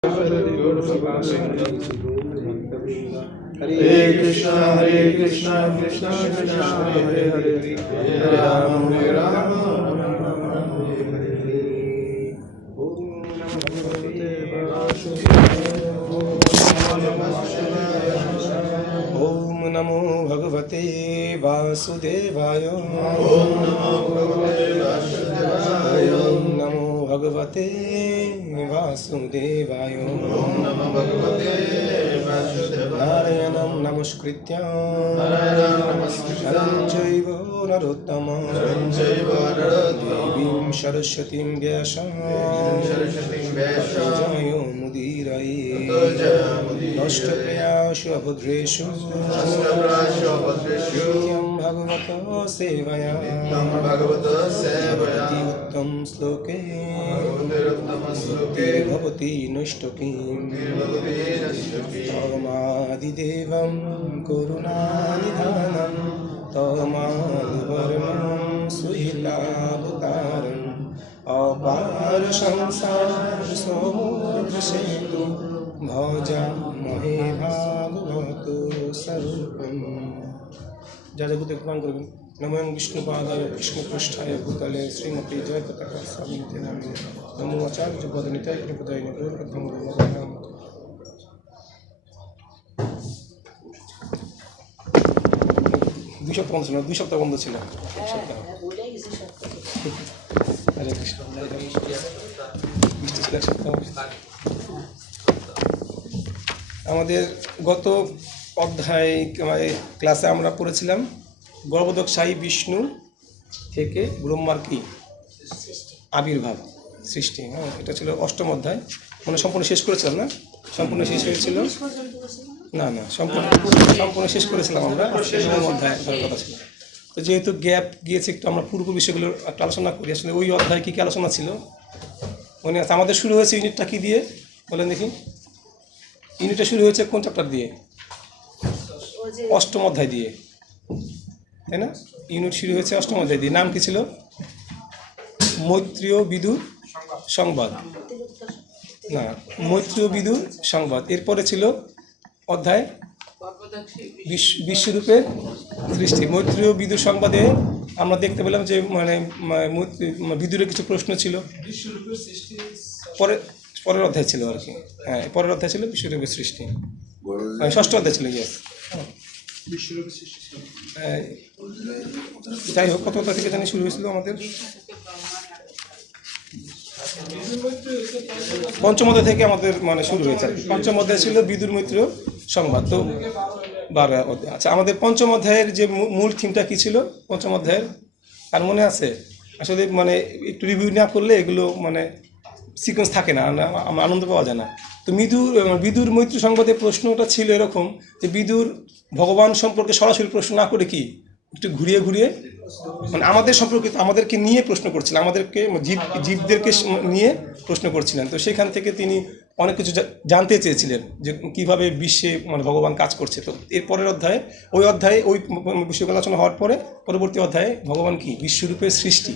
Hare Krishna, Krishna Krishna, Hare Hare, Hare Rama, Hare Rama, Rama Rama, Hare Hare. Om Namo Bhagavate Vasudevaya. Om Namo Bhagavate Vasudevaya. Om Namo Bhagavate Vasudevaya. Om Namo Bhagavate Vasudevaya. Narayanam Namaskritya Naram Chaiva Narottamam Devim Saraswatim Vyasam Jayo Mudiraye Nashta Prayashu Abhadreshu Nityam Bhagavata Sevaya Bhagavati Uttam Sloke Bhavati Nashtakim Tamadidevam Kurunanidhanam Tamadvarmam Suhilabhutaram Apar Samsar Samudra Setu Bhajamahe Bhagavatu Sarupam. Jai Guru Devan Guru Namo Vishnu Padaya Krishna Prasthaya Bhutale Srimati Jai Pataka Samite Namo Namo Acharya Jagadanitai Kripadaya Namo Pratham Guru Namo 2 সপ্তাহ ছিল 2 সপ্তাহ বন্ধ ছিল হরে কৃষ্ণ আমাদের গত অধ্যায় ক্লাসে আমরা পড়েছিলাম গর্ভোদকশায়ী বিষ্ণু থেকে ব্রহ্মার কি আবির্ভাব সৃষ্টি। হ্যাঁ, এটা ছিল অষ্টম অধ্যায়, মানে সম্পূর্ণ শেষ করেছিলাম না? সম্পূর্ণ শেষ হয়েছিল না, সম্পূর্ণ শেষ করেছিলাম আমরা, নবম অধ্যায় কথা ছিল। তো যেহেতু গ্যাপ গিয়েছে একটু আমরা পূর্ব বিষয়গুলো একটু আলোচনা করি। আসলে ওই অধ্যায় কী কী আলোচনা ছিল মনে আছে? আমাদের শুরু হয়েছে ইউনিটটা কী দিয়ে বলেন দেখি? ইউনিটটা শুরু হয়েছে কোন চ্যাপ্টার দিয়ে? অষ্টম অধ্যায় দিয়ে, তাই না? ইউনিট শুরু হয়েছে অষ্টম অধ্যায় দিয়ে। নাম কী ছিল? মৈত্রেয় বিদুর সংবাদ, না, মৈত্রেয় বিদুর সংবাদ। এরপরে ছিল অধ্যায় বিশ্বরূপের সৃষ্টি। মৈত্রেয় বিদুর সংবাদে আমরা দেখতে পেলাম যে মানে বিদুরের কিছু প্রশ্ন ছিল। পরের অধ্যায় ছিল আর কি। হ্যাঁ, পরের অধ্যায় ছিল বিশ্বরূপের সৃষ্টি, ষষ্ঠ অধ্যায় ছিল। ইয়েস, যাই হোক, কত অধ্যায় থেকে জানি শুরু হয়েছিল আমাদের? পঞ্চম অধ্যায় থেকে আমাদের মানে শুরু হয়েছে। পঞ্চম অধ্যায় ছিল বিদুর মৈত্রেয় সংবাদ। তো 12 অধ্যায়। আচ্ছা, আমাদের পঞ্চম অধ্যায়ের যে মূল থিমটা কী ছিল পঞ্চম অধ্যায়ের, আর মনে আছে? আসলে মানে একটু রিভিউ না করলে এগুলো মানে সিকোয়েন্স থাকে না, আমার আনন্দ পাওয়া যায় না। তো বিদুর মৈত্রেয় সংবাদের প্রশ্নটা ছিল এরকম যে বিদুর ভগবান সম্পর্কে সরাসরি প্রশ্ন না করে কি একটু ঘুরিয়ে ঘুরিয়ে মানে আমাদের সম্পর্কিত, আমাদেরকে নিয়ে প্রশ্ন করছিলেন, আমাদেরকে জীবদেরকে নিয়ে প্রশ্ন করছিলেন। তো সেখান থেকে তিনি অনেক কিছু জানতে চেয়েছিলেন যে কীভাবে বিশ্বে মানে ভগবান কাজ করছে। তো এর পরের অধ্যায়ে ওই বিষয়গুলো আলোচনা হওয়ার পরে পরবর্তী অধ্যায়ে ভগবান কি বিশ্বরূপের সৃষ্টি,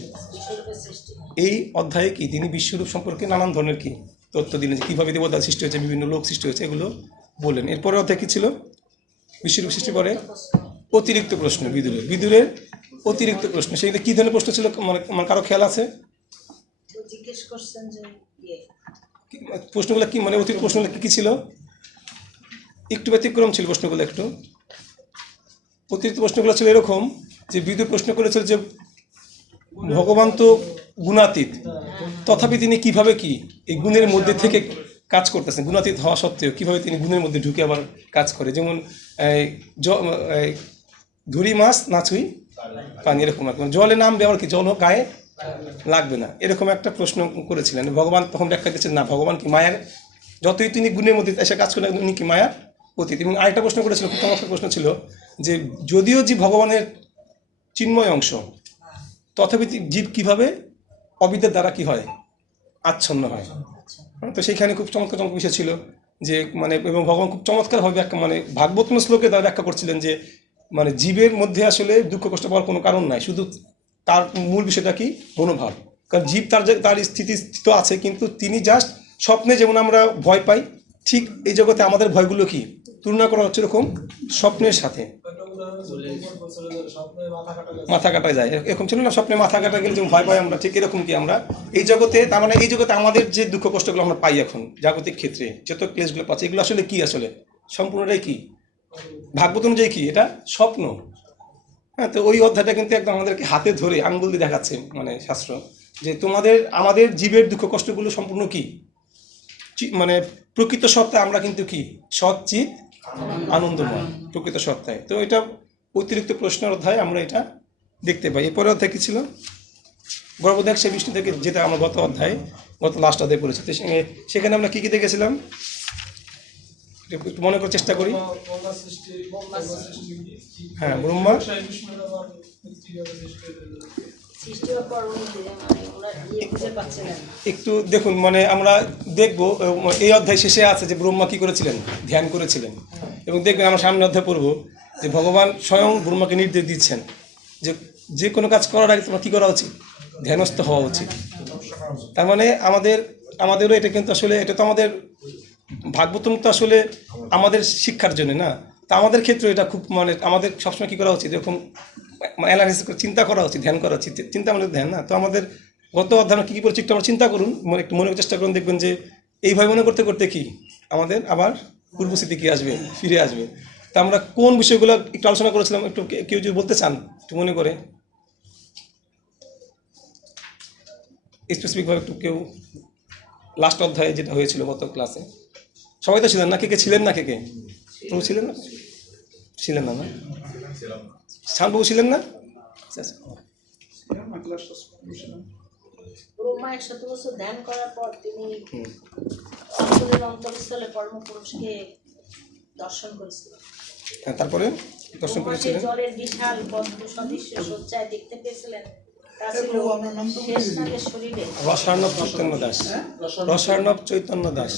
এই অধ্যায়ে কি তিনি বিশ্বরূপ সম্পর্কে নানান ধরনের কি তথ্য দিলেন, যে কীভাবে দেবতা সৃষ্টি হয়েছে, বিভিন্ন লোক সৃষ্টি হয়েছে, এগুলো বললেন। এরপরের অধ্যায় কী ছিল? বিশ্বরূপ সৃষ্টি পরে অতিরিক্ত প্রশ্ন, বিদুরের অতিরিক্ত প্রশ্ন। সেগুলো কী ধরনের প্রশ্ন ছিল মানে কারো খেয়াল আছে? প্রশ্নগুলো কি মানে অতিরিক্ত প্রশ্নগুলো কী ছিল? একটু ব্যতিক্রম ছিল প্রশ্নগুলো একটু। অতিরিক্ত প্রশ্নগুলো ছিল এরকম যে বিদুর প্রশ্ন করেছিল যে ভগবান তো গুণাতীত, তথাপি তিনি কিভাবে কি এই গুণের মধ্যে থেকে কাজ করতেছেন, গুণাতীত হওয়া সত্ত্বেও কীভাবে তিনি গুণের মধ্যে ঢুকে আবার কাজ করে। যেমন ধুরি মাছ না ছুঁই পানি, এরকম একটা জলে নামবে আবার কি জল গায়ে লাগবে না, এরকম একটা প্রশ্ন করেছিলেন। ভগবান তখন ব্যাখ্যা দিচ্ছেন না, ভগবান কি মায়ার, যতই তিনি গুণের মধ্যে এসে কাজ করেন উনি কি মায়ার অতীত। এবং আরেকটা প্রশ্ন করেছিল, প্রথম একটা প্রশ্ন ছিল যে যদিও জীব ভগবানের চিন্ময় অংশ, তথাপি জীব কিভাবে অবিদ্যার দ্বারা কি হয় আচ্ছন্ন হয়। তো সেইখানে খুব চমৎকার বিষয় ছিল যে মানে এবং ভগবান খুব চমৎকারভাবে ব্যাখ্যা মানে ভাগবত শ্লোকে তারা ব্যাখ্যা করছিলেন যে মানে জীবের মধ্যে আসলে দুঃখ কষ্ট পাওয়ার কোনো কারণ নাই, শুধু তার মূল বিষয়টা কি মনোভাব। কারণ জীব তার স্থিতি আছে, কিন্তু তিনি জাস্ট স্বপ্নে যেমন আমরা ভয় পাই, ঠিক এই জগতে আমাদের ভয়গুলো কি তুলনা করা হচ্ছে এরকম স্বপ্নের সাথে। মাথা কাটা যায় এরকম ছিল না, স্বপ্নে মাথা কাটা গেলে যেমন ভয় পাই আমরা, ঠিক এরকম কি আমরা এই জগতে, তার মানে এই জগতে আমাদের যে দুঃখ কষ্টগুলো আমরা পাই এখন জাগতিক ক্ষেত্রে যত ক্লেশগুলো পাচ্ছি, এগুলো আসলে কি, আসলে সম্পূর্ণটাই কি ভাগবত অনুযায়ী কি এটা স্বপ্ন। হ্যাঁ, তো ওই অধ্যায়টা কিন্তু একদম আমাদেরকে হাতে ধরে আঙ্গুল দিয়ে দেখাচ্ছে মানে শাস্ত্র, যে আমাদের জীবের দুঃখ কষ্টগুলো সম্পূর্ণ কি মানে প্রকৃত সত্তায় আমরা কিন্তু কি সৎচিত আনন্দময় প্রকৃত সত্তায়। তো এটা অতিরিক্ত প্রশ্নের অধ্যায় আমরা এটা দেখতে পাই। এরপরে অধ্যায় কি ছিল, গর্ভদেহ সে বিষ্ণু থেকে, যেটা আমরা গত লাস্ট অধ্যায় পড়েছি। তো সেখানে আমরা কি কি দেখেছিলাম একটু মনে করার চেষ্টা করি। হ্যাঁ, ব্রহ্মা একটু দেখুন, মানে আমরা দেখবো এই অধ্যায় শেষে আছে যে ব্রহ্মা কি করেছিলেন, ধ্যান করেছিলেন। এবং দেখবেন আমরা সামনে অধ্যায় পড়বো যে ভগবান স্বয়ং ব্রহ্মাকে নির্দেশ দিচ্ছেন যে যে কোনো কাজ করার আগে তোমার কী করা উচিত, ধ্যানস্থ হওয়া উচিত। তার মানে আমাদেরও এটা কিন্তু আসলে এটা তো আমাদের ভাগবতম তো আসলে আমাদের শিক্ষার জন্য না, তা আমাদের ক্ষেত্রে এটা খুব মানে আমাদের সবসময় কী করা উচিত, এরকম অ্যানালাইসিস করে চিন্তা করা উচিত, ধ্যান করা উচিত। চিন্তা আমাদের ধ্যান না। তো আমাদের গত অধ্যায় কী কী পড়ছি একটু আমরা চিন্তা করুন, একটু মনে করার চেষ্টা করুন, দেখবেন যে এইভাবে মনে করতে করতে কি আমাদের আবার পূর্বস্থিতি কি আসবে, ফিরে আসবে। তা আমরা কোন বিষয়গুলো একটু আলোচনা করেছিলাম, একটু কেউ যদি বলতে চান একটু মনে করে স্পেসিফিকভাবে একটু কেউ, লাস্ট অধ্যায়ে যেটা হয়েছিল গত ক্লাসে সবাই তো ছিলেন না, কে ছিলেন না, কে প্রভু ছিলেন না, ছিলেন না, শ্যামবাবু ছিলেন না? ব্রহ্মা 100 বছর ধ্যান করার পর তিনি অন্তরের অন্তরস্থলে পরমপুরুষকে দর্শন করেছিলেন। তারপরে দর্শন করেছিলেন, জলের বিশাল পদ্ম সদৃশ্য শয্যায় দেখতে পেয়েছিলেন। তা ছিল শেষনাগের শরীরে রসার্ণব চৈতন্য দাস, রসার্ণব চৈতন্য দাস,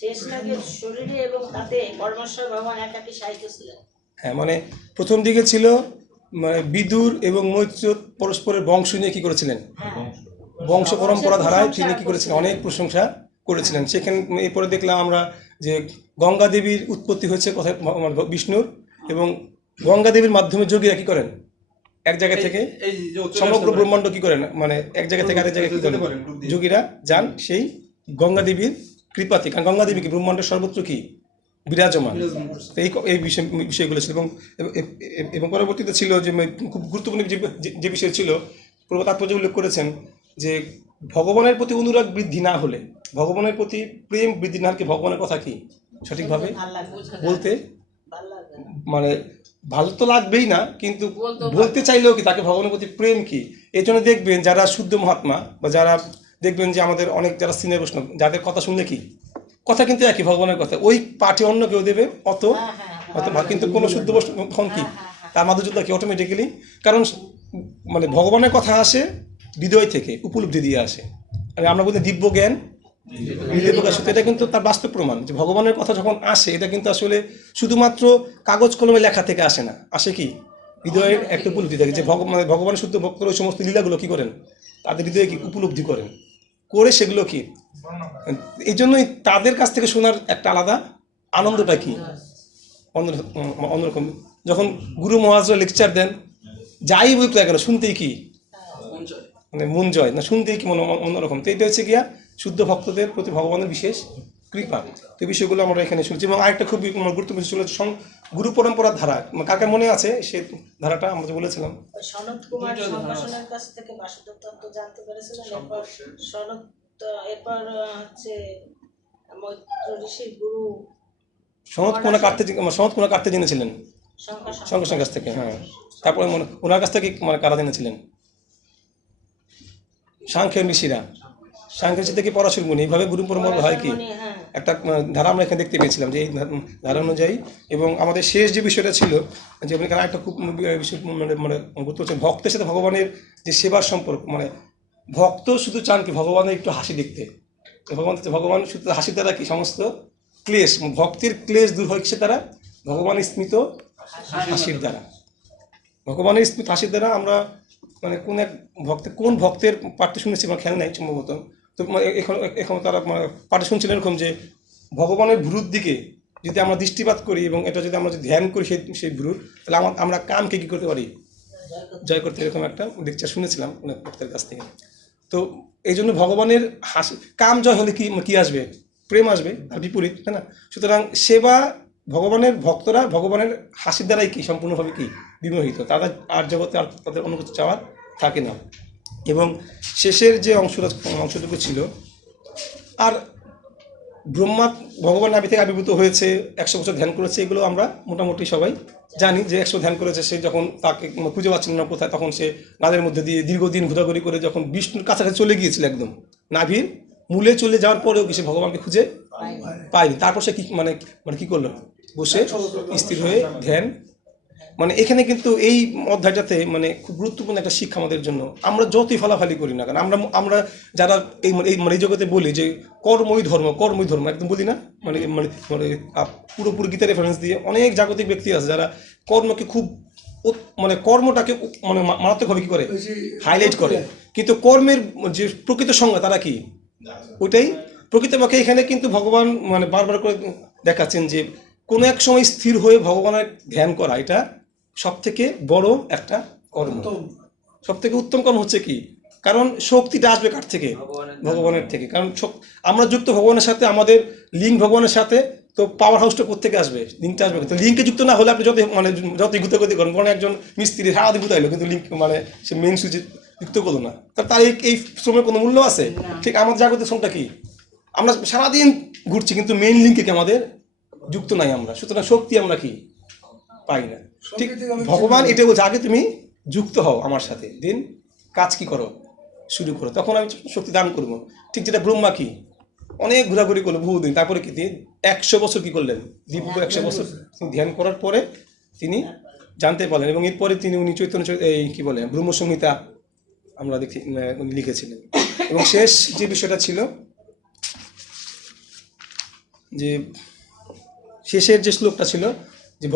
শেষনাগের শরীরে, এবং তাতে পরমেশ্বর ভগবান একাকী সাহিত্য ছিলেন। হ্যাঁ, মানে প্রথম দিকে ছিল মানে বিদুর এবং মৈত্র পরস্পরের বংশ নিয়ে কি করেছিলেন, বংশ পরম্পরা ধারায় তিনি কি করেছিলেন, অনেক প্রশংসা করেছিলেন। সেখানে এরপরে দেখলাম আমরা যে গঙ্গা দেবীর উৎপত্তি হয়েছে কোথায়, বিষ্ণুর, এবং গঙ্গা দেবীর মাধ্যমে যোগীরা কি করেন, এক জায়গা থেকে সমগ্র ব্রহ্মাণ্ড কি করেন, মানে এক জায়গা থেকে আরেক জায়গায় কি করেন যোগীরা যান সেই গঙ্গা দেবীর কৃপাতে, কারণ গঙ্গা দেবী কি ব্রহ্মাণ্ডের সর্বত্র কি বিরাজমান। এই বিষয়গুলো ছিল। এবং পরবর্তীতে ছিল যে খুব গুরুত্বপূর্ণ যে বিষয় ছিল, পূর্ব তাৎপর্য উল্লেখ করেছেন যে ভগবানের প্রতি অনুরাগ বৃদ্ধি না হলে, ভগবানের প্রতি প্রেম বৃদ্ধি না হলে ভগবানের কথা কি সঠিকভাবে বলতে মানে ভালো তো লাগবেই না, কিন্তু বলতে চাইলেও কি তাকে ভগবানের প্রতি প্রেম কি। এই জন্য দেখবেন যারা শুদ্ধ মহাত্মা বা যারা দেখবেন যে আমাদের অনেক যারা সিনিয়র বৈষ্ণব, যাদের কথা শুনলে কি কথা কিন্তু একই ভগবানের কথা, ওই পাঠে অন্য কেউ দেবে অত কিন্তু কোনো শুদ্ধ বৈষ্ণব তখন কি তার মাধুর্যতা কি অটোমেটিক্যালি, কারণ মানে ভগবানের কথা আসে হৃদয় থেকে, উপলব্ধি দিয়ে আসে। আমরা বলি দিব্য জ্ঞান হৃদয় প্রকাশ, এটা কিন্তু তার বাস্তব প্রমাণ যে ভগবানের কথা যখন আসে এটা কিন্তু আসলে শুধুমাত্র কাগজ কলমে লেখা থেকে আসে না, আসে কি হৃদয়ের একটা উপলব্ধি থাকে, যে ভগবানের শুদ্ধ ভক্তরা ওই সমস্ত লীলাগুলো কি করেন তাদের হৃদয়ে কি উপলব্ধি করেন, করে সেগুলো কি, এই জন্যই তাদের কাছ থেকে শোনার একটা আলাদা আনন্দটা কি অন্যরকম। যখন গুরু মহারাজরা লেকচার দেন, যাই বলতো কেন শুনতেই কি মানে মন জয় না, শুনতেই কি মনে অন্যরকম। তো এটা হচ্ছে গিয়া শুদ্ধ ভক্তদের প্রতি ভগবানের বিশেষ কৃপা। তো বিষয়গুলো আমরা এখানে শুনছি। এবং আরেকটা খুবই গুরুত্বপূর্ণ ছিল গুরু পরম্পরার ধারা, কাকে মনে আছে সে ধারাটা আমরা যে বলেছিলাম, সনত কুমার সংবাসনের কাছ থেকে বাসুদেব তত্ত্ব জানতে পেরেছিলেন। এরপর হচ্ছে মৈত্র ঋষির গুরু সনত কুমার কাটতে জেনেছিলেন শঙ্কর কাছ থেকে। হ্যাঁ, তারপরে ওনার কাছ থেকে মানে কারা জেনেছিলেন, সাংখ্য ঋষিরা, সাংখ্য ঋষি থেকে পরাশর মুনি, এইভাবে গুরু পরম্পরা হয় কি একটা ধারা আমরা এখানে দেখতে পেয়েছিলাম যে এই ধারা অনুযায়ী। এবং আমাদের শেষ যে বিষয়টা ছিল যে এখানে একটা খুব বিষয় মানে গুরুত্ব হচ্ছে ভক্তের সাথে ভগবানের যে সেবার সম্পর্ক, মানে ভক্ত শুধু চান কি ভগবানের একটু হাসি দেখতে, ভগবান শুধু হাসির দ্বারা কি সমস্ত ক্লেশ, ভক্তির ক্লেশ দূর হয় কিসের দ্বারা, ভগবানের স্মৃত হাসির দ্বারা। ভগবানের স্মৃত হাসির দ্বারা আমরা মানে কোন ভক্তের পাঠ্য শুনেছি আমার খেয়াল নাই সম্ভবত, তো এখন এখন তারা পাঠে শুনছিলেন এরকম যে ভগবানের ভ্রুর দিকে যদি আমরা দৃষ্টিপাত করি এবং এটা যদি আমরা যদি ধ্যান করি সেই ভ্রুর, তাহলে আমরা কামকে কী করতে পারি, জয় করতে, এরকম একটা লেকচার শুনেছিলাম অনেক ভক্তের কাছ থেকে। তো এই জন্য ভগবানের হাসি, কাম জয় হলে কি আসবে, প্রেম আসবে, আর বিপরীত, তাই না? সুতরাং সেবা, ভগবানের ভক্তরা ভগবানের হাসির দ্বারাই কি সম্পূর্ণভাবে কি বিমোহিত, তারা আর জগতে আর তাদের অন্য কিছু চাওয়ার থাকে না। এবং শেষের যে অংশটুকু ছিল, আর ব্রহ্মা ভগবান নাভি থেকে আবির্ভূত হয়েছে, 100 বছর ধ্যান করেছে, এগুলো আমরা মোটামুটি সবাই জানি যে 100 ধ্যান করেছে। সে যখন তাকে খুঁজে পাচ্ছিল না কোথায়, তখন সে নাদের মধ্যে দিয়ে দীর্ঘদিন ঘোরাঘুরি করে যখন বিষ্ণুর কাছাকাছি চলে গিয়েছিল, একদম নাভির মূলে চলে যাওয়ার পরেও কি সে ভগবানকে খুঁজে পায়নি। তারপর সে কি মানে মানে কি করলো, বসে স্থির হয়ে ধ্যান। মানে এখানে কিন্তু এই অধ্যায়টাতে মানে খুব গুরুত্বপূর্ণ একটা শিক্ষা আমাদের জন্য। আমরা যতই ফলাফালি করি না কেন, আমরা যারা এই জগতে বলি যে কর্মই ধর্ম একদম বলি না, মানে মানে মানে পুরোপুরি গীতা রেফারেন্স দিয়ে অনেক জাগতিক ব্যক্তি আছে যারা কর্মকে খুব মানে কর্মটাকে মানে মারাত্মকভাবে কি করে, হাইলাইট করে। কিন্তু কর্মের যে প্রকৃত সংজ্ঞা তারা কি, ওইটাই প্রকৃতপক্ষে এখানে কিন্তু ভগবান মানে বারবার করে দেখাচ্ছেন যে কোনো এক সময় স্থির হয়ে ভগবানের ধ্যান করা, এটা সব থেকে বড় একটা কর্ম। সব থেকে উত্তম কর্ম হচ্ছে কি, কারণ শক্তিটা আসবে কার থেকে, ভগবানের থেকে। কারণ আমরা যুক্ত ভগবানের সাথে, আমাদের লিঙ্ক ভগবানের সাথে, তো পাওয়ার হাউসটা কোথেকে আসবে, লিঙ্কটা আসবে। তো লিঙ্কে যুক্ত না হলে আপনি যতই গুতাগুতি করেন, কোনো একজন মিস্ত্রি সারাদিন গুতাইলো কিন্তু লিঙ্ক মানে সে মেন সুইচে যুক্ত করলো না, তার এই শ্রমের কোনো মূল্য আছে? ঠিক আমাদের জাগতিক শ্রমটা কি, আমরা সারাদিন ঘুরছি কিন্তু মেইন লিঙ্কে কি আমাদের যুক্ত নাই আমরা, সুতরাং শক্তি আমরা কি পাই না। ঠিক ভগবান এটা বলছে, আগে তুমি যুক্ত হও আমার সাথে, দিন কাজ কি করো, শুরু করো, তখন আমি শক্তি দান করবো। ঠিক যেটা ব্রহ্মা কি অনেক ঘোরাঘুরি করলো বহুদিন, তারপরে কি 100 বছর কি করলেন, দীর্ঘ 100 বছর ধ্যান করার পরে তিনি জানতে পারলেন। এবং এরপরে উনি চৈতন্য এই কি বলে ব্রহ্মসংহিতা আমরা দেখি উনি লিখেছিলেন। এবং শেষ যে বিষয়টা ছিল যে শেষের যে শ্লোকটা ছিল যে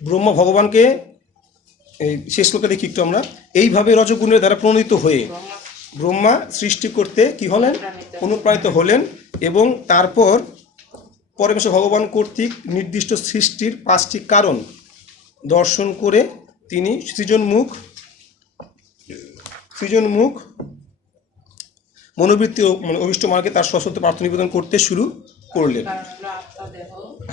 ব্রহ্মা ভগবানকে, এই শেষ শ্লোকটা দেখি একটু আমরা, এইভাবে রজগুণের দ্বারা প্রণীত হয়ে ব্রহ্মা সৃষ্টি করতে কি হলেন, অনুপ্রাণিত হলেন। এবং তারপর পরমেশ্বর ভগবান কর্তৃক নির্দিষ্ট সৃষ্টির 5টি কারণ দর্শন করে তিনি সৃজনমুখ মনোবৃত্তি মানে অভিষ্ট মার্গে তার সশস্ত্র প্রার্থনা নিবেদন করতে শুরু করলেন।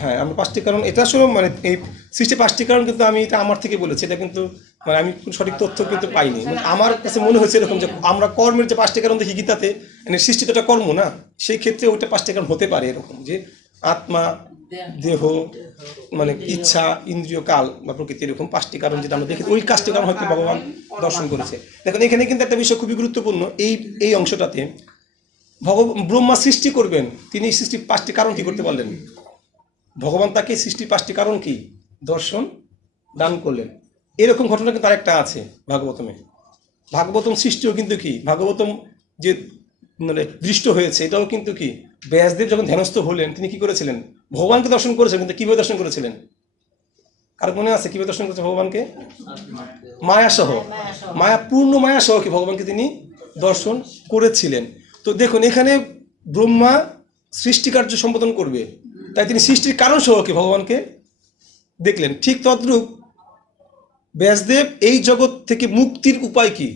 হ্যাঁ, আমরা 5টি কারণ, এটা আসলে মানে এই সৃষ্টি 5টি কারণ কিন্তু আমি এটা আমার থেকে বলেছি, এটা কিন্তু মানে আমি সঠিক তথ্য কিন্তু পাইনি। মানে আমার কাছে মনে হয়েছে এরকম যে আমরা কর্মের যে 5টি কারণ দেখি গীতাতে, মানে সৃষ্টিটা একটা কর্ম না, সেই ক্ষেত্রে ওইটা 5টি কারণ হতে পারে এরকম যে আত্মা, দেহ, মানে ইচ্ছা, ইন্দ্রিয়, কাল বা প্রকৃতি, এরকম 5টি কারণ যেটা আমরা দেখি, ওই 5টি কারণ হয়তো ভগবান দর্শন করেছে। দেখুন এখানে কিন্তু একটা বিষয় খুবই গুরুত্বপূর্ণ, এই অংশটাতে ব্রহ্মা সৃষ্টি করবেন, তিনি সৃষ্টির 5টি কারণ কি করতে পারলেন, ভগবান তাকে সৃষ্টির 5টি কারণ কি দর্শন দান করলেন। এরকম ঘটনা কিন্তু আরেকটা আছে ভাগবতম সৃষ্টিও কিন্তু কি, ভাগবতম যে মানে দৃষ্ট হয়েছে, এটাও কিন্তু কি ব্যাসদেব যখন ধ্যানস্থ হলেন তিনি কি করেছিলেন, ভগবানকে দর্শন করেছেন, কিন্তু কিভাবে দর্শন করেছিলেন, কার মনে আছে কিভাবে দর্শন করেছে ভগবানকে, মায়াসহ, পূর্ণ মায়াসহ কি ভগবানকে তিনি দর্শন করেছিলেন। তো দেখুন এখানে ব্রহ্মা সৃষ্টিকার্য সম্পাদন করবে, তাই তিনি সৃষ্টির কারণ সহ কি ভগবানকে দেখলেন। ঠিক তদ্রূপ ব্যাসদেব এই জগৎ থেকে মুক্তির উপায় কি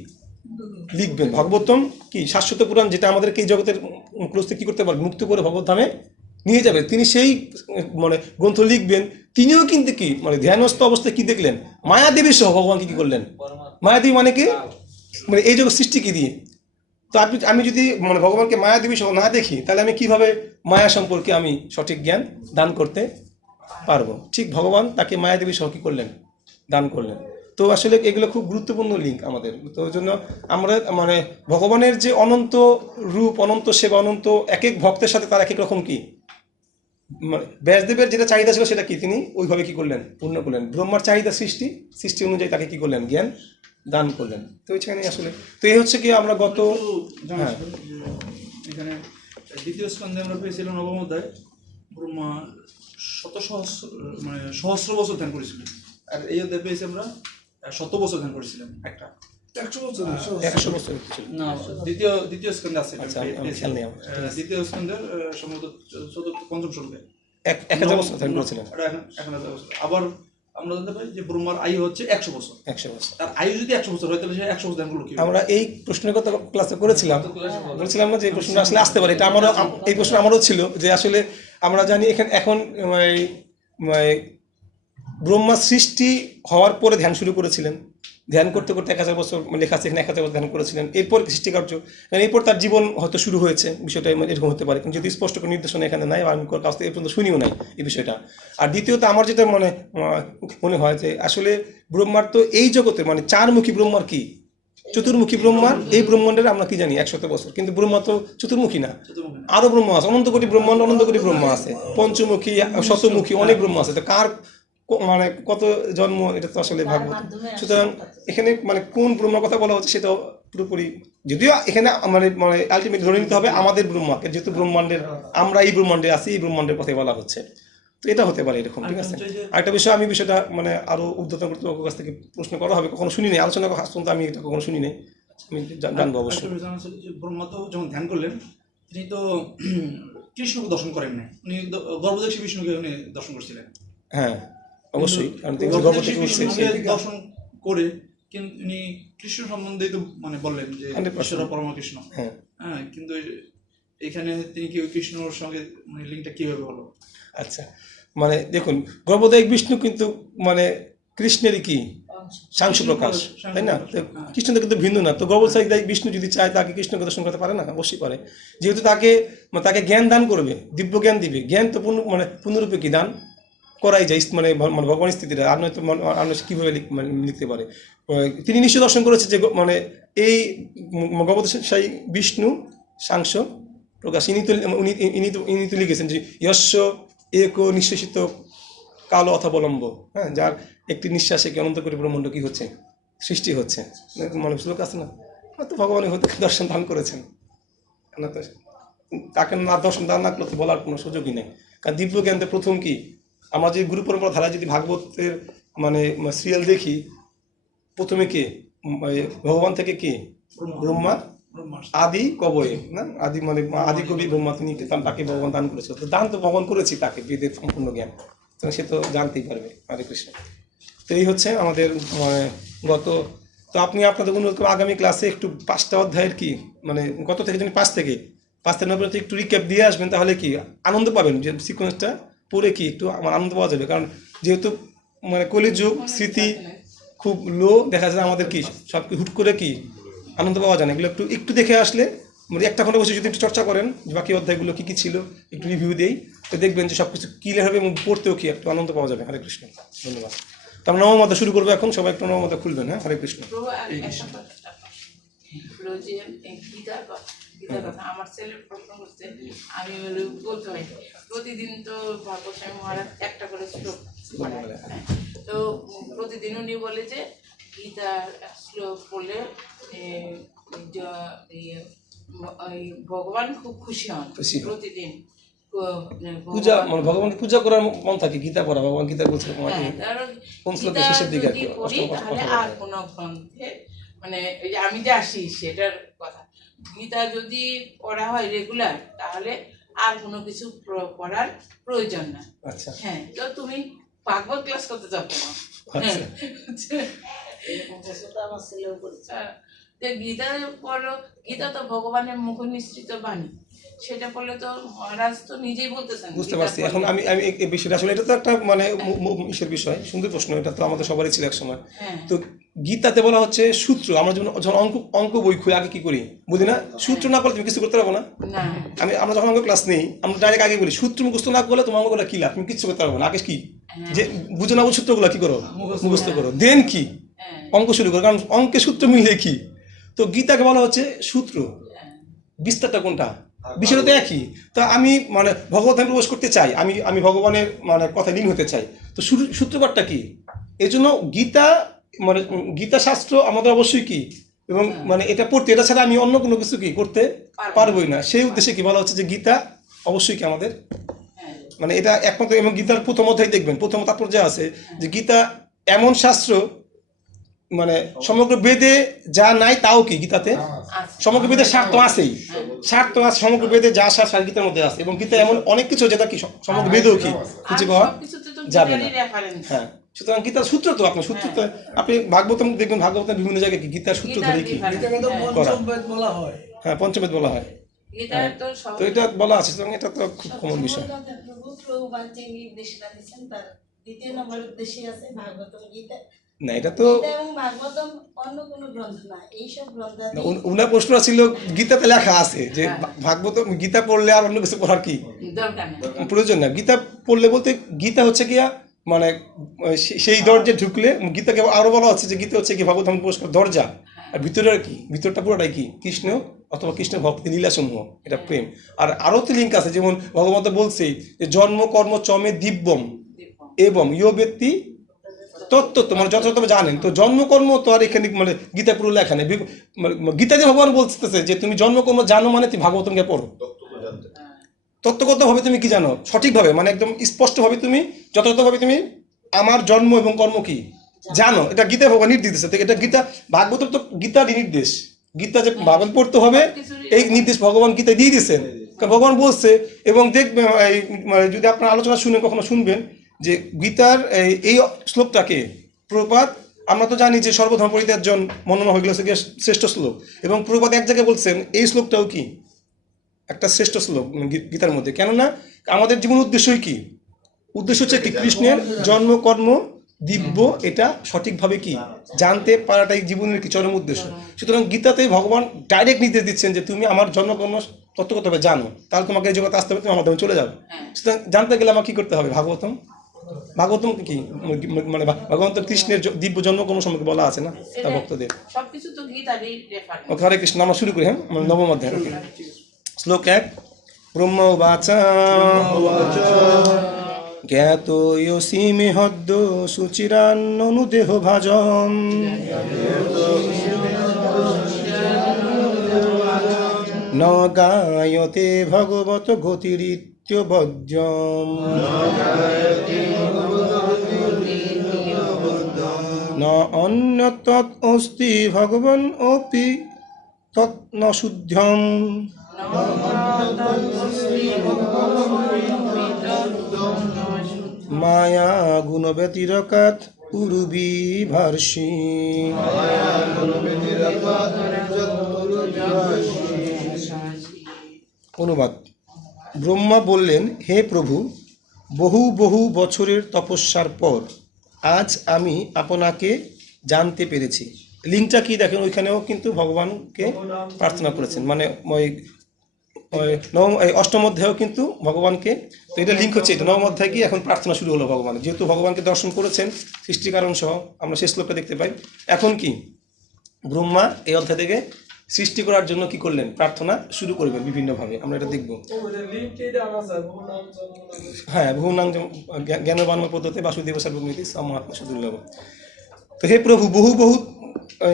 লিখবেন, ভাগবতম কি শাশ্বত পুরাণ, যেটা আমাদেরকে এই জগতের মুখস্থ কি করতে পারবে, মুক্ত করে ভগবদ্ধামে নিয়ে যাবে, তিনি সেই মানে গ্রন্থ লিখবেন। তিনিও কিন্তু কি মানে ধ্যানস্থ অবস্থায় কি দেখলেন, মায়াদেবী সহ ভগবানকে কি করলেন, মায়াদেবী মানে কি মানে এই জগৎ সৃষ্টি কি দিয়ে। তো আমি যদি মানে ভগবানকে মায়াদেবী সহ না দেখি, তাহলে আমি কিভাবে মায়া সম্পর্কে আমি সঠিক জ্ঞান দান করতে পারবো। ঠিক ভগবান তাকে মায়াদেবী সহ কি করলেন, দান করলেন। তো আসলে এগুলো খুব গুরুত্বপূর্ণ লিঙ্ক আমাদের। তো ওই জন্য আমরা মানে ভগবানের যে অনন্ত রূপ, অনন্ত সেবা, অনন্ত এক এক ভক্তের সাথে তার এক এক রকম কি মানে ব্যাসদেবের যেটা চাহিদা ছিল সেটা কি তিনি ওইভাবে কি করলেন, পূর্ণ করলেন। ব্রহ্মার চাহিদা সৃষ্টি অনুযায়ী তাকে কি করলেন, জ্ঞান দান করলেন। তো ওইখানে আসলে তো এই হচ্ছে কি আমরা গত হ্যাঁ এখানে দ্বিতীয় স্কন্ধে আমরা পেয়েছিলাম নবম অধ্যায়, ব্রহ্মা সহস্র বছর ধ্যান করেছিলেন, আর এই অধ্যায় পেয়েছি আমরা 100 বছর ধ্যান করেছিলেন একটা। 100 বছর ছিল। না, দ্বিতীয় স্কন্ধে আছে এটা। আচ্ছা, আমি খেয়াল নেই আমার। দ্বিতীয় স্কন্ধের সম্ভবত চতুর্থ পঞ্চম শ্লোকে 1000 বছর ধারণ করেছিলেন। ওটা এখন 1000 বছর। আবার আমরা জানতে পারি যে ব্রহ্মার আয়ু হচ্ছে 100 বছর। 100 বছর। তার আয়ু যদি 100 বছর হয় তাহলে সে 100 বছর ধারণ করলো কি? আমরা এই প্রশ্নের কথা ক্লাসে করেছিলাম, বলছিলাম না যে এই প্রশ্নটা আসলে আসতে পারে। এটা আমারও এই প্রশ্ন আমারও ছিল যে আসলে আমরা জানি এখন ব্রহ্মা সৃষ্টি হওয়ার পরে ধ্যান শুরু করেছিলেন, ধ্যান করতে করতে 1000 বছর লেখা আছে এখানে 1000 বছর ধ্যান করেছিলেন, এরপর সৃষ্টিকার্য, এরপর তার জীবন হয়তো শুরু হয়েছে, বিষয়টা এরকম হতে পারে, কিন্তু যদি স্পষ্ট করে নির্দেশনা এখানে নাই, আমি কাছ থেকে এ পর্যন্ত শুনিও নাই এই বিষয়টা। আর দ্বিতীয়ত আমার যেটা মনে হয় যে আসলে ব্রহ্মার তো এই জগতে মানে চারমুখী ব্রহ্মার কি চতুর্মুখী ব্রহ্মার এই ব্রহ্মাণ্ডের আমরা কি জানি 100 বছর, কিন্তু ব্রহ্মা তো চতুর্মুখী না, আরো ব্রহ্ম আছে, অনন্ত কোটি ব্রহ্মাণ্ড, অনন্ত কোটি ব্রহ্মা আছে, পঞ্চমুখী শতমুখী অনেক ব্রহ্মা আছে। তো কার মানে কত জন্ম এটা তো আসলে ভাগবত। সুতরাং এখানে মানে কোন ব্রহ্মার কথা বলা হচ্ছে সেটা পুরোপুরি, যদিও এখানে মানে মানে আলটিমেট ধরে নিতে হবে আমাদের ব্রহ্মাকে, যেহেতু ব্রহ্মাণ্ডের আমরা এই ব্রহ্মাণ্ডে আছি, এই ব্রহ্মাণ্ডের কথাই বলা হচ্ছে। তো এটা হতে পারে এরকম, ঠিক আছে। আরেকটা বিষয়, আমি বিষয়টা মানে আরো উদ্যোতন কর্তৃপক্ষের কাছ থেকে প্রশ্ন করা হবে, কখনো শুনি নাই, আলোচনা পর্যন্ত আমি এটা কখনো শুনি নাই, আমি জানবো অবশ্যই। একটা বিষয় আছে যে ব্রহ্মা তো যখন ধ্যান করলেন তিনি তো কৃষ্ণকে দর্শন করেন নাই, উনি গর্ভদক্ষী বিষ্ণুকে উনি দর্শন করছিলেন। হ্যাঁ অবশ্যই, কারণ তিনি গর্ভ গর্ভদক্ষী থেকে উঠছে বিষ্ণুকে দর্শন করে কিন্তু উনি কৃষ্ণ সম্বন্ধে তো মানে বললেন যে 100% ঈশ্বর পরম কৃষ্ণ। হ্যাঁ। হ্যাঁ, কিন্তু এখানে তিনি কি ওই কৃষ্ণর সঙ্গে মানে লিঙ্কটা কিভাবে হলো? আচ্ছা, মানে দেখুন গর্ভদায়ক বিষ্ণু কিন্তু মানে কৃষ্ণেরই কি সাংশ প্রকাশ, তাই না? তো কৃষ্ণ তো কিন্তু ভিন্ন না। তো গর্ভদায়ক বিষ্ণু যদি চায় তাকে কৃষ্ণকে দর্শন করতে পারে না? অবশ্যই পারে, যেহেতু তাকে জ্ঞান দান করবে, দিব্য জ্ঞান দিবে। জ্ঞান তো পূর্ণরূপে কি দান করাই যায়, মানে ভগবানের স্থিতিটা, আর নয়তো আর নয় কীভাবে লিখতে পারে। তিনি নিশ্চয় দর্শন করেছে যে মানে এই গর্ভদায়ী বিষ্ণু সাংশ প্রকাশ, ইনি তো লিখেছেন যে যস্য এক নিঃশ্বাসিত কালো অথবলম্ব, হ্যাঁ, যার একটি নিঃশ্বাসে কি অনন্ত করে ব্রহ্মাণ্ড কি হচ্ছে, সৃষ্টি হচ্ছে। মনে শ্লোক আছে না, হয়তো ভগবান হয়তো দর্শন দান করেছেন, না তো তাকে না দর্শন দান না করলে তো বলার কোনো সুযোগই নেই। কারণ দিব্য জ্ঞানতে প্রথম কি, আমরা যে গুরু পরম্পরা ধারায় যদি ভাগবতের মানে সিরিয়াল দেখি, প্রথমে কে ভগবান থেকে কি ব্রহ্মা আদি কবয়ে না, আদি মানে আদি কবি ব্রহ্মা, তিনি তাকে ভগবান দান করেছিল। তো দান তো ভগবান করেছি তাকে বেদের সম্পূর্ণ জ্ঞান, তো সে তো জানতেই পারবে। হরে কৃষ্ণ। তো এই হচ্ছে আমাদের তো আপনি আপনাদের অনুরোধ করবো আগামী ক্লাসে একটু 5টা অধ্যায়ের কি মানে গত থেকে যদি 5 থেকে নব্বই একটু রিক্যাপ দিয়ে আসবেন, তাহলে কি আনন্দ পাবেন, যে সিকোয়েন্সটা পড়ে কি একটু আমার আনন্দ পাওয়া যাবে। কারণ যেহেতু মানে কলিযুগ, স্মৃতি খুব লো, দেখা যায় আমাদের কি সব হুট করে কি আনন্দ পাওয়া যায় না। এগুলো একটু দেখে আসলে মানে একটা ঘন্টা বসে যদি একটু চর্চা করেন যে বাকি অধ্যায়গুলো কী কী ছিল একটু রিভিউ দেই, তো দেখবেন যে সব কিছু ক্লিয়ার হবে এবং পড়তেও কি একটু আনন্দ পাওয়া যাবে। হরে কৃষ্ণ, ধন্যবাদ। তো আমরা নবম অধ্যায় শুরু করবো এখন, সবাই একটু নবম অধ্যায় খুলবেন। হ্যাঁ, হরে কৃষ্ণ। আমার ছেলে প্রশ্ন করছে, আমি বলতে পারি প্রতিদিন তো ভাগবত স্বামী মহারাজ একটা করে শ্লোক পড়ায়। তো প্রতিদিন উনি বলে যে গীতার শ্লোক পড়লে ভগবান খুব খুশি হন প্রতিদিন। পূজা মানে ভগবানকে পূজা করার মন থাকে, গীতা পড়া, ভগবান গীতা বলছে কোন শ্লোকের শেষের দিকে আর কি, আর কোনো গ্রন্থে মানে ওই যে আমি যে আসি সেটার কথা, গীতা যদি পড়া হয় রেগুলার তাহলে আর কোনো কিছু পড়ার প্রয়োজন না। আচ্ছা, হ্যাঁ, তো তুমি ভাগবত ক্লাস করতে যাও কেন? আমার ছেলেও করেছে। গীতা পড়ো, গীতা তো ভগবানের মুখ নিঃসৃত বাণী, সেটা পড়লে তো মহারাজ তো নিজেই বলতেছেন। বুঝতে পারছি। এখন আমি এই বিষয়টা আসলে এটা তো একটা মানে ইসের বিষয়, সুন্দর প্রশ্ন, এটা তো আমাদের সবারই ছিল এক সময়। তো গীতাতে বলা হচ্ছে সূত্র, আমরা যখন অঙ্ক বই খুলে আগে কি করি বুঝি না, সূত্র না করলে তুমি কিছু করতে পারবো না। আমরা যখন অঙ্ক ক্লাস নেই আমরা ডাইরেক্ট আগে বলি সূত্র মুখস্থ না করলে তোমার অঙ্কগুলো কি লাভ, তুমি কিছু করতে পারবো না। আগে কি যে বুঝে না বুঝে সূত্রগুলো কি করো, মুখস্থ করো, দেন কি অঙ্ক শুরু করো, কারণ অঙ্কের সূত্র মিলে কি। তো গীতাকে বলা হচ্ছে সূত্র, বিস্তারটা কোনটা, বিষয়টা তো একই। তা আমি মানে ভগবত ধামে প্রবেশ করতে চাই, আমি ভগবানের মানে কথা লীন হতে চাই, তো সূত্রপাতটা কি। এই জন্য গীতা মানে গীতা শাস্ত্র আমাদের অবশ্যই কি, এবং মানে এটা পড়তে, এটা ছাড়া আমি অন্য কোনো কিছু কি করতে পারবোই না। সেই উদ্দেশ্যে কি বলা হচ্ছে যে গীতা অবশ্যই কি আমাদের মানে এটা একমাত্র। এবং গীতার প্রথম অধ্যায় দেখবেন, প্রথম তাৎপর্য আছে যে গীতা এমন শাস্ত্র মানে সমগ্র বেদে যা নাই তাও কি গীতাতে আছে। সমগ্র বেদের সার তো আছেই, সার তো আছে সমগ্র বেদে যা সার গীতার মধ্যে আছে, এবং গীতা এমন অনেক কিছু যেটা কি সমগ্র বেদেও কি খুঁজে আর পাওয়া সবকিছুতে তো যাবে না। গীতারই reference। হ্যাঁ, সুতরাং গীতার সূত্র তো আপনার সূত্র তো আপনি ভাগবতম দেখবেন, ভাগবতের বিভিন্ন জায়গায় কি গীতার সূত্র গীতার ধরে কি reference, এটাকে তো হ্যাঁ। পঞ্চমবেদ বলা হয়। হ্যাঁ পঞ্চবেদ বলা হয়, গীতার তো সব তো এটা বলা আছে, সুতরাং এটা তো খুব কমন বিষয়। প্রভুপাদ যে নির্দেশনা দিচ্ছেন তার দ্বিতীয় নম্বর উদ্দেশ্যে আছে ভাগবতম গীতা। না এটা তো গীতা এবং ভাগবতম অন্য কোনো গ্রন্থ না, এইসব গ্রন্থাদি উনার প্রশ্ন ছিল গীতাতে লেখা আছে যে ভাগবত গীতা পড়লে আর অন্য কিছু পড়ার কি দরকার নেই। প্রয়োজন না। গীতা পড়লে বলতে গীতা হচ্ছে কি মানে সেই দরজা ঢুকলে গীতাকে আরো বলা হচ্ছে যে গীতা হচ্ছে কি ভাগবত পুরস্কার দরজা, আর ভিতরের কি ভিতরটা পুরোটাই কি কৃষ্ণ অথবা কৃষ্ণ ভক্তি লীলাসমূহ, এটা প্রেম। আর আরো তো লিঙ্ক আছে, যেমন ভগবত বলছে যে জন্ম কর্ম চমে দিব্যম এবং ইয় ব্যক্তি তত্ত্ব তো মানে যথাযথ জানেন, তো জন্মকর্ম তো আর এখানে মানে গীতা পুরো লেখা নেই। গীতাতে ভগবান বলতেছে যে তুমি জন্মকর্ম জানো মানে তুমি ভাগবতমকে পড়ো, তত্ত্বগতভাবে তুমি কি জানো সঠিকভাবে মানে একদম স্পষ্টভাবে তুমি যথাযথভাবে তুমি আমার জন্ম এবং কর্ম কি জানো, এটা গীতা ভগবান নির্দেশ দিচ্ছে। তো এটা গীতা ভাগবতম তো গীতারই নির্দেশ, গীতা যে ভাগবত পড়তে হবে এই নির্দেশ ভগবান গীতা দিয়ে দিয়েছেন, কারণ ভগবান বলছে। এবং দেখবেন মানে যদি আপনার আলোচনা শুনে কখনো শুনবেন যে গীতার এই শ্লোকটাকে প্রভুপাদ, আমরা তো জানি যে সর্বধর্ম পরিত্যাজন মনোমা হয়ে গেল শ্রেষ্ঠ শ্লোক, এবং প্রভুপাদ এক জায়গায় বলছেন এই শ্লোকটাও কি একটা শ্রেষ্ঠ শ্লোক গীতার মধ্যে। কেননা আমাদের জীবন উদ্দেশ্যই কি, উদ্দেশ্য হচ্ছে কি কৃষ্ণের জন্ম কর্ম দিব্য এটা সঠিকভাবে কি জানতে পারাটাই জীবনের কি চরম উদ্দেশ্য। সুতরাং গীতাতে ভগবান ডাইরেক্ট নির্দেশ দিচ্ছেন যে তুমি আমার জন্মকর্ম তত্ত্বগতভাবে জানো, তাহলে তোমাকে এই জগতে আসতে হবে, তুমি আমার ধর্মে চলে যাবে। সুতরাং জানতে গেলে আমার কি করতে হবে, ভাগবতম কি মানে ভগবান তো কৃষ্ণের দিব্য জন্মকর্ম সম্পর্কে বলা আছে না তার ভক্তদের। সবকিছু তো গীতারই reference। ওকে, হরে কৃষ্ণ। আমরা শুরু করি, হ্যাঁ নবম অধ্যায়। শ্লোক 1 ব্রহ্ম উবাচা জ্ঞাতো ইয়সি মে হদ্দ সুচিরান্ননুদেহ ভাজম ন গায়তে ভগবত গতিরিত্যবদ্যম ন অন্যতৎ অস্তি ভগবান অপি তৎ ন শুদ্ধম মায়া গুণ ব্যতিরকাত উরুবি ভার্ষি। অনুবাদ। ব্রহ্মা বললেন, হে প্রভু, বহু বহু বছরের তপস্যার পর আজ আমি আপনাকে জানতে পেরেছি। লিঙ্কটা কি দেখেন, ওইখানেও কিন্তু ভগবানকে প্রার্থনা করেছেন, মানে ওই অষ্টম অধ্যায়েও কিন্তু ভগবানকে, তো এটা লিঙ্ক হচ্ছে এটা নবম অধ্যায় কি এখন প্রার্থনা শুরু হলো ভগবান, যেহেতু ভগবানকে দর্শন করেছেন সৃষ্টির কারণ সহ, আমরা শেষ শ্লোকটা দেখতে পাই। এখন কি ব্রহ্মা এই অধ্যায় থেকে সৃষ্টি করার জন্য কি করলেন, প্রার্থনা শুরু করবেন বিভিন্নভাবে, আমরা এটা দেখব। হ্যাঁ, ভুবনাং জ্ঞানবানময় পদ্ধতি বাসুদেব সর্বমিতি মহাত্মা সুদুর্লভ। তো হে প্রভু, বহু বহু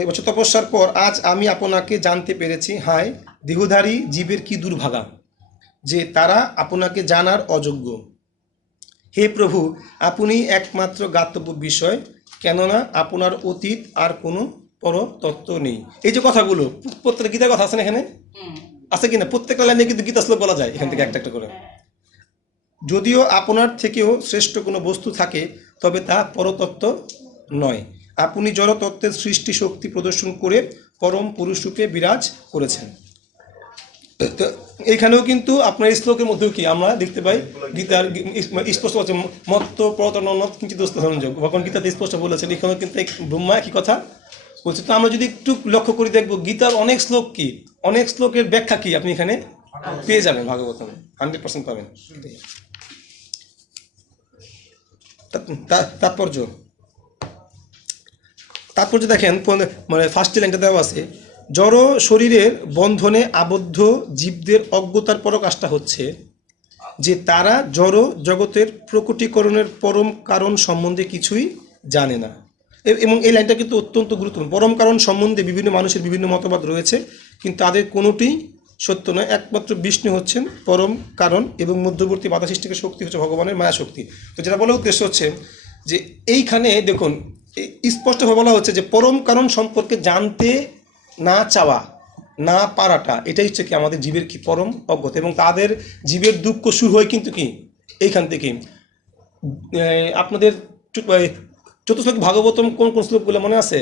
বছর তপস্যার পর আজ আমি আপনাকে জানতে পেরেছি। হায় দেহধারী জীবের কি দুর্ভাগা যে তারা আপনাকে জানার অযোগ্য। হে প্রভু, আপনি একমাত্র জ্ঞাতব্য বিষয়, কেননা আপনার অতীত আর কোনো পরতত্ত্ব নেই। এই যে কথাগুলো প্রত্যেকটা গীতার কথা আছে না এখানে, আছে কিনা? প্রত্যেকটা লাইনে কিন্তু গীতা শ্লোক বলা যায় এখান থেকে একটা একটা করে। যদিও আপনার থেকেও শ্রেষ্ঠ কোনো বস্তু থাকে, তবে তা পরতত্ত্ব নয়। আপনি জড়তত্ত্বের সৃষ্টি শক্তি প্রদর্শন করে পরম পুরুষ রূপে বিরাজ করেছেন। তো এইখানেও কিন্তু আপনার শ্লোকের মধ্যেও কি আমরা দেখতে পাই, গীতার স্পষ্ট আছে মত্ত প্রতনন কিঞ্চিত ধনযোগ, ভগবান গীতাতে স্পষ্ট বলেছেন। এখানেও কিন্তু ব্রহ্মা একই কথা বলছে। তো আমরা যদি একটু লক্ষ্য করি দেখবো গীতার অনেক শ্লোক কি, অনেক শ্লোকের ব্যাখ্যা কি আপনি এখানে পেয়ে যাবেন, ভাগবতমে 100% পাবেন। তাৎপর্য দেখেন, মানে ফার্স্ট লাইনটা দেওয়া আছে, জড় শরীরের বন্ধনে আবদ্ধ জীবদের অজ্ঞতার পরাকাষ্ঠা হচ্ছে যে তারা জড় জগতের প্রকটীকরণের পরম কারণ সম্বন্ধে কিছুই জানে না। এবং এই লাইনটা কিন্তু অত্যন্ত গুরুত্বপূর্ণ। পরম কারণ সম্বন্ধে বিভিন্ন মানুষের বিভিন্ন মতবাদ রয়েছে, কিন্তু তাদের কোনোটিই সত্য নয়। একমাত্র বিষ্ণু হচ্ছেন পরম কারণ, এবং মধ্যবর্তী বাধা সৃষ্টিকারী শক্তি হচ্ছে ভগবানের মায়া শক্তি। তো যেটা বলার উদ্দেশ্য হচ্ছে যে এইখানে দেখুন, স্পষ্টভাবে বলা হচ্ছে যে পরম কারণ সম্পর্কে জানতে না চাওয়া, না পারাটা, এটাই হচ্ছে কি আমাদের জীবের কি পরম অজ্ঞতা, এবং তাদের জীবের দুঃখ শুরু হয় কিন্তু কি এইখান থেকে। আপনাদের চতুর্শ্লোকী ভাগবতম কোন কোন শ্লোকগুলো মনে আছে?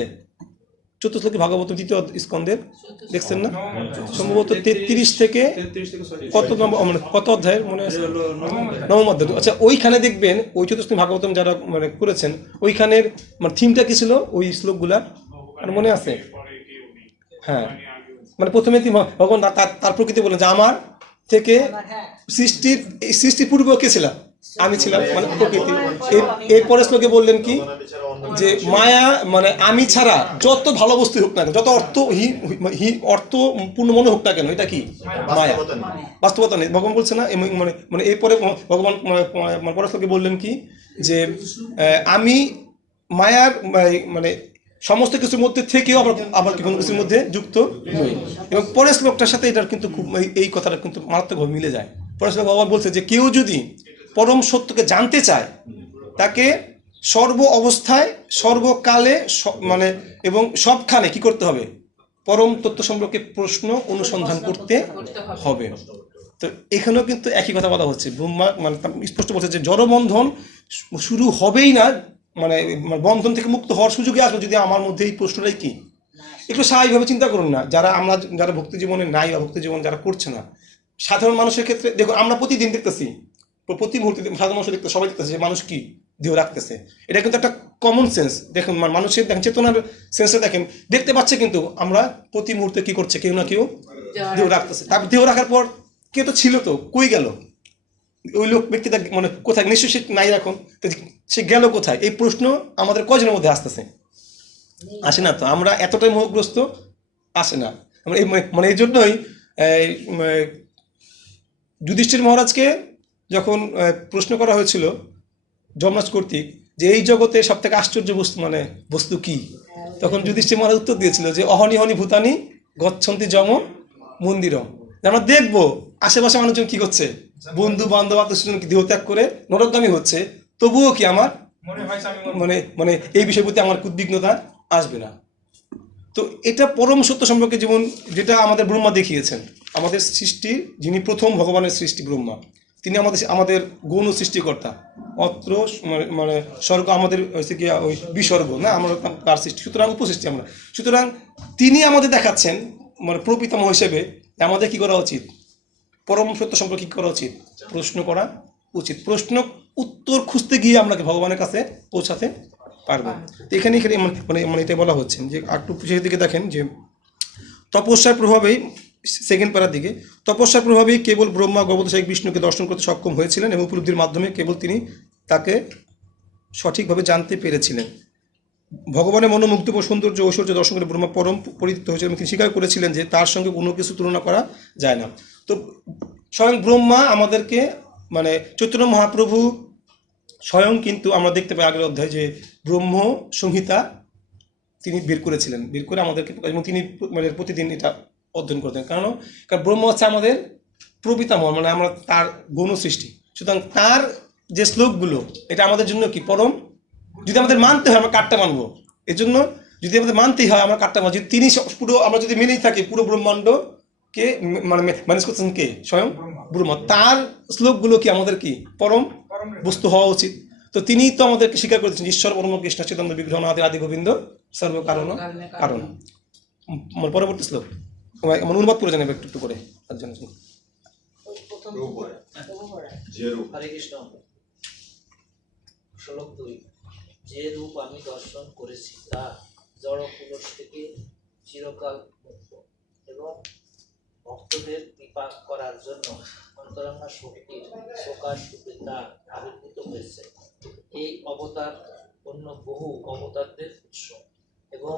চতুর্শ্লোকী ভাগবতম 2য় স্কন্ধের দেখছেন না? সম্ভবত 33 থেকে 33 থেকে 40 কত নম্বর মানে কত অধ্যায়ের মনে আছে? হলো নবম অধ্যায়। নবম অধ্যায়। আচ্ছা, ওইখানে দেখবেন ওই চতুর্শ্লোকী ভাগবতম যারা মানে করেছেন ওইখানের মানে থিমটা কি ছিল ওই শ্লোকগুলার আর মনে আছে? হ্যাঁ, মানে প্রথমে ভগবান তার প্রকৃতি বলেন যে আমার থেকে সৃষ্টির পূর্বে কে ছিলাম? আমি ছিলাম, মানে প্রকৃতি। এরপরে শ্লোকে বললেন কি যে মায়া মানে আমি ছাড়া যত ভালো বস্তু হোক না কেন, যত অর্থপূর্ণ মনে হোক না কেন, এটা কি মায়া, বাস্তবতা নেই। ভগবান বলছে না মানে মানে এরপরে ভগবান পরের শ্লোকে বললেন কি যে আমি মায়ার মানে সমস্ত কিছুর মধ্যে থেকেও আবার কি কোনো কিছুর মধ্যে যুক্ত নই। এবং পরের শ্লোকটার সাথে এটার কিন্তু খুব এই কথাটা কিন্তু মারাত্মকভাবে মিলে যায়। পরের শ্লোক আবার বলছে যে কেউ যদি পরম সত্যকে জানতে চায় তাকে সর্ব অবস্থায় সর্বকালে মানে এবং সবখানে কি করতে হবে? পরম তত্ত্ব সম্পর্কে প্রশ্ন অনুসন্ধান করতে হবে। তো এখানেও কিন্তু একই কথা বলা হচ্ছে। ব্রহ্মা মানে স্পষ্ট বলছে যে জড়বন্ধন শুরু হবেই না, মানে বন্ধন থেকে মুক্ত হওয়ার সুযোগে আসবে যদি আমার মধ্যে এই প্রশ্নটাই কি। একটু স্বাভাবিকভাবে চিন্তা করুন না, যারা ভক্তি জীবনে নাই বা ভক্তি জীবন যারা করছে না, সাধারণ মানুষের ক্ষেত্রে দেখুন আমরা প্রতিদিন দেখতেছি, প্রতি মুহূর্তে সাধারণ মানুষ দেখতে সবাই দেখতেছে যে মানুষ কি দেহ রাখতেছে। এটা কিন্তু একটা কমন সেন্স। দেখুন মানুষের দেখেন চেতনার সেন্সে দেখেন দেখতে পাচ্ছে, কিন্তু আমরা প্রতি মুহূর্তে কি করছে কেউ না কেউ দেহ রাখতেছে। তারপর দেহ রাখার পর কেউ তো ছিল, তো কই গেল ওই লোক ব্যক্তিটা, মানে কোথায়? নিশ্চয়ই সে নাই এখন, তো সে গেল কোথায়? এই প্রশ্ন আমাদের কজনের মধ্যে আসতেছে? আসে না তো। আমরা এতটাই মোহগ্রস্ত, আসে না। মানে এই জন্যই যুধিষ্ঠির মহারাজকে যখন প্রশ্ন করা হয়েছিল যমরাজ কর্তৃক যে এই জগতে সব থেকে আশ্চর্য বস্তু কি, তখন যুধিষ্ঠির মহারাজ উত্তর দিয়েছিল যে অহনি হনি ভূতানি গচ্ছন্তি যম মন্দিরম। আমরা দেখবো আশেপাশে মানুষজন কি করছে, বন্ধু বান্ধব আত্মীয় কি দেহত্যাগ করে নরকগামী হচ্ছে, তবুও কি আমার মানে মানে এই বিষয়ের প্রতি আমার উদ্বিগ্নতা আসবে না। তো এটা পরম সত্য সম্পর্কে যেমন যেটা আমাদের ব্রহ্মা দেখিয়েছেন, আমাদের সৃষ্টি যিনি প্রথম ভগবানের সৃষ্টি ব্রহ্মা, তিনি আমাদের গৌণ সৃষ্টিকর্তা। অত্র মানে স্বর্গ আমাদের হচ্ছে কি ওই বিসর্গ না, আমরা তার সৃষ্টি, সুতরাং উপসৃষ্টি আমরা। সুতরাং তিনি আমাদের দেখাচ্ছেন মানে প্রপিতামহ হিসেবে আমাদের কি করা উচিত? পরম সত্য সম্পর্কে কি করা উচিত? প্রশ্ন করা উচিত। প্রশ্ন উত্তর খুঁজতে গিয়ে আমরা ভগবানের কাছে পৌঁছাতে পারবো। তো এখানে মানে এটা বলা হচ্ছে যে একটু শেষের দিকে দেখেন যে তপস্যার প্রভাবেই, সেকেন্ড প্যারার দিকে, তপস্যার প্রভাবেই কেবল ব্রহ্মা গবৎসায়িক বিষ্ণুকে দর্শন করতে সক্ষম হয়েছিলেন এবং উপলব্ধির মাধ্যমে কেবল তিনি তাকে সঠিকভাবে জানতে পেরেছিলেন। ভগবানের মনোমুগ্ধ সৌন্দর্য ঐশ্বর্য দর্শন করে ব্রহ্মা পরম পরিতৃপ্ত হয়েছিলেন এবং তিনি স্বীকার করেছিলেন যে তার সঙ্গে কোনো কিছু তুলনা করা যায় না। তো স্বয়ং ব্রহ্মা আমাদেরকে মানে চৈতন্য মহাপ্রভু স্বয়ং কিন্তু আমরা দেখতে পাই আগের অধ্যায়ে যে ব্রহ্ম সংহিতা তিনি বের করেছিলেন, বের করে আমাদেরকে, এবং তিনি মানে প্রতিদিন এটা অধ্যয়ন করতেন। কারণ ব্রহ্ম হচ্ছে আমাদের প্রপিতামহ, মানে আমরা তার গৌণ সৃষ্টি। সুতরাং তার যে শ্লোকগুলো এটা আমাদের জন্য কি পরম। যদি আমাদের মানতে হয় আমরা কাঠটা মানবো, এর জন্য যদি আমাদের মানতেই হয় আমরা কাঠটা মানবো। যদি তিনি পুরো আমরা যদি মেনেই থাকি পুরো ব্রহ্মাণ্ডকে মানে ম্যানেজ করতেছেন কে? স্বয়ং ব্রহ্মা। তার শ্লোকগুলো কি আমাদের কি পরম বস্তু হওয়া উচিত। তো তিনিই তো আমাদেরকে স্বীকার করেছেন ঈশ্বর পরম কৃষ্ণ চেতন বিগ্রহ আদি গোবিন্দ সর্বকারণ কারণ। পরবর্তী শ্লোক আমার অনুবাদ করে জানাবে একটু একটু করে তার জন্য। হরে কৃষ্ণ। শ্লোক 2। যে রূপ আমি দর্শন করেছি তা জড় পুরুষ থেকে চিরকাল মুক্ত এবং ভক্তদের কৃপা করার জন্য অন্তরঙ্গা শক্তির প্রকাশ রূপে তা আবির্ভূত হয়েছে। এই অবতার অন্য বহু অবতারদের উৎস এবং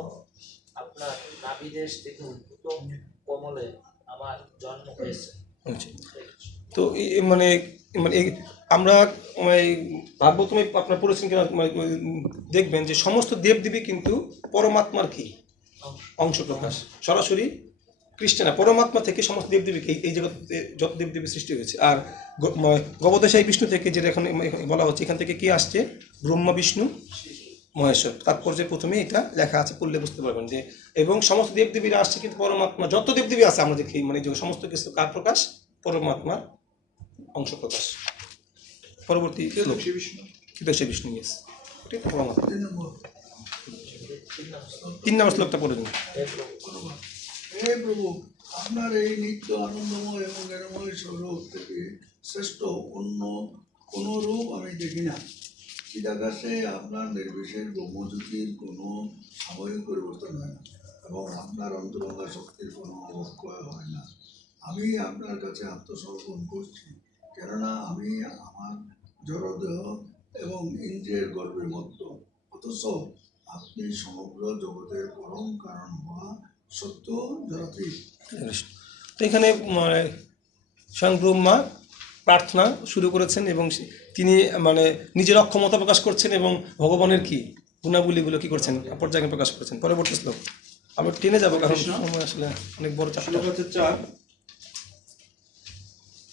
আপনার নাভিদেশ থেকে উদ্ভূত কমলে আমার জন্ম হয়েছে। তো মানে মানে আমরা ভাগবতমে আপনার পড়েছেন কিনা দেখবেন যে সমস্ত দেবদেবী কিন্তু পরমাত্মার কি অংশ প্রকাশ, সরাসরি কৃষ্ণ না, পরমাত্মা থেকে সমস্ত দেবদেবীকে এই জগতে যত দেবদেবী সৃষ্টি হয়েছে। আর গবৎসায়ী বিষ্ণু থেকে যেটা এখন বলা হচ্ছে, এখান থেকে কি আসছে? ব্রহ্মা বিষ্ণু মহেশ্বর। তাৎপর্যের প্রথমে এটা লেখা আছে, পড়লে বুঝতে পারবেন যে এবং সমস্ত দেবদেবীরা আসছে কিন্তু পরমাত্মা, যত দেবদেবী আছে আমরা দেখি মানে যে সমস্ত কিছু কার প্রকাশ? পরমাত্মার অংশ প্রকাশ। পরবর্তী শ্লোক, শ্রী বিষ্ণু। হিতৈষী বিষ্ণু, ইয়েস, এটা পরমাত্মা। 3 নম্বর শ্লোকটা পড়ে দিন। হে প্রভু, আপনার এই নিত্য আনন্দময় এবং জ্ঞানময় স্বরূপ থেকে শ্রেষ্ঠ অন্য কোনো রূপ আমি দেখি না। চিদাকাশে আপনার নির্বিশেষ ব্রহ্মজ্যোতির কোনো সাময়িক পরিবর্তন হয় না এবং আপনার অন্তরঙ্গা শক্তির কোনো অবক্ষয় হয় না। আমি আপনার কাছে আত্মসমর্পণ করছি, কেননা আমি আমার জড়দেহ এবং ইন্দ্রিয়ের গর্বে মত্ত, অথচ আপনি সমগ্র জগতের পরম কারণ হওয়া সত্য জড়াতীত। তো এখানে মানে স্বয়ং ব্রহ্মা প্রার্থনা শুরু করেছেন এবং তিনি মানে নিজের অক্ষমতা প্রকাশ করছেন এবং ভগবানের কি গুণাবলীগুলো কি করছেন পর্যায়ে প্রকাশ করছেন। পরবর্তী শ্লোক আমরা টেনে যাবো, কারণ সময় আসলে অনেক বড় চাপ। শ্লোক হচ্ছে 4।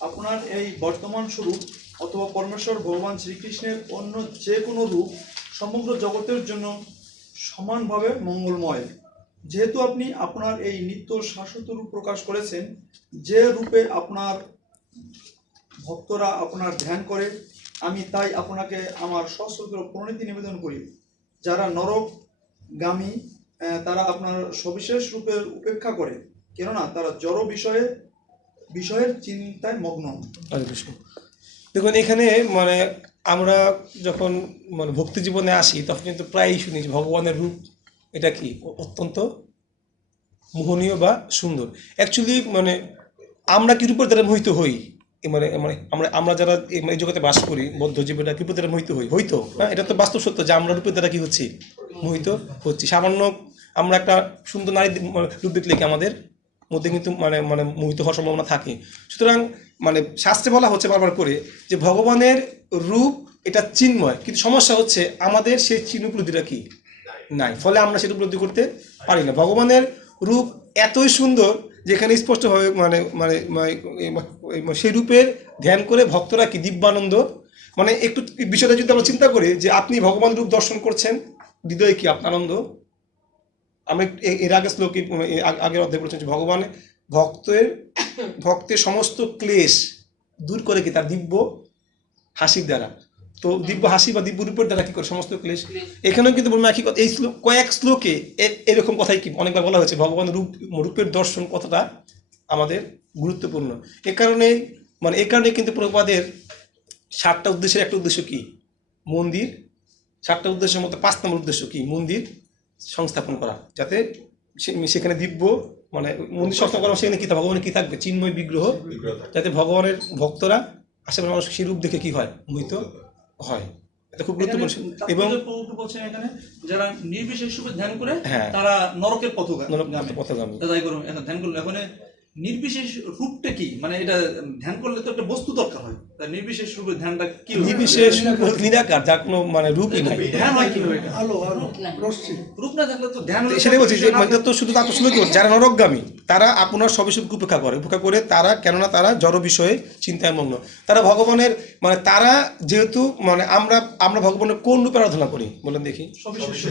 আপনার এই বর্তমান স্বরূপ অথবা পরমেশ্বর ভগবান শ্রীকৃষ্ণের অন্য যে কোনো রূপ সমগ্র জগতের জন্য সমানভাবে মঙ্গলময়। যেহেতু আপনি আপনার এই নিত্য শাশ্বত রূপ প্রকাশ করেছেন, যে রূপে আপনার ভক্তরা আপনার ধ্যান করে, আমি তাই আপনাকে আমার সশ্রদ্ধ প্রণতি নিবেদন করি। যারা নরকগামী তারা আপনার সবিশেষ রূপের উপেক্ষা করে, কেননা তারা জড় বিষয়ের চিন্তায় মগ্ন। হরে কৃষ্ণ। দেখুন এখানে মানে আমরা যখন মানে ভক্তি জীবনে আসি তখন কিন্তু প্রায়ই শুনি যে ভগবানের রূপ এটা কি অত্যন্ত মোহনীয় বা সুন্দর। অ্যাকচুয়ালি মানে আমরা কি রূপের দ্বারা মোহিত হই? মানে মানে আমরা যারা এই জগতে বাস করি বদ্ধ জীবনটা কি রূপের দ্বারা মোহিত হই? হইতো না, এটা তো বাস্তব সত্য যে আমরা রূপের দ্বারা কি হচ্ছি? মোহিত হচ্ছি। সামান্য আমরা একটা সুন্দর নারী রূপ দেখলে কি আমাদের মধ্যে কিন্তু মানে মানে মোহিত হওয়ার সম্ভাবনা থাকে। সুতরাং মানে শাস্ত্রে বলা হচ্ছে বারবার করে যে ভগবানের রূপ এটা চিন্ময়, কিন্তু সমস্যা হচ্ছে আমাদের সেই চিহ্ন উপলব্ধিটা কি নাই, ফলে আমরা সেটা উপলব্ধি করতে পারি না। ভগবানের রূপ এতই সুন্দর যেখানে স্পষ্টভাবে মানে মানে সেই রূপের ধ্যান করে ভক্তরা কি দিব্যানন্দ মানে একটু বিষয়টা যদি আমরা চিন্তা করি যে আপনি ভগবান রূপ দর্শন করছেন, হৃদয়ে কি আপনার আনন্দ। আমি এর আগে শ্লোকে আগের অধ্যায় বলেছেন যে ভগবান ভক্তের সমস্ত ক্লেশ দূর করে কি তার দিব্য হাসির দ্বারা। তো দিব্য হাসি বা দিব্য রূপের দ্বারা কি করে সমস্ত ক্লেশ। এখানেও কিন্তু বলবো একই কথা, এই শ্লোক কয়েক শ্লোকে এরকম কথাই কি অনেকবার বলা হয়েছে ভগবান রূপের দর্শন কতটা আমাদের গুরুত্বপূর্ণ। এ কারণে কিন্তু প্রভুপাদের 7টা উদ্দেশ্যের একটা উদ্দেশ্য কি? মন্দির। 7টা উদ্দেশ্যের মধ্যে 5 নম্বর উদ্দেশ্য কি? মন্দির সংস্থাপন করা, যাতে সেখানে দিব্য মানে মন্দির সংস্থাপন করা, সেখানে কি ভগবানের কি থাকবে? চিন্ময় বিগ্রহ, যাতে ভগবানের ভক্তরা আশেপাশে মানুষ সেই রূপ দেখে কি হয়? মোহিত হয়। এটা খুব গুরুত্বপূর্ণ। এবং বলছেন এখানে যারা নির্বিশেষ রূপে ধ্যান করে হ্যাঁ তারা নরকের পথগামী। পথগামী করুন এখন ধ্যান করলো। এখন নির্বিশেষ রূপটা কি? মানে এটা ধ্যান করলে তো একটা বস্তু দরকার হয়। তাই নির্বিশেষ রূপে ধ্যানটা কি? নির্বিশেষ নিরাকার, যার কোনো মানে রূপই নাই। ধ্যান হয় কিভাবে? এটা আলো রশ্মি রূপ না থাকলে তো ধ্যান হলে সেটাই বলছি যে মানে তো শুধু কি যারা নরকগামী তারা আপনার সবিশেষ উপেক্ষা করে তারা, কেননা তারা জড় বিষয়ে চিন্তায় মগ্ন। তারা ভগবানের মানে তারা যেহেতু মানে আমরা ভগবানের কোন রূপে আরাধনা করি বলেন দেখি?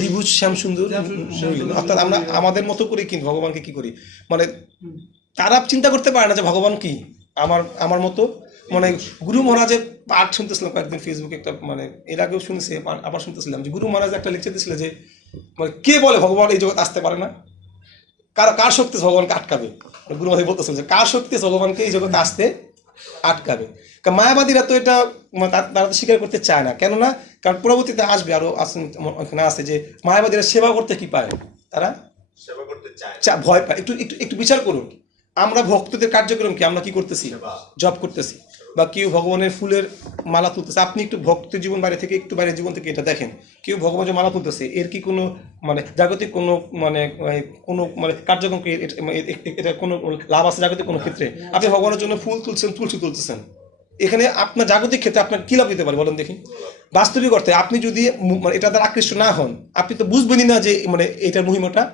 দ্বিভুজ শ্যাম সুন্দর। অর্থাৎ আমরা আমাদের মতো করে কিন্তু ভগবানকে কি করি মানে তারা চিন্তা করতে পারে না যে ভগবান কি আমার মতো। মানে গুরু মহারাজের পাঠ শুনতেছিলাম কয়েকদিন ফেসবুকে, একটা মানে এর আগেও শুনেছি আবার শুনতেছিলাম যে গুরু মহারাজ একটা লেকচার দিয়েছিল যে মানে কে বলে ভগবান এই জগৎ আসতে পারে না, কার শক্তি ভগবানকে আটকাবে। গুরু মহারাজ বলতেছিলেন যে কার শক্তি ভগবানকে এই জগৎ আসতে আটকাবে। কারণ মায়াবাদীরা তো এটা তারা তো স্বীকার করতে চায় না, কেননা কারণ পরবর্তীতে আসবে আরো ওখানে আছে যে মায়াবাদীরা সেবা করতে কি পায়? তারা সেবা করতে চায়, ভয় পায়। একটু বিচার করুন, আমরা ভক্তদের কার্যক্রম কি আমরা কি করতেছি? জব করতেছি, বা কেউ ভগবানের ফুলের মালা তুলতেছে। আপনি একটু ভক্তের জীবন বাইরে থেকে একটু বাইরের জীবন থেকে এটা দেখেন, কেউ ভগবানের মালা তুলতেছে, এর কি কোনো মানে জাগতিক কোনো মানে কোনো মানে কার্যক্রম এটা কোনো লাভ আছে জাগতিক কোনো ক্ষেত্রে? আপনি ভগবানের জন্য ফুল তুলছেন, তুলসী তুলতেছেন, এখানে আপনার জাগতিক ক্ষেত্রে আপনার কি লাভ দিতে পারে বলেন দেখি? বাস্তবিক অর্থে আপনি যদি এটা দ্বারা আকৃষ্ট না হন, আপনি তো বুঝবেনই না যে মানে এটার মহিমাটা।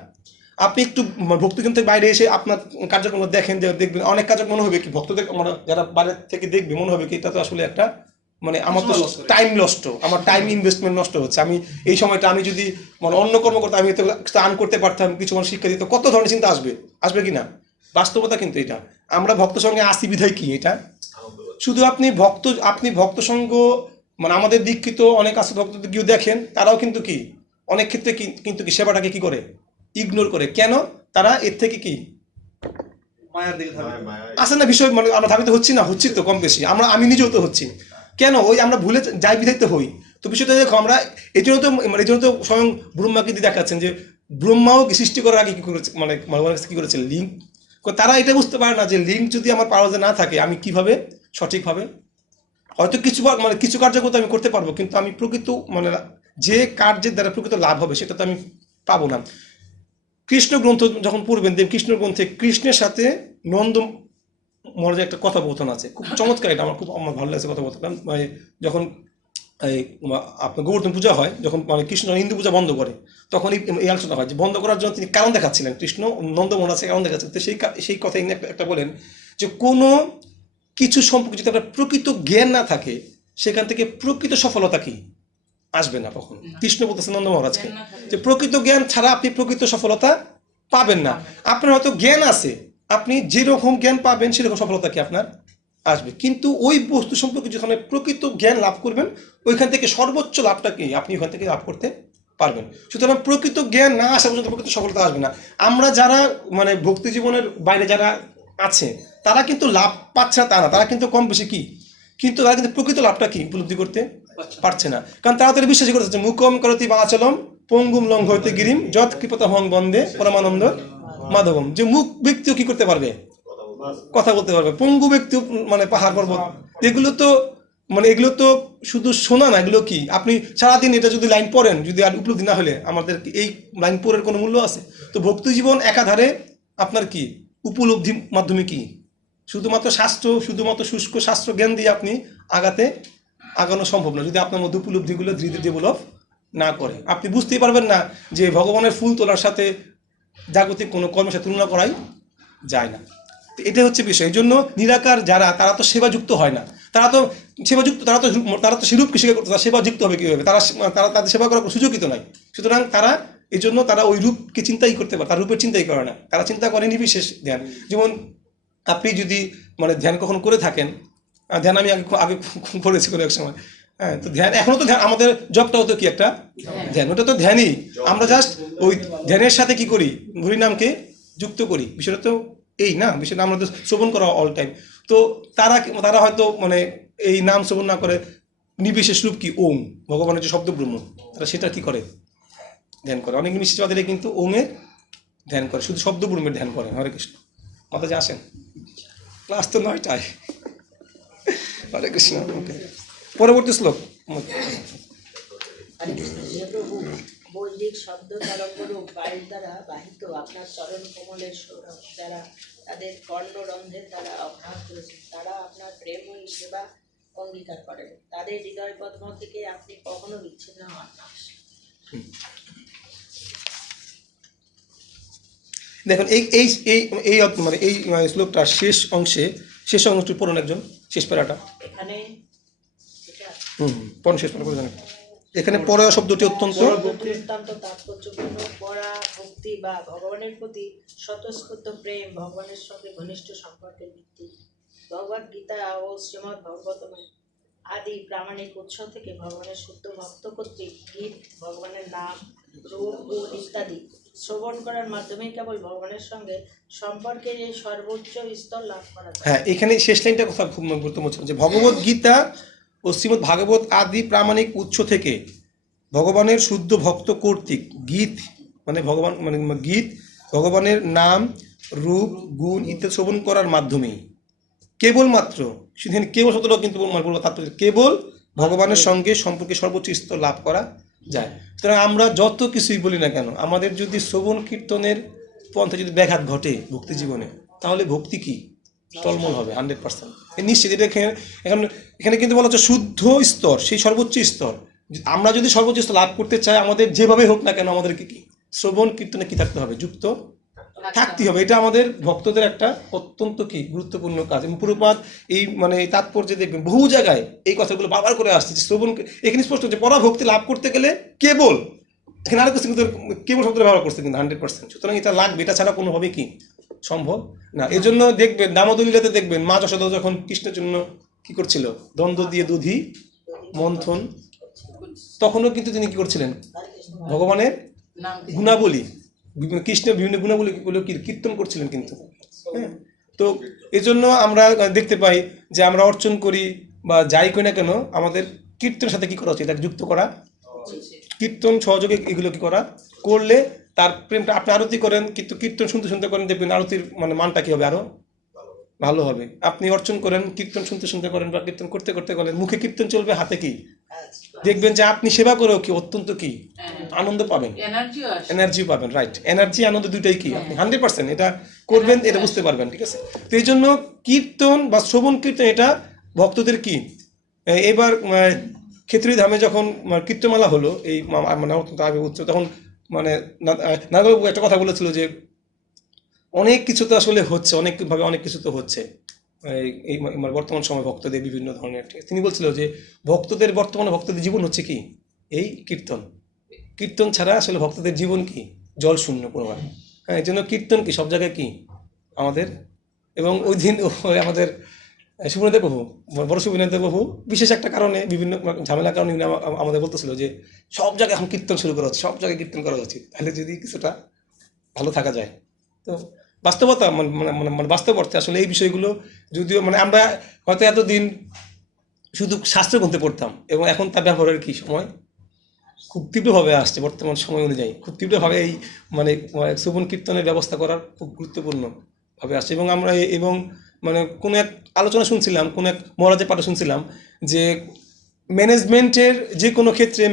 আপনি একটু ভক্তিজন থেকে বাইরে এসে আপনার কার্যক্রম দেখেন, যে দেখবেন অনেক কার্যক্রম মনে হবে কি ভক্তদের যারা বাইরে থেকে দেখবে মনে হবে কি এটা তো আসলে একটা মানে আমার তো টাইম নষ্ট, আমার টাইম ইনভেস্টমেন্ট নষ্ট হচ্ছে। আমি এই সময়টা আমি যদি মানে অন্য কর্ম করতে, আমি আর্ন করতে পারতাম, কিছু মানুষ শিক্ষা দিত, কত ধরনের চিন্তা আসবে কি না? বাস্তবতা কিন্তু এটা। আমরা ভক্ত সঙ্গে আসি বিধায় কি এটা শুধু আপনি ভক্ত সঙ্গ মানে আমাদের দীক্ষিত অনেক আছে ভক্ত গিয়ে দেখেন, তারাও কিন্তু কি অনেক ক্ষেত্রে কিন্তু কি সেবাটাকে কি করে, ইগনোর করে। কেন? তারা এর থেকে কি মায়ার দিকে থাকে। আসে না বিষয়, মানে আমরা ধাবিত হচ্ছি তো কম বেশি, আমি নিজেও তো হচ্ছি। কেন? ওই আমরা ভুলে যাই বিধাইতে হই। তো বিষয়টা দেখো, আমরা এই জন্য তো স্বয়ং ব্রহ্মাকে দিয়ে দেখাচ্ছেন যে ব্রহ্মাও সৃষ্টি করার আগে কি করেছে, মানে ভগবানের কাছে কি করেছে, লিঙ্ক। তারা এটা বুঝতে পারে না যে লিঙ্ক যদি আমার পাওয়াতে না থাকে, আমি কিভাবে সঠিকভাবে হয়তো কিছু কার্যকর আমি করতে পারবো, কিন্তু আমি প্রকৃত মানে যে কার্যের দ্বারা প্রকৃত লাভ হবে সেটা তো আমি পাবো না। কৃষ্ণ গ্রন্থ যখন পড়বেন, কৃষ্ণ গ্রন্থে কৃষ্ণের সাথে নন্দ মহারাজের একটা কথোপকথন আছে, খুব চমৎকার। এটা আমার ভালো লাগছে কথোপকথন। মানে যখন এই আপনার গোবর্ধন পূজা হয়, যখন মানে কৃষ্ণ হিন্দু পূজা বন্ধ করে, তখন এই আলোচনা হয় যে বন্ধ করার জন্য তিনি কারণ দেখাচ্ছিলেন, কৃষ্ণ নন্দ মহারাজকে কারণ দেখাচ্ছিলেন। তো সেই কথা একটা বলেন যে কোনো কিছু সম্পর্কে যদি আপনার প্রকৃত জ্ঞান না থাকে, সেখান থেকে প্রকৃত সফলতা কি আসবে না কখনো। কৃষ্ণ বলতেছে নন্দ মহারাজকে যে প্রকৃত জ্ঞান ছাড়া আপনি প্রকৃত সফলতা পাবেন না। আপনার হয়তো জ্ঞান আছে, আপনি যেরকম জ্ঞান পাবেন সেরকম সফলতা কি আপনার আসবে, কিন্তু ওই বস্তু সম্পর্কে যখন প্রকৃত জ্ঞান লাভ করবেন, ওইখান থেকে সর্বোচ্চ লাভটা কি আপনি ওইখান থেকে লাভ করতে পারবেন। সুতরাং প্রকৃত জ্ঞান না আসা পর্যন্ত প্রকৃত সফলতা আসবে না। আমরা যারা মানে ভক্তি জীবনের বাইরে যারা আছে, তারা কিন্তু লাভ পাচ্ছে না তা না, তারা কিন্তু কম বেশি কি, কিন্তু তারা কিন্তু প্রকৃত লাভটা কি উপলব্ধি করতে পারছে না। কারণ তারা তাদের বিশ্বাসী করতেছে মুকম করতি বাচলম পঙ্গুম লঙ্ঘয়তে গিরিম যৎ কৃপতা হং বন্দে পরমানন্দ মাধবম। যে মুখ ব্যক্তিও কি করতে পারবে, কথা বলতে পারবে। পঙ্গু ব্যক্তিও মানে পাহাড় পর্বত, এগুলো তো শুধু শোনা না, এগুলো কি আপনি সারাদিন এটা যদি লাইন পড়েন, যদি আর উপলব্ধি না হলে আমাদের এই লাইন পড়ের কোনো মূল্য আছে? তো ভক্তি জীবন একাধারে আপনার কি উপলব্ধির মাধ্যমে কি শুধুমাত্র শুষ্ক শাস্ত্র জ্ঞান দিয়ে আপনি আগানো সম্ভব না, যদি আপনার মধ্যে উপলব্ধিগুলো ধীরে ধীরে ডেভেলপ না করে। আপনি বুঝতেই পারবেন না যে ভগবানের ফুল তোলার সাথে জাগতিক কোনো কর্মের সাথে তুলনা করাই যায় না। তো এটা হচ্ছে বিষয়। এই জন্য নিরাকার যারা, তারা তো সেবাযুক্ত হয় না, তারা তো সেরূপকে স্বীকার করতে, তারা সেবাযুক্ত হবে কীভাবে? তারা তাদের সেবা করার কোনো সুযোগই তো নাই। সুতরাং এই জন্য তারা ওই রূপকে চিন্তাই করতে পারে, তার রূপের চিন্তাই করে না, তারা চিন্তা করে নির্বিশেষ ধ্যান। যেমন আপনি যদি মানে ধ্যান কখন করে থাকেন, ধ্যান আমি আগে করেছি কোনো এক সময়, হ্যাঁ, তো ধ্যান এখনো তো ধ্যান, আমাদের জবটাও তো কি একটা ধ্যান, ওটা তো ধ্যানই। আমরা জাস্ট ওই ধ্যানের সাথে কি করি, হরিনামকে যুক্ত করি। বিষয়টা তো এই না, বিষয়টা আমরা তো শ্রবণ করা অল টাইম। তো তারা হয়তো মানে এই নাম শ্রবণ না করে নির্বিশেষ রূপ কি ওম, ভগবানের যে শব্দ ব্রহ্ম, তারা সেটা কি করে, ধ্যান করে। অনেক নিশ্চিতবাদীরা কিন্তু ওমের ধ্যান করে, শুধু শব্দ ব্রহ্মের ধ্যান করে। হরে কৃষ্ণ। মাতাজি আসেন, ক্লাস তো 9টায়। হরে কৃষ্ণ। ওকে, পরবর্তী শ্লোক। প্রভু বৈদিক শব্দ তরঙ্গরূপ বায়ুর দ্বারা বাহিত আপনার চরণ কোমলের সৌরভ, যারা তাদের কর্ণরন্ধ্রের দ্বারা অভ্যাস করেছেন, তারা আপনার প্রেমময়ী সেবা অঙ্গীকার করেন। তাদের হৃদয় পদ্ম থেকে আপনি কখনো বিচ্ছিন্ন হন না। দেখুন এই মানে এই শ্লোকটার শেষ অংশটি পড়ুন একজন, শেষ প্যারাটা। এখানে পড়ুন শেষ প্যারা করে জানেন। এখানে পরা শব্দটি অত্যন্ত তাৎপর্যপূর্ণ। পরা ভক্তি বা ভগবানের প্রতি স্বতঃস্ফূর্ত প্রেম ভগবানের সঙ্গে ঘনিষ্ঠ সম্পর্কের ভিত্তি। ভগবদ গীতা ও শ্রীমদ্ ভাগবতমে আদি প্রামাণিক উৎস থেকে ভগবানের শুদ্ধ ভক্ত কর্তৃক গীত, ভগবানের নাম, রূপ, গুণ ইত্যাদি শ্রবণ করার মাধ্যমে কেবল ভগবানের সঙ্গে সম্পর্কের এই সর্বোচ্চ স্তর লাভ করা যায়। হ্যাঁ, এখানে শেষ লাইনটা কথা খুব গুরুত্বপূর্ণ, যে ভগবদ গীতা ও শ্রীমদ্ ভাগবত আদি প্রামাণিক উৎস থেকে ভগবানের শুদ্ধ ভক্ত কর্তৃক গীত, মানে গীত, ভগবানের নাম, রূপ, গুণ ইত্যাদি শ্রবণ করার মাধ্যমেই কেবলমাত্র, শুধু কেবল শব্দটাও কিন্তু তাৎপর্য, কেবল ভগবানের সঙ্গে সম্পর্কে সর্বোচ্চ স্তর লাভ করা যায়। সুতরাং আমরা যত কিছুই বলি না কেন, আমাদের যদি শ্রবণ কীর্তনের পন্থা যদি ব্যাঘাত ঘটে ভক্তি জীবনে, তাহলে ভক্তি কি টলমল হবে 100%। নিশ্চিত। এটা এখানে কিন্তু বলা হচ্ছে শুদ্ধ স্তর, সেই সর্বোচ্চ স্তর। আমরা যদি সর্বোচ্চ স্তর লাভ করতে চাই, আমাদের যেভাবে হোক না কেন আমাদেরকে কি শ্রবণ কীর্তনে কি থাকতে হবে, যুক্ত থাকতেই হবে। এটা আমাদের ভক্তদের একটা অত্যন্ত কি গুরুত্বপূর্ণ কাজ। এবং পুরোপাত এই মানে এই তাৎপর্য দেখবেন বহু জায়গায় এই কথাগুলো বারবার করে আসছে যে শ্রবণ, এখানে স্পষ্ট যে পরাভক্তি লাভ করতে গেলে কেবল, এখানে আরো কিছু কিন্তু কেবল শব্দটা ব্যবহার করছে কিন্তু 100%, সুতরাং এটা লাগবে, এটা ছাড়া কোনোভাবে কি সম্ভব না। এই জন্য দেখবেন দামোদরীলাতে দেখবেন মা যশোদা যখন কৃষ্ণের জন্য কি করছিল, দ্বন্দ্ব দিয়ে দধি মন্থন, তখনও কিন্তু তিনি কি করছিলেন, ভগবানের নাম গুণাবলী, কৃষ্ণের বিভিন্ন গুণাবলীগুলো কীর্তন করছিলেন কিন্তু। হ্যাঁ, তো এজন্য আমরা দেখতে পাই যে আমরা অর্চন করি বা যাই করি না কেন, আমাদের কীর্তনের সাথে কি করা উচিত, এটা যুক্ত করা, কীর্তন সহযোগে এগুলো কি করা করলে তার প্রেমটা, আপনি আরতি করেন কিন্তু কীর্তন শুনতে শুনতে করেন, দেখবেন আরতির মানে মানটা কি হবে, আরো ভালো হবে। আপনি অর্চন করেন, কীর্তন শুনতে শুনতে করেন বা কীর্তন করতে করতে করেন, মুখে কীর্তন চলবে, হাতে কি, দেখবেন যে আপনি সেবা করেও কি অত্যন্ত কি আনন্দ পাবেন, এনার্জিও আসে। এনার্জি পাবেন। রাইট, এনার্জি আনন্দ দুইটাই কি আপনি 100% এটা করবেন, এটা বুঝতে পারবেন। ঠিক আছে, তো এই জন্য কীর্তন বা শ্রবণ কীর্তন এটা ভক্তদের কি, এবার ক্ষেত্রী ধামে যখন কীর্তনমালা হলো, এই মানে অত্যন্ত আগে উচ্চ, তখন মানে নাগবাবু একটা কথা বলেছিল যে অনেক কিছু তো আসলে হচ্ছে, অনেকভাবে অনেক কিছু তো হচ্ছে এই মানে বর্তমান সময় ভক্তদের বিভিন্ন ধরনের। তিনি বলছিল যে বর্তমানে ভক্তদের জীবন হচ্ছে কি এই কীর্তন, কীর্তন ছাড়া আসলে ভক্তদের জীবন কি জল শূন্য পুরোভাবে। হ্যাঁ, এই জন্য কীর্তন কি সব জায়গায় কি আমাদের। এবং ওই দিন আমাদের সুবিনয় প্রভু, বড় সুবিনয় প্রভু বিশেষ একটা কারণে, বিভিন্ন ঝামেলার কারণে আমাদের বলতেছিল যে সব জায়গায় এখন কীর্তন শুরু করা হচ্ছে, সব জায়গায় কীর্তন করা উচিত, তাহলে যদি কিছুটা ভালো থাকা যায়। তো বাস্তবতা মানে বাস্তব অর্থে আসলে এই বিষয়গুলো যদিও মানে আমরা হয়তো এতদিন শুধু শাস্ত্র গ্রন্থে পড়তাম, এবং এখন তার ব্যবহারের কি সময় খুব তীব্রভাবে আসছে, বর্তমান সময় অনুযায়ী খুব তীব্রভাবে এই মানে শ্রবণ কীর্তনের ব্যবস্থা করার খুব গুরুত্বপূর্ণভাবে আসছে। এবং আমরা এবং মানে কোনো এক আলোচনা শুনছিলাম, কোনো এক মহারাজের পাঠে শুনছিলাম যে ম্যানেজমেন্টের যে কোনো ক্ষেত্রে,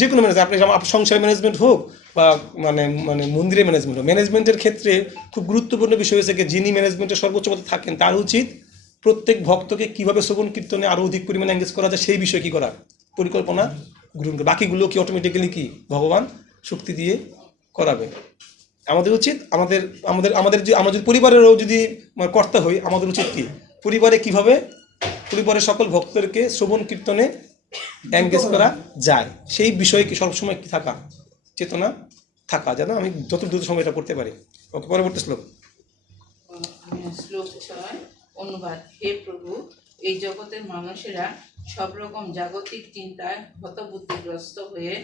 যে কোনো ম্যানেজ, আপনি সংসার ম্যানেজমেন্ট হোক বা মানে মানে মন্দিরের ম্যানেজমেন্ট হোক, ম্যানেজমেন্টের ক্ষেত্রে খুব গুরুত্বপূর্ণ বিষয় হচ্ছে যে যিনি ম্যানেজমেন্টের সর্বোচ্চ পদে থাকেন তার উচিত প্রত্যেক ভক্তকে কীভাবে শ্রবণ কীর্তনে আরও অধিক পরিমাণে এঙ্গেজ করা যায় সেই বিষয়ে কী করা, পরিকল্পনা গ্রহণ করে, বাকিগুলো কি অটোমেটিক্যালি কি ভগবান শক্তি দিয়ে করাবে। আমাদের উচিত আমাদের আমাদের আমাদের যে আমরা যদি পরিবারেরও যদি কর্তা হই, আমাদের উচিত কি পরিবারের সকল ভক্তদেরকে শ্রবণ কীর্তনে এঙ্গেজ করা যায়, সেই বিষয়ে কি সবসময় কি থাকা, চেতনা থাকা, যেন আমি যত দ্রুত সময় এটা করতে পারি। ওকে, পরবর্তী শ্লোক। শ্লোক 6 অনুবাদ। হে প্রভু, এই জগতের মানুষেরা সব রকম জাগতিক চিন্তায় হতবুদ্ধিগ্রস্ত হয়ে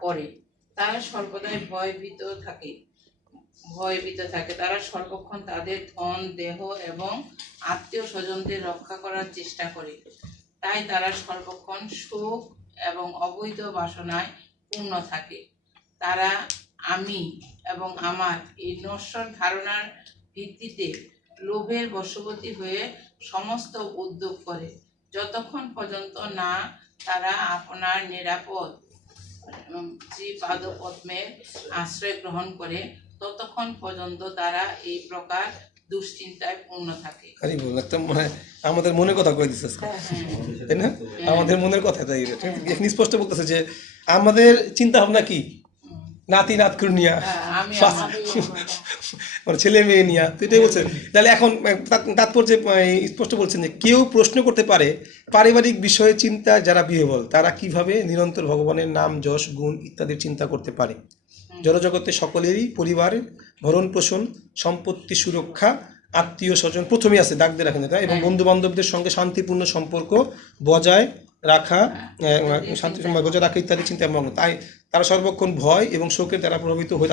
পড়ে। তারা সর্বদাই ভয়ভীত থাকে। তারা সর্বক্ষণ তাদের ধন, দেহ এবং আত্মীয় স্বজনদের রক্ষা করার চেষ্টা করে। তাই তারা সর্বক্ষণ শোক এবং অবৈধ বাসনায় পূর্ণ থাকে। তারা আমি এবং আমার এই নশ্বর ধারণার ভিত্তিতে লোভের বশবর্তী হয়ে সমস্ত উদ্যোগ করে। যতক্ষণ পর্যন্ত না তারা আপনার নিরাপদ শ্রীপাদপদ্মের আশ্রয় গ্রহণ করে, ততক্ষণ পর্যন্ত তারা এই প্রকার দুশ্চিন্তায় পূর্ণ থাকে। আমাদের মনের কথা কয়ে দিচ্ছে, তাই না? আমাদের মনের কথা তাই এখানে স্পষ্ট বলতেছে যে আমাদের চিন্তা ভাবনা কি নাতি নাতকুর নিয়া, মানে ছেলে মেয়ে নিয়া, তো এটাই বলছেন। তাহলে এখন তাৎপর্য স্পষ্ট বলছেন যে কেউ প্রশ্ন করতে পারে পারিবারিক বিষয়ে চিন্তা যারা বিহ্বল তারা কিভাবে নিরন্তর ভগবানের নাম, যশ, গুণ ইত্যাদির চিন্তা করতে পারে। জড়জগতে সকলেরই পরিবারের ভরণ পোষণ, সম্পত্তি সুরক্ষা, আত্মীয় স্বজন প্রথমেই আছে, দাগ দিয়ে রাখেন এটা, এবং বন্ধু বান্ধবদের সঙ্গে শান্তিপূর্ণ সম্পর্ক বজায় রাখা, ইত্যাদি চিন্তা মগ্ন। তাই তারা সর্বক্ষণ ভয় এবং শোকের দ্বারা প্রভাবিত হয়ে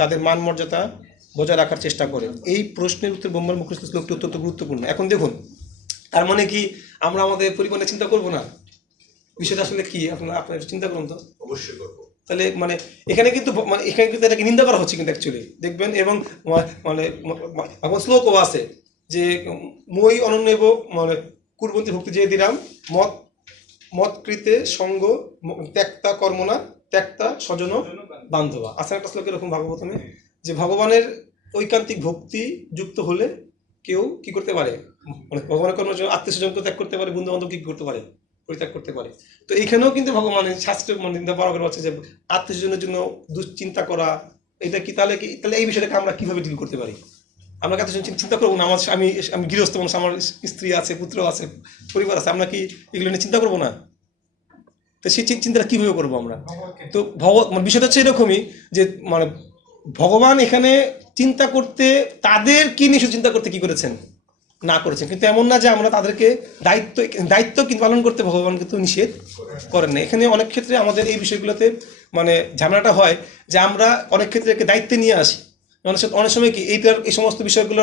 তাদের মান মর্যাদা বজায় রাখার চেষ্টা করে। এই প্রশ্নের উত্তর ব্রহ্মার মুখস্থ শ্লোকটি অত্যন্ত গুরুত্বপূর্ণ। এখন দেখুন, তার মানে কি আমরা আমাদের পরিবারের চিন্তা করব না? বিষয়টা আসলে কি আপনার চিন্তা করুন তো। অবশ্যই করবো। তাহলে মানে এখানে কিন্তু এটাকে নিন্দা করা হচ্ছে কিন্তু অ্যাকচুয়ালি দেখবেন। এবং মানে শ্লোকও আছে যে মই অনন্যব মানে কুর্বন্তী ভক্তি যে দিরাম মৎকৃতে সঙ্গ ত্যাক্তা কর্মনা ত্যাক্তা স্বজন বান্ধবা। আছে একটা শ্লোক এরকম ভাগবতমে যে ভগবানের ঐকান্তিক ভক্তি যুক্ত হলে কেউ কি করতে পারে, মানে ভগবানের কর্মের জন্য আত্মীয় স্বজনকে ত্যাগ করতে পারে, বন্ধু বান্ধব কি করতে পারে, পরিত্যাগ করতে পারে। তো এইখানেও কিন্তু ভগবানের শাস্ত্র নিন্দা বরাবর আছে যে আত্মীয় স্বজনের জন্য দুশ্চিন্তা করা এটা কি তাহলে এই বিষয়টাকে আমরা কিভাবে ডিল করতে পারি? আমরা কত চিন্তা করবো না? আমি গৃহস্থ মানুষ, আমার স্ত্রী আছে, পুত্র আছে, পরিবার আছে, আমরা কি এগুলো নিয়ে চিন্তা করবো না? তো সেই চিন্তাটা কীভাবে করবো আমরা? তো বিষয়টা হচ্ছে এরকমই যে মানে ভগবান এখানে চিন্তা করতে, তাদের কি নিয়ে চিন্তা করতে কি করেছেন না করেছেন, কিন্তু এমন না যে আমরা তাদেরকে দায়িত্ব কিন্তু পালন করতে ভগবান কিন্তু নিষেধ করেন না। এখানে অনেক ক্ষেত্রে আমাদের এই বিষয়গুলোতে মানে ঝামেলাটা হয় যে আমরা অনেক ক্ষেত্রে একে দায়িত্বে নিয়ে আসি। অনেক সময় কি এই সমস্ত বিষয়গুলো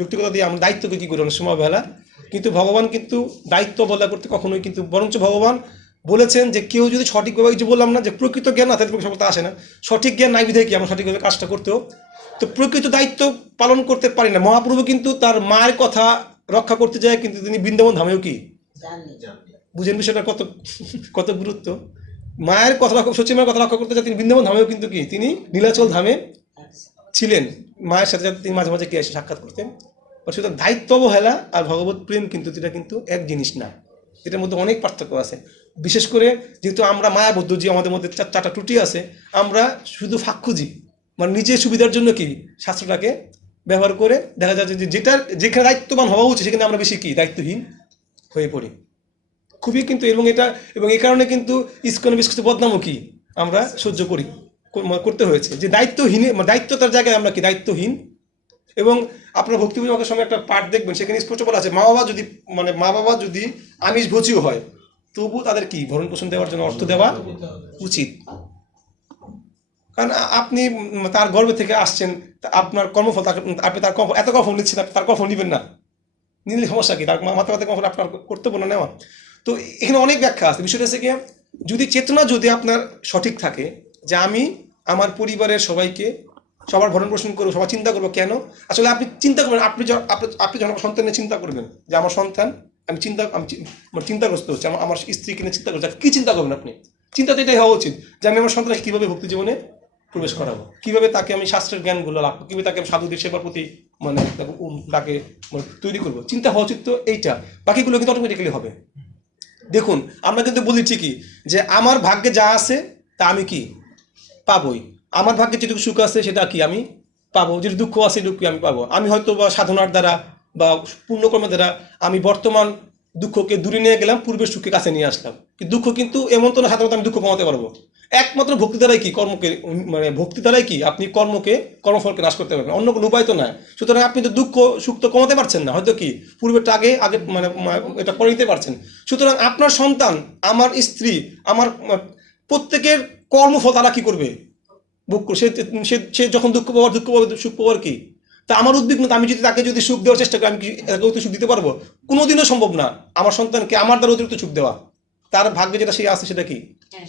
যৌক্তিকতা দিয়ে আমরা দায়িত্বকে কী করি অনেক সময় বেলা, কিন্তু ভগবান কিন্তু দায়িত্ব বলা করতে কখনোই কিন্তু, বরঞ্চ ভগবান বলেছেন যে কেউ যদি সঠিকভাবে, যে বললাম না যে প্রকৃত জ্ঞান না তাদের সফলতা আসে না, সঠিক জ্ঞান নাই বিধায় কি আমরা সঠিকভাবে কাজটা করতেও তো প্রকৃত দায়িত্ব পালন করতে পারি না। মহাপ্রভু কিন্তু তার মায়ের কথা রক্ষা করতে যায়, কিন্তু তিনি বৃন্দাবন ধামেও কি বুঝেন বিষয়টা কত কত গুরুত্ব। মায়ের কথা সচি মায়ের কথা রক্ষা করতে যায়, তিনি বৃন্দাবন ধামেও কিন্তু কি তিনি নীলাচল ধামে ছিলেন, মায়ের সাথে সাথে তিনি মাঝে মাঝে কি এসে সাক্ষাৎ করতেন। সুতরাং দায়িত্ব অবহেলা আর ভগবত প্রেম কিন্তু এটা কিন্তু এক জিনিস না, এটার মধ্যে অনেক পার্থক্য আছে। বিশেষ করে যেহেতু আমরা মায়াবদ্ধ, যে আমাদের মধ্যে চারটা ত্রুটি আছে, আমরা শুধু ফাঁক খুঁজি, মানে নিজের সুবিধার জন্য কি শাস্ত্রটাকে ব্যবহার করে দেখা যাচ্ছে যে যেখানে দায়িত্ববান হওয়া উচিত সেখানে আমরা বেশি কি দায়িত্বহীন হয়ে পড়ি খুবই কিন্তু। এবং এই কারণে কিন্তু ইসকনে বেশ কিছু বদনামও কি আমরা সহ্য করতে হয়েছে, যে দায়িত্ব তার জায়গায় আমরা কি দায়িত্বহীন। এবং আপনার ভক্তি বিভাগের সঙ্গে একটা পাঠ দেখবেন, সেখানে স্পষ্ট বলা আছে মা বাবা যদি আমিষ ভোজীও হয় তবু তাদের কি ভরণ পোষণ দেওয়ার জন্য অর্থ দেওয়া উচিত। কারণ আপনি তার গর্ভে থেকে আসছেন, আপনার কর্মফল, আপনি তার এত কর্মফল নিচ্ছেন, আপনি তার কর্মফল নেবেন না, নিলে সমস্যা কি? তার মাথা কর্মফল আপনার কর্তব্য না নেওয়া। তো এখানে অনেক ব্যাখ্যা আছে। বিষয়টা হচ্ছে কি, যদি চেতনা যদি আপনার সঠিক থাকে যে আমি আমার পরিবারের সবাইকে সবার ভরণ পোষণ করবো, সবার চিন্তা করবো, কেন আসলে আপনি চিন্তা করবেন, আপনি যখন সন্তানের চিন্তা করবেন যে আমার সন্তান, আমি চিন্তাগ্রস্ত হচ্ছে, আমার স্ত্রীকে নিয়ে চিন্তা করছে, কি চিন্তা করবেন আপনি? চিন্তা তো এটাই হওয়া উচিত যে আমি আমার সন্তানকে কীভাবে ভক্তি জীবনে প্রবেশ করাবো, কীভাবে তাকে আমি শাস্ত্রের জ্ঞানগুলো রাখবো, কীভাবে তাকে আমি সাধুদের সেবার প্রতি তাকে তৈরি করবো। চিন্তা হওয়া উচিত তো এইটা, বাকিগুলো কিন্তু অটোমেটিক্যালি হবে। দেখুন আমরা কিন্তু বলি ঠিকই যে আমার ভাগ্যে যা আছে তা আমি কি পাবোই, আমার ভাগ্যে যেটুকু সুখ আছে সেটা কি আমি পাবো, যেটুকু দুঃখ আছে দুঃখ আমি পাবো। আমি হয়তো বা সাধনার দ্বারা বা পুণ্যকর্মের দ্বারা আমি বর্তমান দুঃখকে দূরে নিয়ে গেলাম, পূর্বের সুখকে কাছে নিয়ে আসলাম। কিন্তু দুঃখ কিন্তু এমন তো না সাধারণত আমি দুঃখ কমাতে পারবো, একমাত্র ভক্তি দ্বারাই কি ভক্তি দ্বারাই কি আপনি কর্মফলকে নাশ করতে পারবেন, অন্য কোনো উপায় তো নয়। সুতরাং আপনি তো দুঃখ সুখ তো কমাতে পারছেন না, হয়তো কি পূর্বেরটা আগে এটা করে নিতে পারছেন। সুতরাং আপনার সন্তান, আমার স্ত্রী, আমার প্রত্যেকের কর্মফল তারা কি করবে ভোগ করবে। সে যখন দুঃখ পাওয়ার সুখ পাওয়ার কি তা আমার উদ্বিগ্নতা, আমি যদি তাকে যদি সুখ দেওয়ার চেষ্টা করি, আমি কি তাকে সুখ দিতে পারবো? কোনোদিনও সম্ভব না আমার সন্তানকে আমার দ্বারা অতিরিক্ত সুখ দেওয়া। তার ভাগ্যে যেটা সে আছে সেটা কি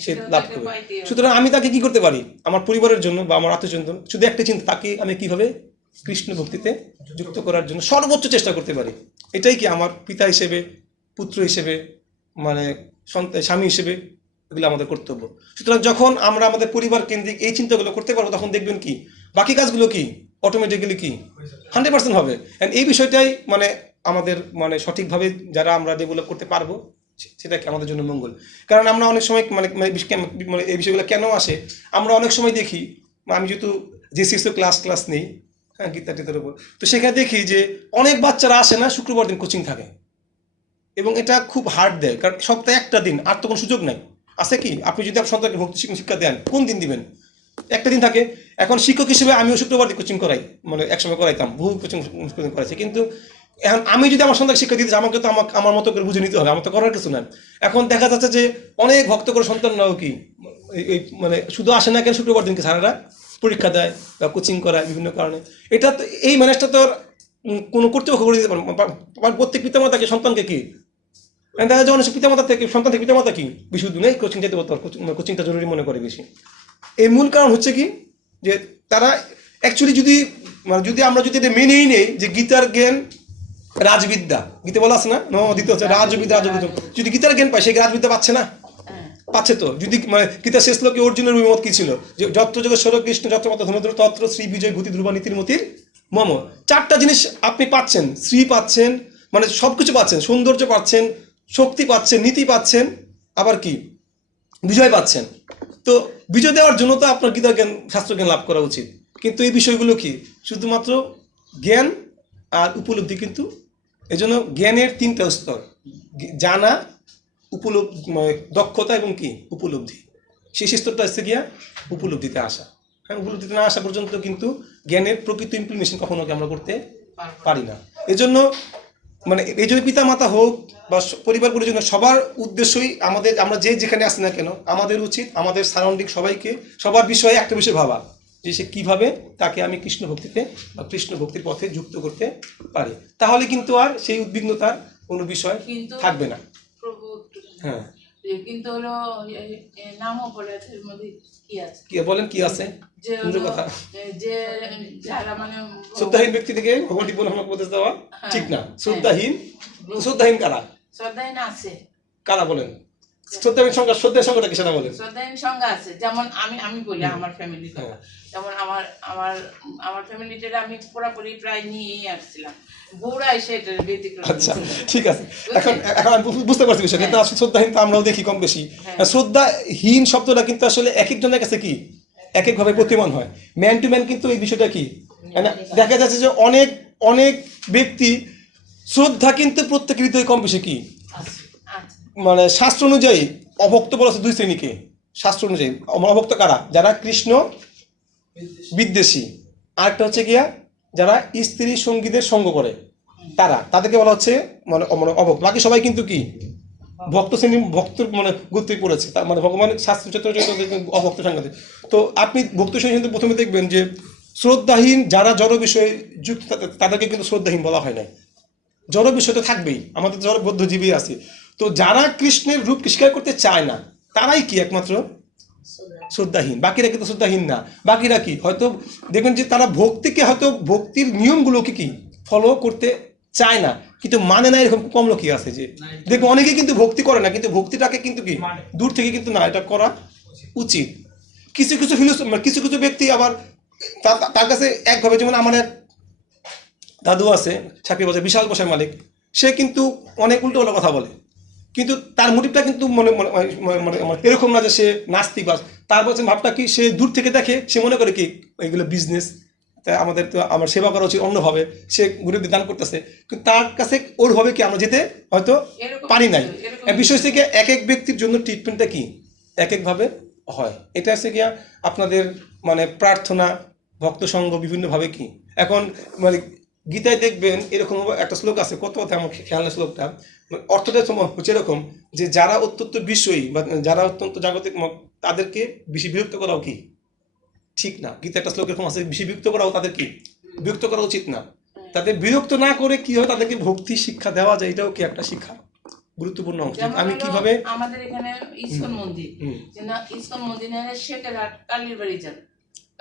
সে লাভ করবে। সুতরাং আমি তাকে কি করতে পারি, আমার পরিবারের জন্য বা আমার আত্মীয়স্বজন শুধু একটা চিন্তা, তাকে আমি কিভাবে কৃষ্ণ ভক্তিতে যুক্ত করার জন্য সর্বোচ্চ চেষ্টা করতে পারি। এটাই কি আমার পিতা হিসেবে, পুত্র হিসেবে, স্বামী হিসেবে এগুলো আমাদের কর্তব্য। সুতরাং যখন আমরা আমাদের পরিবার কেন্দ্রিক এই চিন্তাগুলো করতে পারবো, তখন দেখবেন কি বাকি কাজগুলো কি অটোমেটিক্যালি কি 100% হবে। অ্যান্ড এই বিষয়টাই আমাদের সঠিকভাবে যারা আমরা ডেভেলপ করতে পারবো সেটা কি আমাদের জন্য মঙ্গল। কারণ আমরা অনেক সময় এই বিষয়গুলো কেন আসে, আমরা অনেক সময় দেখি, আমি যেহেতু জেসিএস ক্লাস নেই, হ্যাঁ, গীতা টিতার উপর, তো সেখানে দেখি যে অনেক বাচ্চারা আসে না, শুক্রবার দিন কোচিং থাকে এবং এটা খুব হার্ড দেয়, কারণ সপ্তাহে একটা দিন, আর তো কোনো সুযোগ নাই। আছে কি আপনি যদি আপনার সন্তানকে ভক্তি শিক্ষা দেন, কোন দিন দিবেন? একটা দিন থাকে। এখন শিক্ষক হিসেবে আমিও শুক্রবার দিন কোচিং করাই, একসময় করাইতাম, বহু কোচিং করাইছি। কিন্তু এখন আমি যদি আমার সন্তানকে শিক্ষা দিতে, আমাকে তো আমার মতো করে বুঝে নিতে হবে, আমার তো করার কিছু না। এখন দেখা যাচ্ছে যে অনেক ভক্ত করে সন্তানরাও কি শুধু আসে না কেন শুক্রবার দিনকে, সারারা পরীক্ষা দেয় বা কোচিং করায় বিভিন্ন কারণে। এটা তো এই ম্যানেজটা তো কোনো কর্তৃপক্ষ করে দিতে পারে। প্রত্যেক পিতামাতাকে সন্তানকে কি দেখা যায়, অনেক পিতামাতা থেকে সন্তান থেকে পিতামাতা কি বিশুদ্ধ নেই, কোচিং যেতে পারতো, কোচিংটা জরুরি মনে করে বেশি। এই মূল কারণ হচ্ছে কি যে তারা অ্যাকচুয়ালি যদি আমরা যদি এটা মেনেই নেই যে গীতার জ্ঞান রাজবিদ্যা, গীতা বলা আছে না, দ্বিতীয় হচ্ছে রাজবিদ্যা, যদি গীতার জ্ঞান পায়, সেই রাজবিদ্যা পাচ্ছে না, পাচ্ছে তো। যদি গীতা শেষ লোকে অর্জুনের অভিমত কি ছিল, যে যত্র যোগেশ্বর কৃষ্ণ যত্র মত ধনুদ্র তত্র শ্রী বিজয় ভূতি ধ্রুবা নীতির মতির মম। চারটা জিনিস আপনি পাচ্ছেন, শ্রী পাচ্ছেন, সবকিছু পাচ্ছেন, সৌন্দর্য পাচ্ছেন, শক্তি পাচ্ছেন, নীতি পাচ্ছেন, আবার কি বিজয় পাচ্ছেন। তো বিজয় দেওয়ার জন্য তো আপনার গীতা জ্ঞান শাস্ত্র জ্ঞান লাভ করা উচিত, কিন্তু এই বিষয়গুলো কি শুধুমাত্র জ্ঞান আর উপলব্ধি, কিন্তু এই জন্য জ্ঞানের 3টা স্তর, জানা, দক্ষতা এবং কি উপলব্ধি। সেই স্তরটা হচ্ছে গিয়া উপলব্ধিতে আসা। হ্যাঁ, উপলব্ধিতে না আসা পর্যন্ত কিন্তু জ্ঞানের প্রকৃত ইমপ্লিমেশন কখনো কি আমরা করতে পারি না। এজন্য মানে এই জন্য পিতা মাতা হোক বা পরিবার পরিজন সবার উদ্দেশ্যই আমরা যেখানে আসি না কেন, আমাদের উচিত আমাদের সারাউন্ডিং সবাইকে সবার বিষয়ে একটা বিষয় ভাবা, যে সে কীভাবে তাকে আমি কৃষ্ণ ভক্তিতে বা কৃষ্ণ ভক্তির পথে যুক্ত করতে পারি। তাহলে কিন্তু আর সেই উদ্বিগ্নতার কোনো বিষয় কিন্তু থাকবে না। প্রভু হ্যাঁ, কিন্তু হলো নামও বলে আছে, এর মধ্যে কি আছে কি বলেন, কি আছে যে সুন্দর হলো কথা। যে যারা মানে শ্রদ্ধাহীন ব্যক্তি থেকে ভগবতী বলে আমাকে উপদেশ দেওয়া হ্যাঁ, ঠিক না। হ্যাঁ। শ্রদ্ধাহীন কারা শ্রদ্ধাহীন আছে, কারা বলেন? শ্রদ্ধাহীন সংখ্যাটা কি সেটা বলেন। শ্রদ্ধাহীন সংজ্ঞা আছে। যেমন আমি বলি আমার ফ্যামিলির কথা, হ্যাঁ। যেমন আমার ফ্যামিলিতে আমি পুরোপুরি প্রায় নিয়েই আসছিলাম, বউরা এসে এটার ব্যতিক্রম। আচ্ছা, ঠিক আছে। এখন আমি বুঝতে পারছি বিষয়, কিন্তু আসলে শ্রদ্ধাহীন তো আমরাও দেখি কম বেশি। হ্যাঁ। শ্রদ্ধাহীন শব্দটা কিন্তু আসলে এক একজনের কাছে কি এক একভাবে প্রতিমান হয়। ম্যান টু ম্যান কিন্তু এই বিষয়টা কি দেখা যাচ্ছে যে অনেক অনেক ব্যক্তি শ্রদ্ধা কিন্তু প্রত্যেকের হৃদয়ে কম বেশি কি আচ্ছা, মানে শাস্ত্র অনুযায়ী অভক্ত বলা হচ্ছে 2 শ্রেণীকে। শাস্ত্র অনুযায়ী অভক্ত কারা? যারা কৃষ্ণ বিদ্বেষী, আরেকটা হচ্ছে গিয়া যারা স্ত্রী সঙ্গীদের সঙ্গ করে, তাদেরকে বলা হচ্ছে মানে অভক্ত। বাকি সবাই কিন্তু কি ভক্ত শ্রেণী, ভক্ত মানে গোত্রে পড়েছে। তার মানে ভগবান শাস্ত্র চৈতন্য অভক্ত সংঘাতে। তো আপনি ভক্ত শ্রেণী প্রথমে দেখবেন যে শ্রদ্ধাহীন যারা জড় বিষয়ে যুক্ত তাদেরকে কিন্তু শ্রদ্ধাহীন বলা হয় না। জড় বিষয় তো থাকবেই, আমাদের জড় বদ্ধজীবী আছে। তো যারা কৃষ্ণের রূপকে স্বীকার করতে চায় না তারাই কি একমাত্র শ্রদ্ধাহীন, বাকিরা কিন্তু শ্রদ্ধাহীন না। বাকিরা কি হয়তো দেখবেন যে তারা ভক্তিকে হয়তো ভক্তির নিয়মগুলোকে কি ফলো করতে চায় না, কিন্তু মানে না, এরকম কম লোকই আছে যে দেখবো অনেকে কিন্তু ভক্তি করে না, কিন্তু ভক্তিটাকে কিন্তু কি দূর থেকে কিন্তু না এটা করা উচিত। কিছু কিছু কিছু কিছু ব্যক্তি আবার তার কাছে একভাবে, যেমন আমার এক দাদু আছে চাকরি বাজার বিশাল বসার মালিক, সে কিন্তু অনেক উল্টো পাল্টা কথা বলে, কিন্তু তার মোটিভটা কিন্তু এরকম না যে সে নাস্তিক বা তার বলছে ভাবটা কি, সে দূর থেকে দেখে, সে মনে করে কি এগুলো বিজনেস, তাই আমাদের তো আমার সেবা করা উচিত অন্যভাবে, সে গরিবদের দান করতেছে, কিন্তু তার কাছে ওর হবে কি আমরা যেতে হয়তো পারি নাই। বিষয় হচ্ছে গিয়ে এক এক ব্যক্তির জন্য ট্রিটমেন্টটা কি এক একভাবে হয়। এটা হচ্ছে গিয়া আপনাদের মানে প্রার্থনা ভক্ত সঙ্গ বিভিন্নভাবে কি এখন মানে গীতায় দেখবেন এরকম একটা শ্লোক আছে, কত কথা আমার খেয়াল নেই শ্লোকটা, অর্থটা হচ্ছে এরকম যে যারা অত্যন্ত বিষয়ী বা যারা অত্যন্ত জাগতিক তাদেরকে বেশি বিরক্ত করাও কি ঠিক না। গীতা একটা শ্লোক এরকম আছে, বেশি বিরক্ত করাও তাদের কি বিরক্ত করা উচিত না। তাদের বিরক্ত না করে কি হয় তাদেরকে ভক্তি শিক্ষা দেওয়া যায়, এটাও কি একটা শিক্ষা গুরুত্বপূর্ণ অংশ। আমি কিভাবে আমাদের এখানে ইসকন মন্দির, ইসকন মন্দির শেখের হাট কালীবাড়ি যাবে,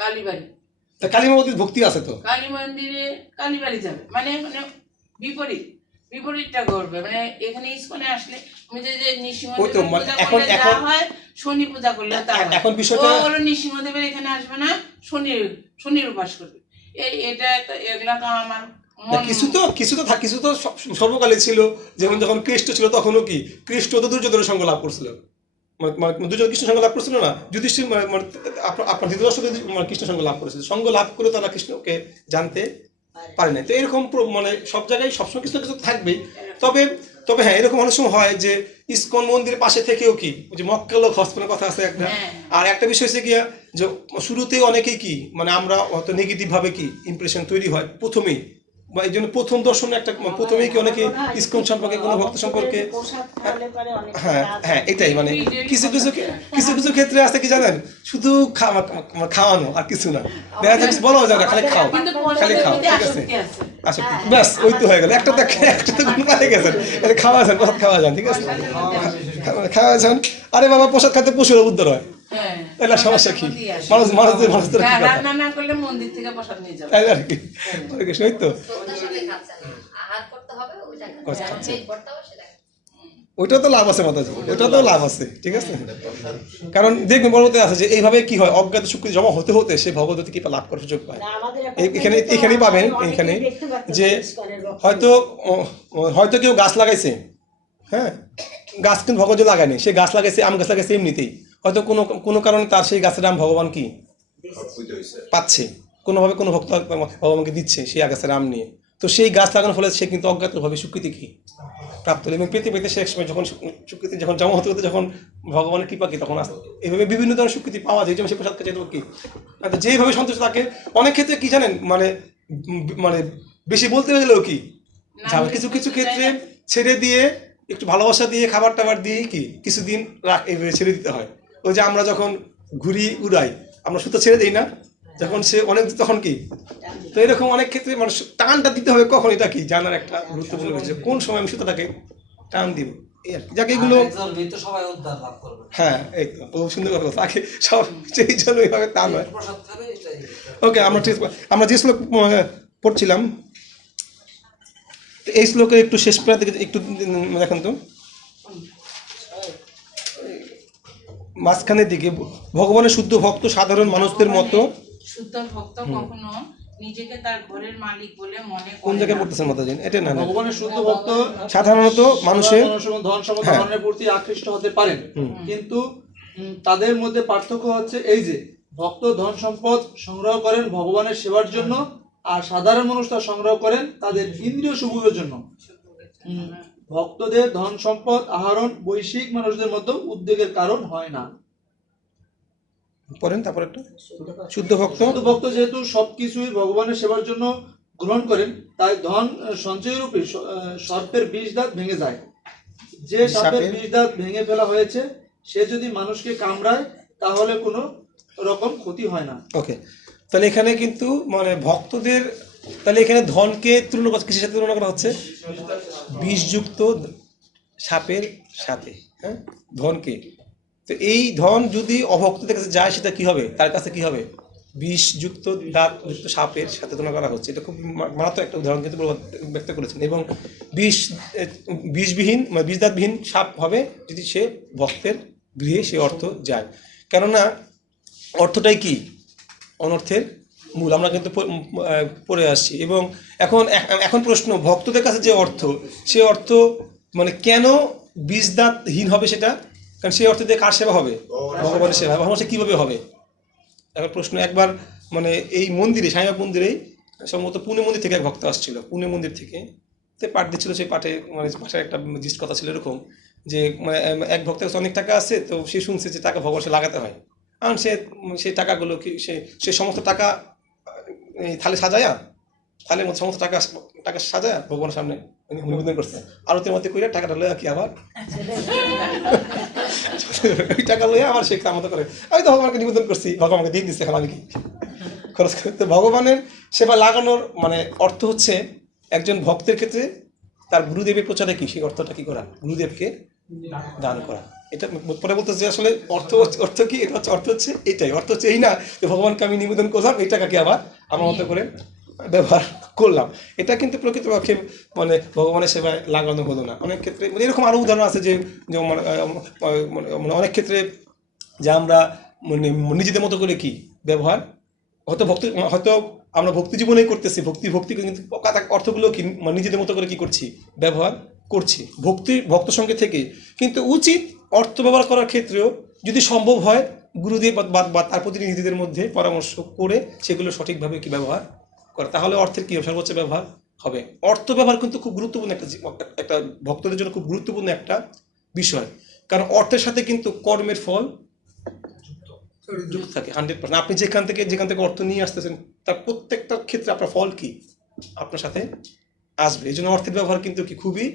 কালীবাড়ি কালী মন্দির ভক্তি আছে তো, কালী মন্দিরে কালীবাড়ি যাবে মানে মানে বিপরীতটা করবে। মানে এখানে ইসকনে আসলে আমি যে নৃসিংহদেবের পূজা করলে যা হয়, শনি পূজা করলে তা হয়। এখন বিষয়টা হলো নৃসিংহদেবের এখানে আসবে না, শনির উপাস করবে। এটা এগুলা তো আমার কিছু তো সর্বকালে ছিল। যেমন যখন কৃষ্ণ ছিল তখনও কি কৃষ্ণ তো দুর্যোধনের সঙ্গ লাভ করছিল, দুর্যোধন কৃষ্ণ সঙ্গ লাভ করছিল না, যুধিষ্ঠির আপনার ধৃতরাষ্ট্র কৃষ্ণ সঙ্গ লাভ করেছিল, সঙ্গ লাভ করে তারা কৃষ্ণকে জানতে পারে না। তো এরকম মানে সব জায়গায় সবসময় কিছু কিছু থাকবেই। তবে হ্যাঁ, এরকম অনেক সময় হয় যে ইসকন মন্দিরের পাশে থেকেও কি যে মক্কা লোক হস্তনের কথা আছে একটা। আর একটা বিষয় হচ্ছে গিয়া যে শুরুতে অনেকেই কি মানে আমরা হয়তো নেগেটিভ ভাবে কি ইমপ্রেশন তৈরি হয় প্রথমেই, বা এই জন্য প্রথম দর্শনে একটা প্রথমেই কি অনেকে ইসকন সম্পর্কে কোনো ভক্ত সম্পর্কে হ্যাঁ এটাই মানে কিছু কিছু ক্ষেত্রে আছে কি জানেন, শুধু খাওয়ানো আর কিছু না, দেখা যাচ্ছে বলা যায় না, খালি খাও ঠিক আছে। আচ্ছা ব্যাস ওই তো হয়ে গেল, একটা তো গুণ পাই গেছেন, খাওয়া যান প্রসাদ খাওয়া যান, ঠিক আছে খাওয়া যান। আরে বাবা প্রসাদ খাতে পশুরা উদ্ধার হয়, এটা সমস্যা কি মানুষদের রান্না না করলে মন্দির থেকে প্রসাদ নিয়ে যাবে তাই আর কি ওই তো ওইটা তো লাভ আছে মাতাজি, ওইটা তো লাভ আছে, ঠিক আছে। কারণ দেখবেন বলতে আছে যে এইভাবে কি হয় অজ্ঞাত শক্তি জমা হতে হতে সে ভগবতী কৃপা লাভ করার সুযোগ পায়। এখানেই পাবেন এখানে যে হয়তো কেউ গাছ লাগাইছে, হ্যাঁ গাছ কিন্তু ভগবতী লাগায়নি, সে গাছ লাগাইছে আম গাছ লাগাইছে এমনিতেই, হয়তো কোনো কোনো কারণে তার সেই গাছের আম ভগবান কি পাচ্ছে, কোনোভাবে কোনো ভক্ত ভগবানকে দিচ্ছে সেই গাছের আম নিয়ে, তো সেই গাছ লাগানোর ফলে সে কিন্তু অজ্ঞাতভাবে স্বীকৃতি কি প্রাপ্ত হলো, এবং পেতে পেতে সে এক সময় যখন স্বীকৃতি যখন জমা হতে হতে যখন ভগবানের কৃপা কি তখন আসতো। এইভাবে বিভিন্ন ধরনের স্বীকৃতি পাওয়া যায়, যেমন সে প্রসাদ চাইতে কি যেইভাবে সন্তুষ্ট থাকে। অনেক ক্ষেত্রে কি জানেন, মানে বেশি বলতে গেলেও কি কিছু কিছু ক্ষেত্রে ছেড়ে দিয়ে একটু ভালোবাসা দিয়ে খাবার টাবার দিয়ে কি কিছুদিন এইভাবে ছেড়ে দিতে হয়। ওই যে আমরা যখন ঘুরি উড়াই আমরা সুতো ছেড়ে দিই না, যখন সে অনেক তখন কি, তো এরকম অনেক ক্ষেত্রে মানুষ টানটা দিতে হবে কখন, এটা কি জানার একটা গুরুত্বপূর্ণ বিষয়, কোন সময় আমি সুতোটাকে টান দিব, এই আর কি। যাকে এগুলো সবাই উদ্ধার লাভ করবে। হ্যাঁ, এই তো খুব সুন্দর কথা, তাকে সব সেই জন্য এইভাবে তা নয়। প্রসাদ খাবে এটাই। ওকে, আমরা যে শ্লোক পড়ছিলাম, তো এই শ্লোকের একটু শেষ প্রান্ত থেকে একটু দেখেন তো, মাঝখানের দিকে ভগবানের শুদ্ধ ভক্ত সাধারণ মানুষদের মতো। শুদ্ধ ভক্ত কখনো নিজেকে তার ঘরের মালিক বলে মনে কোন করে জায়গায় না। পড়তেছেন মাতাজি? এটা না, ভগবানের শুদ্ধ ভক্ত সাধারণত মানুষের ধন সম্পদ হ্যাঁ। ধনের প্রতি আকৃষ্ট হতে পারেন, কিন্তু তাদের মধ্যে পার্থক্য হচ্ছে এই যে ভক্ত ধন সম্পদ সংগ্রহ করেন ভগবানের সেবার জন্য, আর সাধারণ মানুষ তা সংগ্রহ করেন তাদের ইন্দ্রিয় সুভোগের জন্য। ভক্তদের ধন সম্পদ আহরণ বৈশ্বিক মানুষদের মধ্যে উদ্বেগের কারণ হয় না। পড়েন তারপর একটা শুদ্ধ ভক্ত। শুদ্ধ ভক্ত যেহেতু সবকিছুই ভগবানের সেবার জন্য গ্রহণ করেন, তাই ধন সঞ্চয় রূপে সর্পের বিষ দাঁত ভেঙে যায়। যে সাপের বিষ দাঁত ভেঙে ফেলা হয়েছে সে যদি মানুষকে কামড়ায় তাহলে কোনো রকম ক্ষতি হয় না। ওকে, তাহলে এখানে কিন্তু ভক্তদের, তাহলে এখানে ধনকে তুলনা করা, কিসের সাথে তুলনা করা হচ্ছে? বিষযুক্ত সাপের সাথে, হ্যাঁ, ধনকে। তো এই ধন যদি অভক্তদের কাছে যায় সেটা কি হবে, তার কাছে কি হবে? বিষযুক্ত দাঁতযুক্ত সাপের সাথে তুলনা করা হচ্ছে। এটা খুব মারাত্মক একটা উদাহরণ কিন্তু ব্যক্ত করেছেন। এবং বিষবিহীন বিষদাঁতবিহীন সাপ হবে যদি সে ভক্তের গৃহে সে অর্থ যায়। কেননা অর্থটাই কি অনর্থের মূল, আমরা কিন্তু পড়ে আসছি। এবং এখন প্রশ্ন, ভক্তদের কাছে যে অর্থ, সে অর্থ কেন বিষদাঁতহীন হবে সেটা? কারণ সেই অর্থ দিয়ে কার সেবা হবে? ভগবানের সেবা। ভগবান সে কীভাবে হবে? এখন প্রশ্ন, একবার এই মন্দিরে, সাইবাবা মন্দিরেই সম্ভবত পুনে মন্দির থেকে এক ভক্ত আসছিল, পুনে মন্দির থেকে, তো পাঠ দিচ্ছিল। সেই পাঠে ভাষায় একটা জিস্ট কথা ছিল এরকম যে এক ভক্তের কাছে অনেক টাকা আছে, তো সে শুনছে যে টাকা ভগবান সে লাগাতে হয়, কারণ সেই টাকাগুলো কি সে সমস্ত টাকা থালে সাজায়া, থালের মধ্যে সমস্ত টাকা সাজায়া ভগবানের সামনে নিবেদন করছে, আরতির মধ্যে কইরা টাকাটা লইয়া কি আবার ওই টাকা লইয়া আবার সে মতো করে, আমি তো ভগবানকে নিবেদন করছি, ভগবান আমাকে দিয়ে দিচ্ছে, এখন আমি কি খরচ করতে? ভগবানের সেবা লাগানোর অর্থ হচ্ছে একজন ভক্তের ক্ষেত্রে তার গুরুদেবের প্রচারে কি সেই অর্থটা কি করা, গুরুদেবকে দান করা। এটা পরে বলতেছে যে আসলে অর্থ কি, এটা হচ্ছে অর্থ হচ্ছে এটাই, অর্থ হচ্ছে এই না যে ভগবানকে আমি নিবেদন করলাম, এই টাকাকে আবার আমার মতো করে ব্যবহার করলাম। এটা কিন্তু প্রকৃতপক্ষে ভগবানের সেবায় লাগানো হলো না। অনেক ক্ষেত্রে এরকম আরও উদাহরণ আছে যে অনেক ক্ষেত্রে যে আমরা নিজেদের মতো করে কি ব্যবহার, হয়তো আমরা ভক্তি জীবনেই করতেছি, ভক্তি কিন্তু অর্থগুলো কি নিজেদের মতো করে কি করছি, ব্যবহার করছি ভক্ত সঙ্গে থেকে। কিন্তু উচিত অর্থ ব্যবহার করার ক্ষেত্রেও যদি সম্ভব হয় গুরুদেব বা তার প্রতিনিধিদের মধ্যে পরামর্শ করে সেগুলো সঠিকভাবে কি ব্যবহার করা, তাহলে অর্থের কি সর্বোচ্চ ব্যবহার হবে। অর্থ ব্যবহার কিন্তু খুব গুরুত্বপূর্ণ একটা ভক্তদের জন্য খুব গুরুত্বপূর্ণ একটা বিষয়, কারণ অর্থের সাথে কিন্তু কর্মের ফল যুক্ত থাকে 100%। আপনি যেখান থেকে অর্থ নিয়ে আসতেছেন তার প্রত্যেকটা ক্ষেত্রে আপনার ফল কি আপনার সাথে আসবে। এই জন্য অর্থের ব্যবহার কিন্তু কি খুবই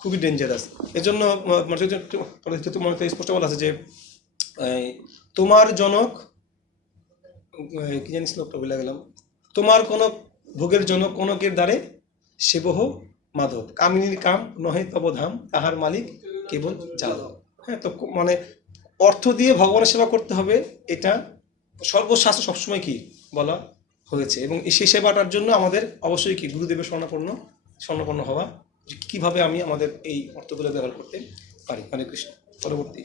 খুবই ডেঞ্জারাস। এই জন্য স্পষ্ট বলা আছে যে তোমার জনক, কি জানি শ্লোকটা ভুলে গেলাম, তোমার কনক ভোগের জনক কনকের দ্বারে সেবহ মাধব, কামিনীর কাম নহে তব ধাম, তাহার মালিক কেবল যাদব। হ্যাঁ, তো অর্থ দিয়ে ভগবানের সেবা করতে হবে, এটা সর্বশাস্ত্র সবসময় কি বলা হয়েছে। এবং সেই সেবাটার জন্য আমাদের অবশ্যই কি গুরুদেবের স্বর্ণপন্ন হওয়া, কিভাবে আমি আমাদের এই অর্থগুলো ব্যবহার করতে পারি। হরে কৃষ্ণ। পরবর্তী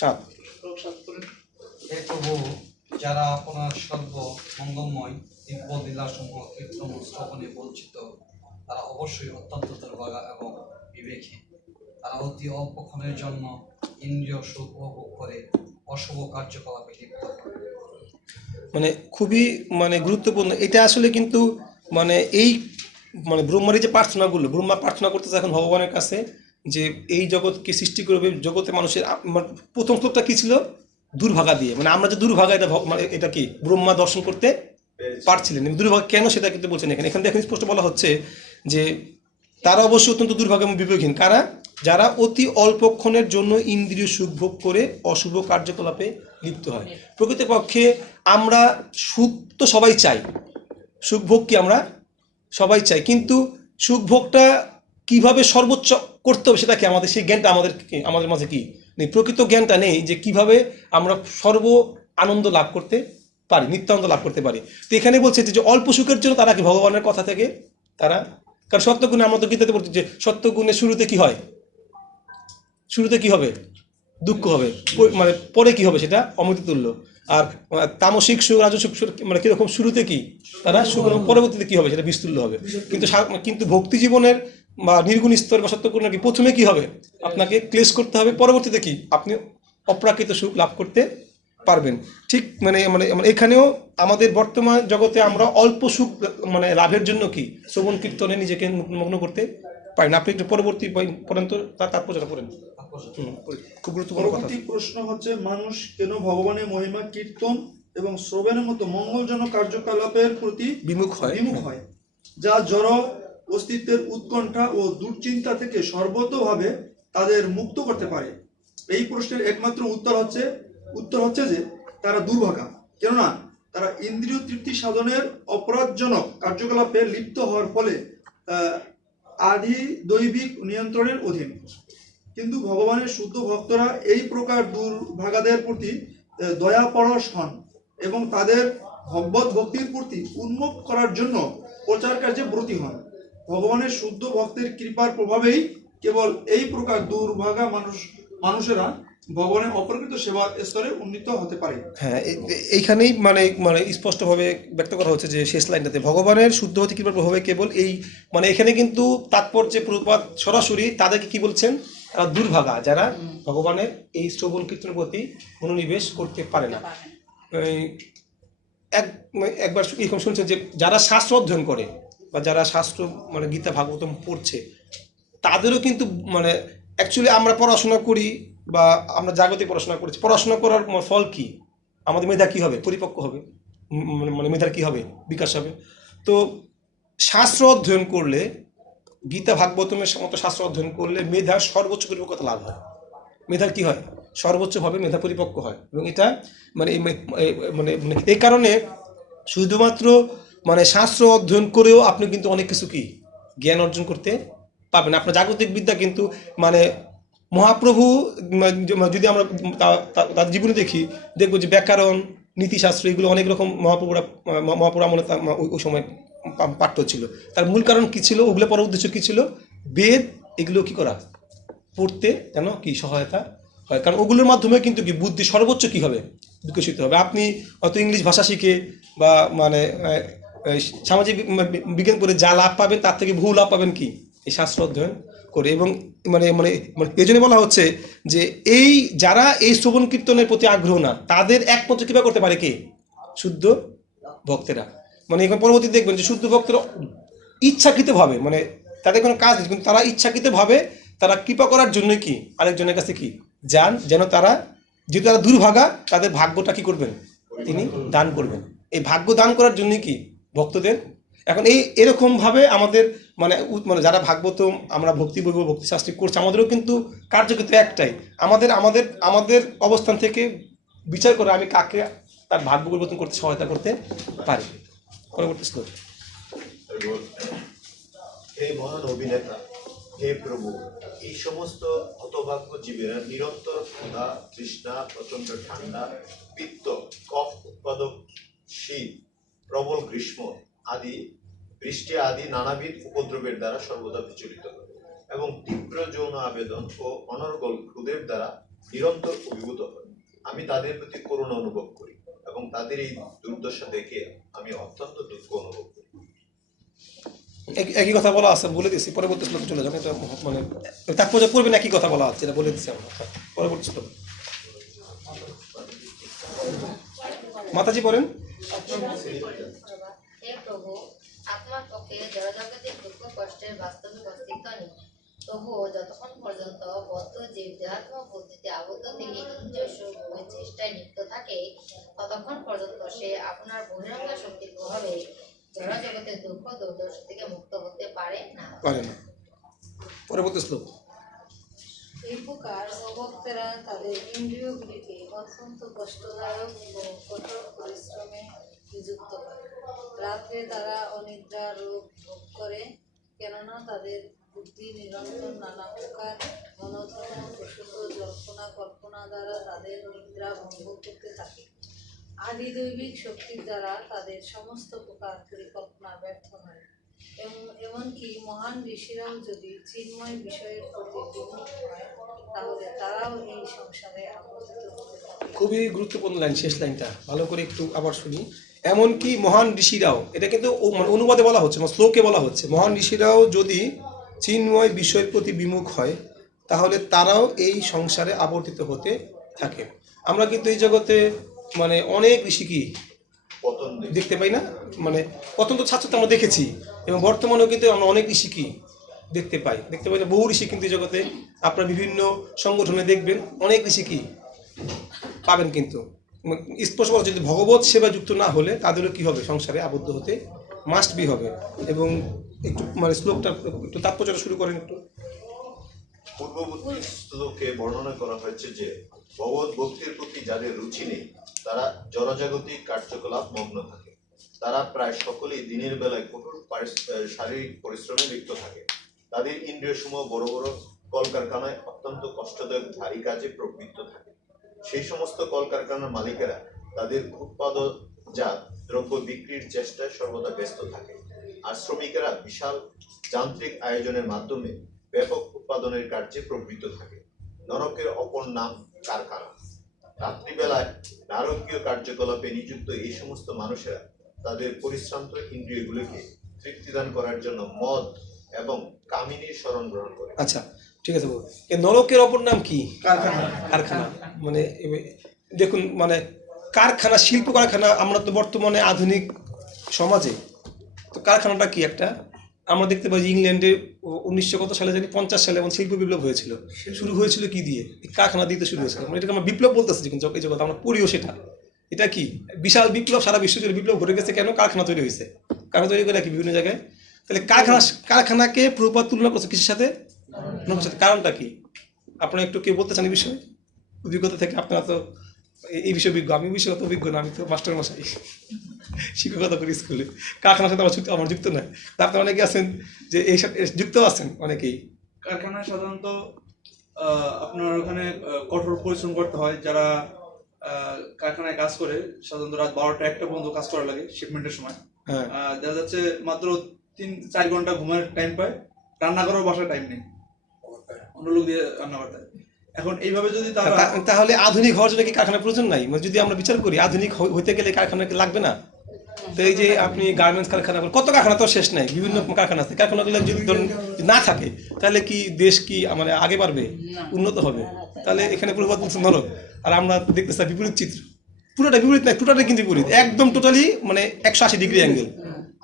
7। হে প্রভু, যারা আপনার সর্ব মঙ্গলময় দিব্য লীলাসমূহ কীর্তন শ্রবণে বঞ্চিত, তারা অবশ্যই অত্যন্ত দুর্ভাগা এবং বিবেকহীন। তারা অতি অল্পক্ষণের জন্য ইন্দ্রিয় সুখ উপভোগ করে অশুভ কার্যকলাপে লিপ্ত হয়। মানে খুবই মানে গুরুত্বপূর্ণ এটা আসলে কিন্তু মানে এই মানে ব্রহ্মার এই যে প্রার্থনাগুলো, ব্রহ্মা প্রার্থনা করতেছে এখন ভগবানের কাছে যে এই জগৎকে সৃষ্টি করবে, জগতে মানুষের মানে প্রথম শ্লোকটা কি ছিল? দুর্ভাগা দিয়ে, মানে আমরা যে দুর্ভাগা এটা মানে এটা কি ব্রহ্মা দর্শন করতে পারছিলেন, দুর্ভাগা কেন সেটা কিন্তু বলছেন এখানে। এখানে দেখেন স্পষ্ট বলা হচ্ছে যে তারা অবশ্যই অত্যন্ত দুর্ভাগ্য এবং বিবেকহীন, কারা? যারা অতি অল্পক্ষণের জন্য ইন্দ্রিয় সুখ ভোগ করে অশুভ কার্যকলাপে লিপ্ত হয়। প্রকৃতপক্ষে আমরা সুখ তো সবাই চাই, সুখ ভোগ কি আমরা সবাই চাই, কিন্তু সুখ ভোগটা কিভাবে সর্বোচ্চ করতে হবে সেটা কি আমাদের সেই জ্ঞানটা আমাদের মাঝে কি নেই, প্রকৃত জ্ঞানটা নেই যে কিভাবে আমরা সর্ব আনন্দ লাভ করতে পারি, নিত্যানন্দ লাভ করতে পারি। তো এখানে বলছে যে অল্প সুখের জন্য তারা কি ভগবানের কথা থেকে তারা, কারণ সত্যগুণে আমরা তো গীতাতে বলছি যে সত্যগুণের শুরুতে কি হয়, শুরুতে কি হবে? দুঃখ হবে, মানে পরে কি হবে সেটা অমৃত তুল্য। আর তামসিক সুখ, রাজসিক সুখ মানে কিরকম, শুরুতে কি তারা সুখ, পরবর্তীতে কি হবে সেটা বিস্তুল্য হবে। কিন্তু ভক্তি জীবনের বা নির্গুণ স্তর বা সত্যগুণ কি প্রথমে কি হবে? আপনাকে ক্লেশ করতে হবে, পরবর্তীতে কি আপনি অপ্রাকৃত সুখ লাভ করতে পারবেন। ঠিক মানে মানে এখানেও আমাদের বর্তমান জগতে আমরা অল্প সুখ মানে লাভের জন্য কি শ্রবণ কীর্তনে নিজেকে মগ্ন করতে পারি না। আপনি একটু পরবর্তী পড়েন তো, তার তাৎপর্যটা পড়েন। খুব গুরুত্বপূর্ণ কথা। পরবর্তী প্রশ্ন হচ্ছে, মানুষ কেন ভগবানের মহিমা কীর্তন এবং শ্রবণের মতো মঙ্গলজনক কার্যকলাপের প্রতি বিমুখ হয়? যা জড় অস্তিত্বের উৎকণ্ঠা ও দুশ্চিন্তা থেকে সর্বতোভাবে তাদের মুক্ত করতে পারে। এই প্রশ্নের একমাত্র উত্তর হচ্ছে যে তারা দুর্ভাগা, কেননা তারা ইন্দ্রিয় তৃপ্তি সাধনের অপরাধজনক কার্যকলাপে লিপ্ত হওয়ার ফলে আদি দৈবিক নিয়ন্ত্রণের অধীন। কিন্তু ভগবানের শুদ্ধ ভক্তরা এই প্রকার দুর্ভাগাদের প্রতি দয়াপরশ হন এবং তাদের ভগবত ভক্তির প্রতি উন্মুখ করার জন্য প্রচার কার্যে ব্রতী হন। ভগবানের শুদ্ধ ভক্তের কৃপার প্রভাবেই কেবল এই প্রকার দুর্ভাগা মানুষেরা ভগবানের অপ্রকৃত সেবা স্তরে উন্নীত হতে পারে। হ্যাঁ, এইখানেই মানে মানে স্পষ্টভাবে ব্যক্ত করা হচ্ছে যে শেষ লাইনটাতে ভগবানের শুদ্ধ হতে কৃপার প্রভাবে কেবল এই, মানে এখানে কিন্তু তাৎপর্যে প্রভুপাদ সরাসরি তাদেরকে কি বলছেন? দুর্ভাগা, যারা ভগবানের এই শ্রবণ কীর্তনের প্রতি মনোনিবেশ করতে পারে না। একবার এরকম শুনছেন যে যারা শাস্ত্র অধ্যয়ন করে বা যারা শাস্ত্র মানে গীতা ভাগবতম পড়ছে, তাদেরও কিন্তু মানে অ্যাকচুয়ালি আমরা পড়াশোনা করি বা আমরা জাগতিক পড়াশোনা করেছি, পড়াশোনা করার ফল কি? আমাদের মেধা কি হবে? পরিপক্ক হবে, মানে মেধার কি হবে? বিকাশ হবে। তো শাস্ত্র অধ্যয়ন করলে, গীতা ভাগবতমের মতো শাস্ত্র অধ্যয়ন করলে মেধার সর্বোচ্চ পরিপক্কতা লাভ হয়। মেধার কি হয়? সর্বোচ্চভাবে মেধা পরিপক্ক হয়। এবং এটা মানে মানে এই কারণে শুধুমাত্র মানে শাস্ত্র অধ্যয়ন করেও আপনি কিন্তু অনেক কিছু কি জ্ঞান অর্জন করতে পারবেন। আপনার জাগতিক বিদ্যা কিন্তু মানে মহাপ্রভু যদি আমরা তার জীবনে দেখবো যে ব্যাকরণ, নীতিশাস্ত্র এগুলো অনেক রকম মহাপুরা আমলে ওই সময় পাঠ্য ছিল। তার মূল কারণ কি ছিল? ওগুলো পড়ার উদ্দেশ্য কি ছিল? বেদ এগুলো কি করা, পড়তে যেন কি সহায়তা হয়, কারণ ওগুলোর মাধ্যমে কিন্তু কি বুদ্ধি সর্বোচ্চ কি হবে, বিকশিত হবে। আপনি হয়তো ইংলিশ ভাষা শিখে বা মানে সামাজিক বিজ্ঞান পড়ে যা লাভ পাবেন তার থেকে বহু লাভ পাবেন কি এই শাস্ত্র অধ্যয়ন করে। এবং মানে মানে এই জন্য বলা হচ্ছে যে এই যারা এই শ্রবণ কীর্তনের প্রতি আগ্রহ না, তাদের একমাত্র কৃপা করতে পারে কে? শুদ্ধ ভক্তেরা। মানে এখন পরবর্তীতে দেখবেন যে শুদ্ধ ভক্তরা ইচ্ছাকৃতভাবে, মানে তাদের কোনো কাজ নেই, কিন্তু তারা ইচ্ছাকৃতভাবে তারা কৃপা করার জন্যই কি আরেকজনের কাছে কি যান, যেন তারা, যেহেতু তারা দুর্ভাগা, তাদের ভাগ্যটা কি করবেন? তিনি দান করবেন। এই ভাগ্য দান করার জন্যই কি ভক্তদের। এখন এরকমভাবে আমাদের মানে মানে যারা ভাগবতম আমরা ভক্তি বৈব ভক্তিশাস্ত্রী করছি, আমাদেরও কিন্তু কার্যক্ষেত্র একটাই, আমাদের আমাদের আমাদের অবস্থান থেকে বিচার করে আমি কাকে তার ভাগ্য পরিবর্তন করতে সহায়তা করতে পারি। পরবর্তী শ্লোক। হে মহান অভিনেতা, হে প্রভু, এই সমস্ত হতভাগ্য জীবেরা নিরন্তর ক্ষুধা, তৃষ্ণা, প্রচন্ড ঠান্ডা, পিত্ত, কফ উৎপাদক শীত, প্রবল গ্রীষ্ম আদি বৃষ্টি আদি নানাবিধ উপদ্রবের দ্বারা সর্বদা বিচলিত হয় এবং তীব্র যৌন আবেদন ও অনর্গল ক্রোধের দ্বারা নিরন্তর অভিভূত হয়। আমি তাদের প্রতি করুণা অনুভব করি এবং তাদের এই দুর্দশা দেখে আমি অত্যন্ত দুঃখ অনুভব করি। একই কথা বলা আছে, বলে দিচ্ছি, পরবর্তী শ্লোকে চলে যাবেন। এটা মানে তাৎপর্য পড়বেন, একই কথা বলা আছে, এটা বলে দিচ্ছি আমরা। পরবর্তী শ্লোক মাতাজি পড়েন। হে প্রভু, আপনার পক্ষে জড়জগতের দুঃখ কষ্টের বাস্তবিক অস্তিত্ব নেই। তবুও যতক্ষণ পর্যন্ত বদ্ধ জীব দেহাত্মক বুদ্ধিতে আবদ্ধ থেকে ইন্দ্রিয় সুখ ভোগের চেষ্টায় লিপ্ত থাকে, ততক্ষণ পর্যন্ত সে আপনার বহিরঙ্গ শক্তির প্রভাবে জড়জগতের দুঃখ দুর্দশা থেকে মুক্ত হতে পারে না। পরবর্তী শ্লোক। এই প্রকার অভক্তেরা তাদের ইন্দ্রিয়গুলিকে অত্যন্ত কষ্টদায়ক ও কঠোর পরিশ্রমে নিযুক্ত করে। রাত্রে তারা অনিদ্রা রোগ ভোগ করে, কেননা তাদের বুদ্ধি নিরন্তর নানা প্রকার মনোধর্ম প্রসঙ্গ জল্পনা কল্পনা দ্বারা তাদের নিদ্রা ভঙ্গ করতে থাকে। আদি দৈবিক শক্তির দ্বারা তাদের সমস্ত প্রকার পরিকল্পনা ব্যর্থ হয়। এমনকি মহান ঋষিরাও যদি চিন্ময় বিষয়ের প্রতি বিমুখ হয়, তাহলে তারাও এই সংসারে আবর্তিত হতে থাকে। খুবই গুরুত্বপূর্ণ লাইন, শেষ লাইনটা ভালো করে একটু আবার শুনি। এমনকি মহান ঋষিরাও, এটা কিন্তু মানে অনুবাদে বলা হচ্ছে, মানে শ্লোকে বলা হচ্ছে, মহান ঋষিরাও যদি চিন্ময় বিষয়ের প্রতি বিমুখ হয়, তাহলে তারাও এই সংসারে আবর্তিত হতে থাকে। আমরা কিন্তু এই জগতে মানে অনেক ঋষি কি পতন দেখতে পাই না, মানে পতন তো ছাত্র আমরা দেখেছি, এবং বর্তমানেও কিন্তু আমরা অনেক ঋষি কি দেখতে পাই না, বহু ঋষি কিন্তু এই জগতে আপনার বিভিন্ন সংগঠনে দেখবেন, অনেক ঋষি কি পাবেন। কিন্তু স্পষ্ট বলা, যদি ভগবত সেবা যুক্ত না হলে তাদেরও কি হবে, সংসারে আবদ্ধ হতে মাস্ট বি হবে। এবং একটু মানে শ্লোকটা একটু তাৎপর্যটা শুরু করেন একটু। পূর্ববর্তী শ্লোকে বর্ণনা করা হয়েছে যে ভগবত ভক্তির প্রতি যাদের রুচি নেই, তারা জড়জাগতিক কার্যকলাপ মগ্ন থাকে। তারা প্রায় সকলেই দিনের বেলায় কঠোর শারীরিক পরিশ্রমে লিপ্ত থাকে। তাদের ইন্দ্রিয় সমূহ বড় বড় কলকারখানায় অত্যন্ত কষ্টদায়ক ভারী কাজে প্রবৃত্ত থাকে। সেই সমস্ত কলকারখানার মালিকেরা তাদের উৎপাদনজাত দ্রব্য বিক্রির চেষ্টায় সর্বদা ব্যস্ত থাকে, আর শ্রমিকেরা বিশাল যান্ত্রিক আয়োজনের মাধ্যমে ব্যাপক উৎপাদনের কার্যে প্রবৃত্ত থাকে। নরকের অপর নাম কারখানা। রাত্রিবেলায় নারকীয় কার্যকলাপে নিযুক্ত এই সমস্ত মানুষেরা তাদের পরিশ্রান্ত ইন্দ্রিয়গুলিকে তৃপ্তিদান করার জন্য মদ এবং কামিনীর শরণ গ্রহণ করে। আচ্ছা, ঠিক আছে। নরকের অপর নাম কি? কারখানা। মানে দেখুন, মানে কারখানা, শিল্প কারখানা। আমরা তো বর্তমানে আধুনিক সমাজে তো কারখানাটা কি একটা, আমরা দেখতে পাই ইংল্যান্ডে 1900 কত সালে জানি 50 সালে এমন শিল্প বিপ্লব হয়েছিল। শুরু হয়েছিল কি দিয়ে? কারখানা দিতে শুরু হয়েছিল। মানে এটাকে আমরা বিপ্লব বলতেছি, কিন্তু এই জগৎ আমরা পড়িও সেটা। এটা কি বিশাল বিপ্লব, সারা বিশ্ব জুড়ে বিপ্লব ঘটে গেছে। কেন? কারখানা তৈরি হয়েছে। কারখানা তৈরি করে কি বিভিন্ন জায়গায়। তাহলে কারখানাকে প্রভুপাদ তুলনা করছে কিসের সাথে? নৌকার সাথে। কারণটা কি আপনারা একটু কেউ বলতে চান এই বিষয়ে? অভিজ্ঞতা থেকে আপনারা তো এই বিষয়ে বিজ্ঞ, আমি বিষয়ে অত অভিজ্ঞ না, আমি তো মাস্টার মশাই, শিক্ষকতা করি স্কুলে। কারখানার সাথে আমার যুক্ত নয়। আপনারা অনেকে আছেন যে এই সাথে যুক্ত আছেন, অনেকেই। কারখানায় সাধারণত আপনার ওখানে কঠোর পরিশ্রম করতে হয়। যারা কারখানায় কাজ করে সাধারণত রাত 12টা-1টা পর্যন্ত কাজ করা লাগে শিপমেন্টের সময়। দেখা যাচ্ছে মাত্র 3-4 ঘন্টা ঘুমের টাইম পায়, রান্না করার বাসার টাইম নেই, অন্য লোক দিয়ে রান্না করতে হয়। এখন এইভাবে যদি তাহলে আধুনিক হওয়ার জন্য কি কারখানার প্রয়োজন নাই? মানে যদি আমরা বিচার করি আধুনিক হইতে গেলে কারখানা লাগবে না? তো এই যে আপনি গার্মেন্টস কারখানা, কত কারখানা তো শেষ নাই, বিভিন্ন কারখানা আছে। কারখানাগুলো যদি ধরুন না থাকে, তাহলে কি দেশ কি মানে আগে বাড়বে, উন্নত হবে? তাহলে এখানে প্রভাব বলছে নরক, আর আমরা দেখতে চাই বিপরীত চিত্র। পুরোটা বিপরীত নাই, টোটালি কিন্তু বিপরীত, একদম টোটালি মানে 180 ডিগ্রি অ্যাঙ্গেল।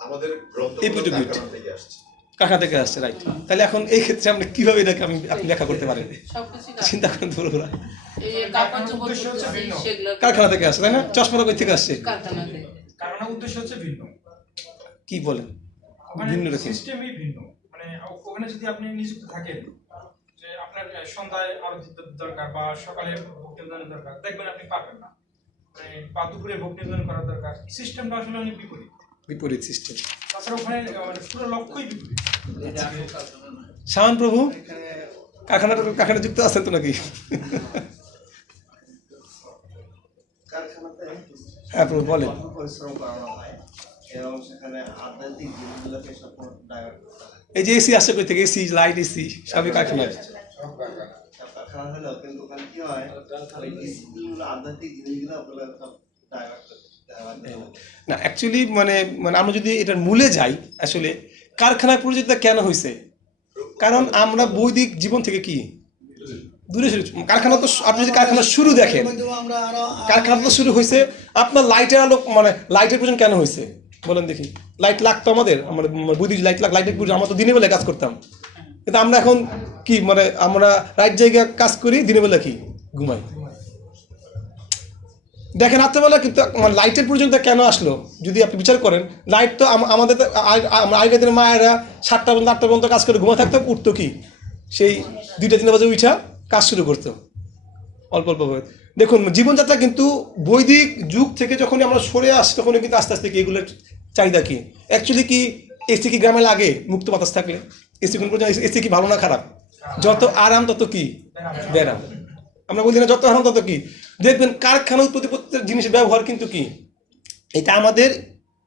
আমাদের কারখানা থেকে আসছে, রাইট। তাহলে এখন এই ক্ষেত্রে আমরা কিভাবে এটাকে আপনি ব্যাখ্যা করতে পারেন? চিন্তা করেন তো, কারখানা থেকে আসছে, তাই না? চশমাটা কই থেকে আসছে? কারখানার উদ্দেশ্য হচ্ছে ভিন্ন। কি বলেন? ভিন্ন সিস্টেমই ভিন্ন। মানে ওখানে যদি আপনি নিযুক্ত থাকেন যে আপনার সন্ধ্যায় আরতি দরকার বা সকালে ভোগ নিবেদনের দরকার, দেখবেন আপনি পারবেন না। মানে বা দুপুরে ভোগ নিবেদন করার দরকার, সিস্টেমটা আসলে অনেক বিপরীত সিস্টেম। তাছাড়া ওখানে পুরো লক্ষ্যই বিপরীত। শাওন প্রভু কারখানা যুক্ত আছেন তো নাকি? হ্যাঁ প্রভু বলেন। পরিশ্রম করানো হয় এবং সেখানে আধ্যাত্মিক জিনিসগুলোকে সম্পূর্ণ ডাইভার্ট করতে হয়। এই যে এসি আসছে কই থেকে? এসি, লাইট, এসি সবই কারখানায়। কারখানা হলো, কিন্তু ওখানে কি হয়, ওই ডিসিপ্লিনগুলো, আধ্যাত্মিক জিনিসগুলো ওগুলো সব ডাইভার্ট করতে হয়। না অ্যাকচুয়ালি মানে আমরা যদি এটার মূলে যাই, আসলে কারখানায় পরিচিত কেন হয়েছে? কারণ আমরা বৈদিক জীবন থেকে কি দূরে সরে, কারখানা তো আপনি যদি কারখানার শুরু দেখেন, আমরা আরো কারখানা তো শুরু হয়েছে আপনার লাইটের আলো, মানে লাইটের প্রয়োজন কেন হয়েছে বলেন দেখি? লাইট লাগতো আমাদের বৈদিক লাইট লাইটের প্রয়োজন, আমরা তো দিনের বেলায় কাজ করতাম, কিন্তু আমরা এখন কি মানে আমরা রাত জায়গায় কাজ করি, দিনের বেলা কি ঘুমাই। দেখেন রাত্রেবেলা কিন্তু মানে লাইটের প্রয়োজনটা কেন আসলো যদি আপনি বিচার করেন? লাইট তো আমাদের আগের দিনের মায়েরা 7টা পর্যন্ত 8টা পর্যন্ত কাজ করে ঘুমা থাকতো, উঠতো কি সেই 2টা 3টা বাজে উঠা কাজ শুরু করতো অল্প অল্প করে। দেখুন জীবনযাত্রা কিন্তু বৈদিক যুগ থেকে যখনই আমরা সরে আসি তখনই কিন্তু আস্তে আস্তে কি এগুলোর চাহিদা কি অ্যাকচুয়ালি কি এসি কি গ্রামে লাগে মুক্ত বাতাস থাকলে? এসি কোন এসি কি ভালো না খারাপ? যত আরাম তত কি ব্যারাম। আমরা বলি না যত আরাম তত কি। দেখবেন কারখানা উৎপত্তি প্রত্যেক জিনিসের ব্যবহার কিন্তু কি এটা আমাদের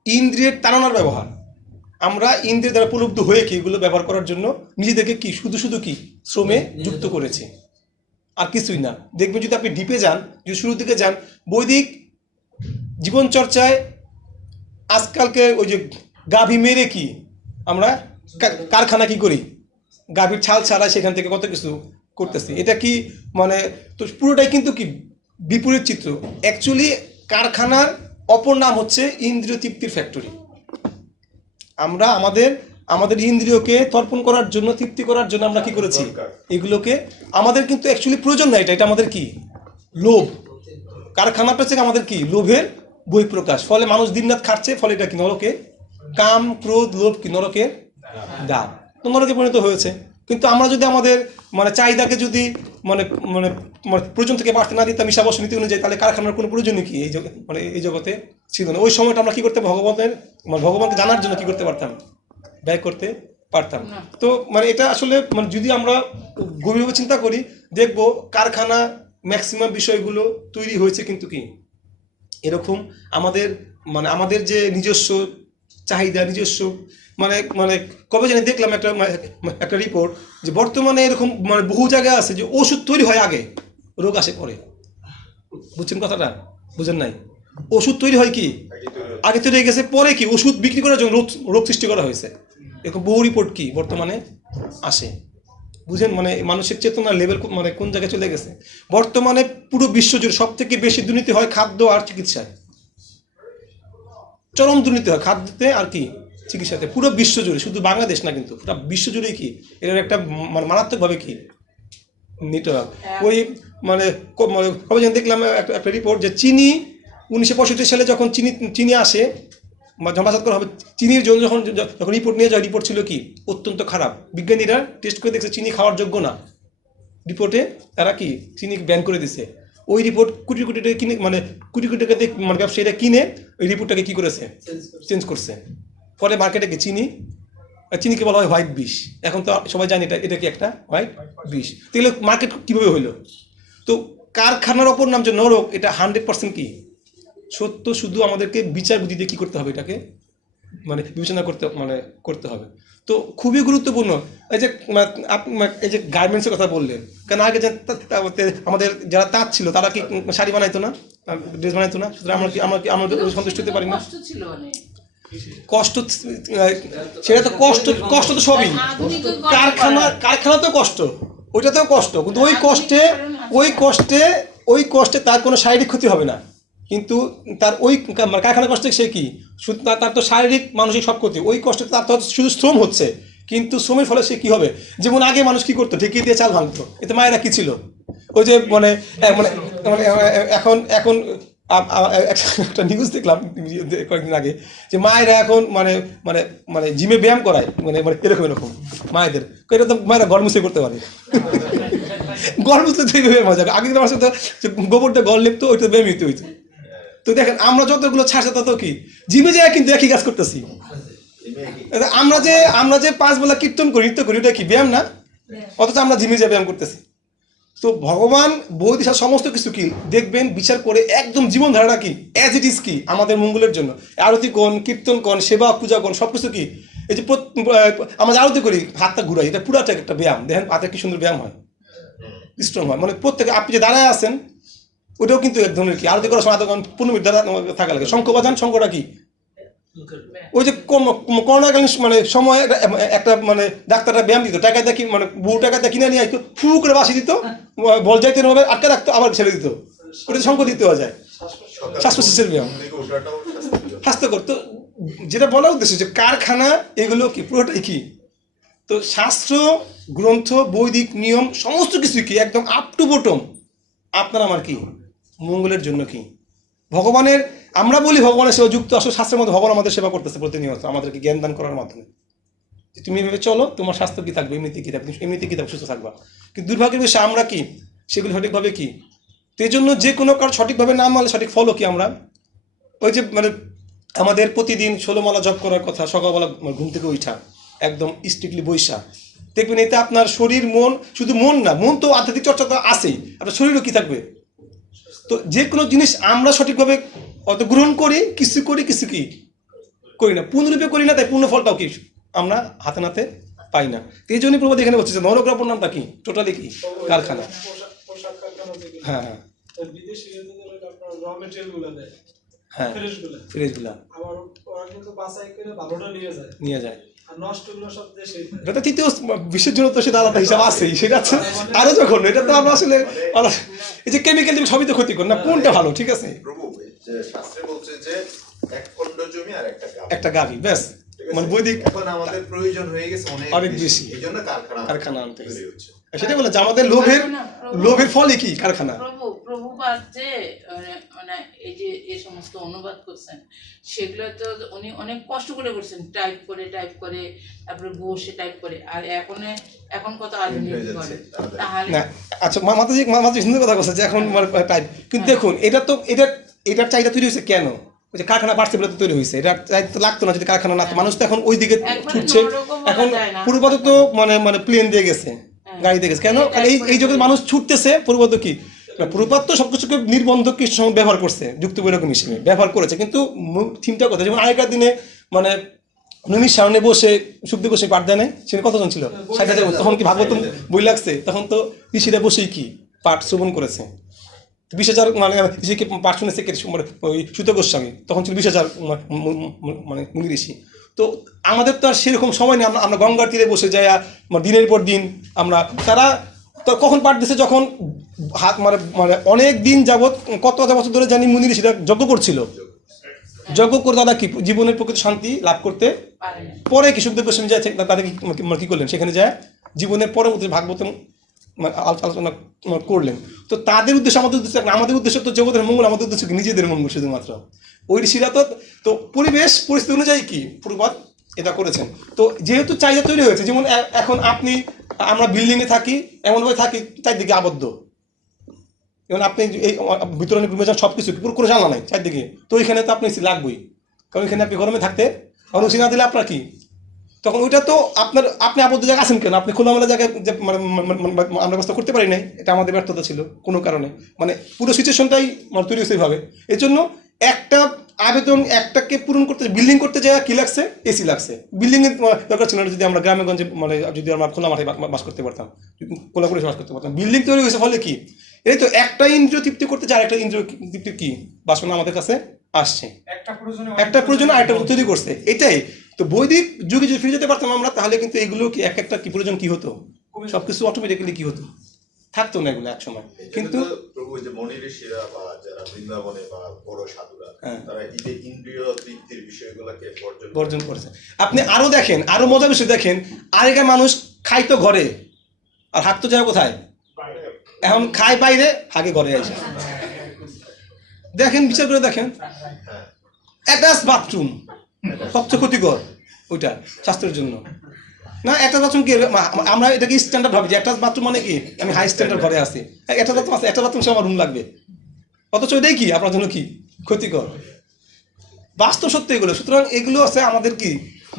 ইন্দ্রিয়ের তাড়নার ব্যবহার। আমরা ইন্দ্রিয় দ্বারা প্রলুব্ধ হয়ে কি এগুলো ব্যবহার করার জন্য নিজেদেরকে কি শুধু শুধু কি শ্রমে যুক্ত করেছে, আর কিছুই না। দেখবেন যদি আপনি ডিপে যান, যদি শুরুর দিকে যান, বৈদিক জীবন চর্চায় আজকালকে ওই যে গাভী মেরে কি আমরা কারখানা কি করি, গাভীর ছাল ছাড়া সেখান থেকে কত কিছু করতেছি। এটা কি মানে তো পুরোটাই কিন্তু কি বিপরীত চিত্র। অ্যাকচুয়ালি কারখানার অপর নাম হচ্ছে ইন্দ্রিয় তৃপ্তির ফ্যাক্টরি। আমরা আমাদের ইন্দ্রিয়কে তর্পণ করার জন্য, তৃপ্তি করার জন্য আমরা কি করেছি এগুলোকে। আমাদের কিন্তু অ্যাকচুয়ালি প্রয়োজন না, এটা আমাদের কি লোভ। কারখানা পেছে আমাদের কি লোভের বহিঃপ্রকাশ। ফলে মানুষ দিনরাত খাচ্ছে, ফলে এটা কি নরকে কাম ক্রোধ লোভ কি নরকে দাম, তো নরকে পরিণত হয়েছে। কিন্তু আমরা যদি আমাদের মানে চাহিদাকে যদি মানে মানে প্রয়োজন থেকে বাড়তে না দিতাম ঈশাবস্য নীতি অনুযায়ী, তাহলে কারখানার কোনো প্রয়োজনই কি এই জগতে ছিল না। ওই সময়টা আমরা কি করতে ভগবানকে জানার জন্য কি করতে পারতাম, ব্যয় করতে পারতাম। তো মানে এটা আসলে মানে যদি আমরা গভীরভাবে চিন্তা করি দেখব কারখানা ম্যাক্সিমাম বিষয়গুলো তৈরি হয়েছে কিন্তু কি এরকম আমাদের যে নিজস্ব চাহিদা, নিজস্ব মানে কবে জানি দেখলাম একটা রিপোর্ট যে বর্তমানে এরকম মানে বহু জায়গায় আছে যে ওষুধ তৈরি হয় আগে, রোগ আসে পরে। বুঝছেন কথাটা? বুঝেন নাই? ওষুধ তৈরি হয় কি আগে তৈরি হয়ে গেছে, পরে কি ওষুধ বিক্রি করার জন্য রোগ সৃষ্টি করা হয়েছে। এরকম বহু রিপোর্ট কি বর্তমানে আসে। বুঝেন মানে মানুষের চেতনার লেভেল মানে কোন জায়গায় চলে গেছে। বর্তমানে পুরো বিশ্বজুড়ে সব থেকে বেশি দুর্নীতি হয় খাদ্য আর চিকিৎসায়, চরম দুর্নীতি হয় খাদ্যতে আর কি চিকিৎসাতে, পুরো বিশ্বজুড়ে, শুধু বাংলাদেশ না কিন্তু পুরো বিশ্বজুড়েই কি এর একটা মারাত্মকভাবে কি নেটওয়ার্ক। ওই মানে কবে যেন দেখলাম একটা রিপোর্ট যে চিনি 1965 সালে যখন চিনি আসে বা জমাজাত করা হবে, চিনির জন্য যখন রিপোর্ট নিয়ে যায়, রিপোর্ট ছিল কি অত্যন্ত খারাপ। বিজ্ঞানীরা টেস্ট করে দেখছে চিনি খাওয়ার যোগ্য না, রিপোর্টে তারা কি চিনি ব্যান করে দিছে। ওই রিপোর্ট কোটি কোটি টাকা কিনে মানে কোটি কোটি টাকা দিয়ে মানে ব্যবসায়ীরা কিনে ওই রিপোর্টটাকে কি করেছে চেঞ্জ করছে। ফলে মার্কেটে কি চিনিকে বলা হয় হোয়াইট বিষ। এখন তো সবাই জানে এটা কি একটা হোয়াইট বিষ। তাহলে মার্কেট কীভাবে হইলো? তো কারখানার অপর নাম যে নরক, এটা 100% কি সত্য। শুধু আমাদেরকে বিচার বুদ্ধি দিয়ে কী করতে হবে, এটাকে মানে বিবেচনা করতে হবে। তো খুবই গুরুত্বপূর্ণ এই যে গার্মেন্টসের কথা বললেন, কেন আগে আমাদের যারা তাঁত ছিল তারা কি শাড়ি বানাইতো না, ড্রেস বানাইতো না? সুতরাং আমরা সন্তুষ্ট হতে পারি না। কষ্ট সেটা তো কষ্ট তো সবই, কারখানা তো কষ্ট, ওইটাতেও কষ্ট, কিন্তু ওই কষ্টে তার কোনো শারীরিক ক্ষতি হবে না। কিন্তু তার ওই কারখানা কষ্টে সে কি শুধু তার তো শারীরিক মানসিক সব ক্ষতি। ওই কষ্টে তার তো শুধু শ্রম হচ্ছে, কিন্তু শ্রমের ফলে সে কি হবে? যেমন আগে মানুষ কি করতো, ঢেকি দিয়ে চাল ভাঙতো। এতে মায়েরা কি ছিল ওই যে মানে এখন একটা নিউজ দেখলাম কয়েকদিন আগে যে মায়েরা এখন মানে জিমে ব্যায়াম করায়, মানে এরকম মায়েদের। এটা তো মায়েরা গড় মুছে করতে পারে, গড় মুছলে তো এইভাবে মজা। আগে কিন্তু আমার সাথে গোবরটা গড় লেপতো, ওইটা ব্যায়াম হইতে হইতো। তো দেখেন আমরা যতগুলো ছাড়ছে তত কি জিমে যায় কিন্তু একই কাজ করতেছি। আমরা যে 5 বেলা কীর্তন করি, নৃত্য করি, ওটা কি ব্যায়াম না? অথচ আমরা জিমে যা ব্যায়াম করতেছি। তো ভগবান বৌদ্ধ সমস্ত কিছু কি দেখবেন বিচার করে একদম জীবনধারাটা কি অ্যাজ ইট ইজ কি আমাদের মঙ্গলের জন্য। আরতি কোন, কীর্তন কোন, সেবা পূজা কোন, সব কিছু কি এই যে আমরা আরতি করি, হাতটা ঘুরাই, এটা পুরাটা একটা ব্যায়াম। দেখেন হাতে কি সুন্দর ব্যায়াম হয়, স্ট্রং হয়। মানে প্রত্যেকে আপনি যে দাঁড়ায় আছেন ওটাও কিন্তু এক ধরনের কি আরতি করার সময় 15 মিনিট দাঁড়া থাকা লাগে। শঙ্খ বাজান, শঙ্খটা কি ওই যে করোনাকালীন মানে সময় একটা মানে ডাক্তাররা ব্যায়াম দিত, টাকা দিয়ে মানে বহু টাকা দিয়ে কিনে নিয়ে আসতো, ফু করে বাসি দিত, বল যাইতে হবে আটকে রাখতো, আবার ছেড়ে দিত, ওটা সংকট দেওয়া যায়, শ্বাস প্রশ্বাসের ব্যায়াম, স্বাস্থ্যকর। তো যেটা বলার উদ্দেশ্য যে কারখানা এগুলো কি পুরোটাই কি, তো শাস্ত্র গ্রন্থ বৈদিক নিয়ম সমস্ত কিছু কি একদম আপ টু বটম আপনার আমার কি মঙ্গলের জন্য কি ভগবানের, আমরা বলি ভগবানের সেবা যুক্ত, আসলে শাস্ত্রের মধ্যে ভগবান আমাদের সেবা করতেছে প্রতিনিয়ত আমাদেরকে জ্ঞান দান করার মাধ্যমে। তুমি এভাবে চলো, তোমার স্বাস্থ্য কি থাকবে, এমনিতে কি থাকবে, এমনিতে কি থাকবে, সুস্থ থাকবা। কিন্তু দুর্ভাগ্যের বিষয়ে আমরা কি সেগুলো সঠিকভাবে কি, তো এই জন্য যে কোনো কাজ সঠিকভাবে না মানলে সঠিক ফলও কি আমরা ওই যে মানে আমাদের প্রতিদিন 16 মালা জপ করার কথা, সকালবেলা ঘুম থেকে উঠা একদম স্ট্রিক্টলি বৈশা, দেখবেন এতে আপনার শরীর মন, শুধু মন না, মন তো আধ্যাত্মিক চর্চা তো আছেই, আপনার শরীরও কি থাকবে। তো যে কোনো জিনিস আমরা সঠিকভাবে অত গ্রহণ করি, কিছু কি করি না, পূর্ণরূপে করি না, তাই পূর্ণ ফলটাও কি আমরা হাতে নাতে পাই না। এই জন্যই প্রবাদ এখানে বলছে যে নরগ্রাপর নামটা কি টোটালি কি কারখানা। হ্যাঁ হ্যাঁ বিদেশি আপনার র মেটেরিয়াল গুলো দেয়, হ্যাঁ ফ্রেশগুলা আবার ওরা কিন্তু বাছাই করে ভালোটা নিয়ে যায় আর নষ্টগুলো সব দেশে। এটা তৃতীয় বিশ্বের জন্য তো সেটা আলাদা হিসাব আছেই, সেটা আছে আরো যখন এটা তো আমরা আসলে এই যে কেমিক্যাল সবই তো ক্ষতিকর না, কোনটা ভালো ঠিক আছে। প্রভু যে শাস্ত্রে বলছে যে এক খণ্ড জমি আর একটা গাভী, ব্যাস মানে বৈদিক এখন আমাদের প্রয়োজন হয়ে গেছে অনেক বেশি, এইজন্য কারখানা আনতে হচ্ছে। সেটা বলে যে আমাদের লোভের ফলই কি কারখানা। প্রভুপাদ যে মানে এই যে এই সমস্ত অনুবাদ করছেন সেগুলো তো উনি অনেক কষ্ট করে করছেন, টাইপ করে তারপরে বসে টাইপ করে, আর এখন কত আধুনিক করে তাহলে না। আচ্ছা মাতাজি সুন্দর কথা বলছে যে এখন টাইপ, কিন্তু দেখুন এটার চাহিদা তৈরি হয়েছে কেন, ওই যে কারখানা বাড়ছে বলে তো তৈরি হয়েছে, এটা চাহিদা লাগতো না যদি কারখানা না, মানুষ তো এখন ওই দিকে ছুটছে। এখন পূর্বত তো মানে প্লেন দিয়ে গেছে, গাড়ি দিয়ে গেছে, কেন এই যুগে মানুষ ছুটতেছে। পূর্বত কি পূর্বত তো সবকিছুকে নির্বন্ধক কৃষ্ণ সঙ্গে ব্যবহার করছে, যুক্ত বৈরকম হিসেবে ব্যবহার করেছে, কিন্তু থিমটা কথা যেমন আগেকার দিনে মানে নমির সামনে বসে সুখদেব বসে পাঠ দেয় নাই, সেখানে কতজন ছিল 60,000। তখন কি ভাগবত বই লাগছে, তখন তো ঋষিরা বসেই কি পাঠ শ্রবণ করেছে। 20,000 মানে ঋষিকে পাঠ শুনেছে ওই সুত গোস্বামী, তখন ছিল 20,000 মানে মুনি ঋষি। তো আমাদের তো আর সেরকম সময় নেই, আমরা গঙ্গার তীরে বসে যাই দিনের পর দিন আমরা, তারা তো কখন পাঠ দিচ্ছে যখন হাত মানে অনেক দিন যাবৎ কত হাজার বছর ধরে জানি মুনি ঋষিরা যজ্ঞ করছিল, যজ্ঞ করে তারা কি জীবনের প্রকৃত শান্তি লাভ করতে পরে কি সুখদেব গোস্বামী যায় তাদের কি করলেন, সেখানে যায় জীবনের পরবর্তী ভাগবত আলোচনা করলেন। তো তাদের উদ্দেশ্য আমাদের উদ্দেশ্য তো জগতের মঙ্গল, আমাদের উদ্দেশ্য নিজেদের মঙ্গল শুধুমাত্র। ওই ঋষিরা তো পরিবেশ পরিস্থিতি অনুযায়ী কি পূর্বত এটা করেছেন। তো যেহেতু চাহিদা তৈরি হয়েছে, যেমন এখন আমরা বিল্ডিংয়ে থাকি, এমনভাবে থাকি চারদিকে আবদ্ধ, যেমন আপনি এই ভিতরে সব কিছু পুরো কোনো জানলা নাই চারদিকে, তো ওইখানে তো আপনি এসি লাগবেই, কারণ ওইখানে আপনি গরমে থাকতে, কারণ ওসি না দিলে আপনার কি তখন ওইটা তো আপনি আবদ্ধ জায়গায় আছেন কেন, আপনি খোলামেলা জায়গায় আমরা ব্যবস্থা করতে পারি নাই, এটা আমাদের ব্যর্থতা ছিল কোনো কারণে, মানে পুরো সিচুয়েশনটাই তৈরি হয়েছে এইভাবে। এই জন্য একটা আবেদন একটাকে পূরণ করতে বিল্ডিং করতে যায় কি লাগছে, এসি লাগছে। বিল্ডিং এর দরকার ছিল না যদি আমরা গ্রামে গঞ্জে মানে যদি আমরা খোলা মাঠে বাস করতে পারতাম, খোলা পরিবেশে বাস করতে পারতাম। বিল্ডিং তৈরি হয়েছে ফলে কি, এই তো একটা ইন্দ্রিয় তৃপ্তি করতে চায়, একটা ইন্দ্রিয় তৃপ্তির কি বাসনা আমাদের কাছে আসছে, একটা প্রয়োজনে আরেকটা তৈরি করছে, এটাই তো। বৈদিক যুগে যদি ফিরে যেতে পারতাম আমরা, তাহলে কিন্তু এগুলো কি একটা কি প্রয়োজন কি হতো, সবকিছু অটোমেটিক্যালি কি হতো, থাকতো না এগুলো এক সময়। কিন্তু প্রভু যে মনি ঋষিরা বা যারা বৃন্দাবনে বা বড় সাধুরা, তারা এই যে ইন্দ্রিয় তৃপ্তির বিষয়গুলোকে বর্জন করেছে। আপনি আরো দেখেন, আরো মজার বিষয় দেখেন, আগেকার মানুষ খাইতো ঘরে আর হাঁকতো যায় কোথায়, এখন খায় বাইরে, হাগে ঘরে আসে। দেখেন বিচার করে দেখেন, অ্যাটাচ বাথরুম সবচেয়ে ক্ষতিকর ওইটা স্বাস্থ্যের জন্য না। অ্যাটাচ বাথরুম কি আমরা এটাকে স্ট্যান্ডার্ড ভাবি যে অ্যাটাচ বাথরুম মানে কি আমি হাই স্ট্যান্ডার্ড ঘরে আছি, অ্যাটাচ বাথরুম আছে, অ্যাটাচ বাথরুম সে আমার রুম লাগবে, অথচ এটাই কি আপনার জন্য কি ক্ষতিকর। বাস্তব সত্য এগুলো। সুতরাং এগুলো আছে আমাদের কি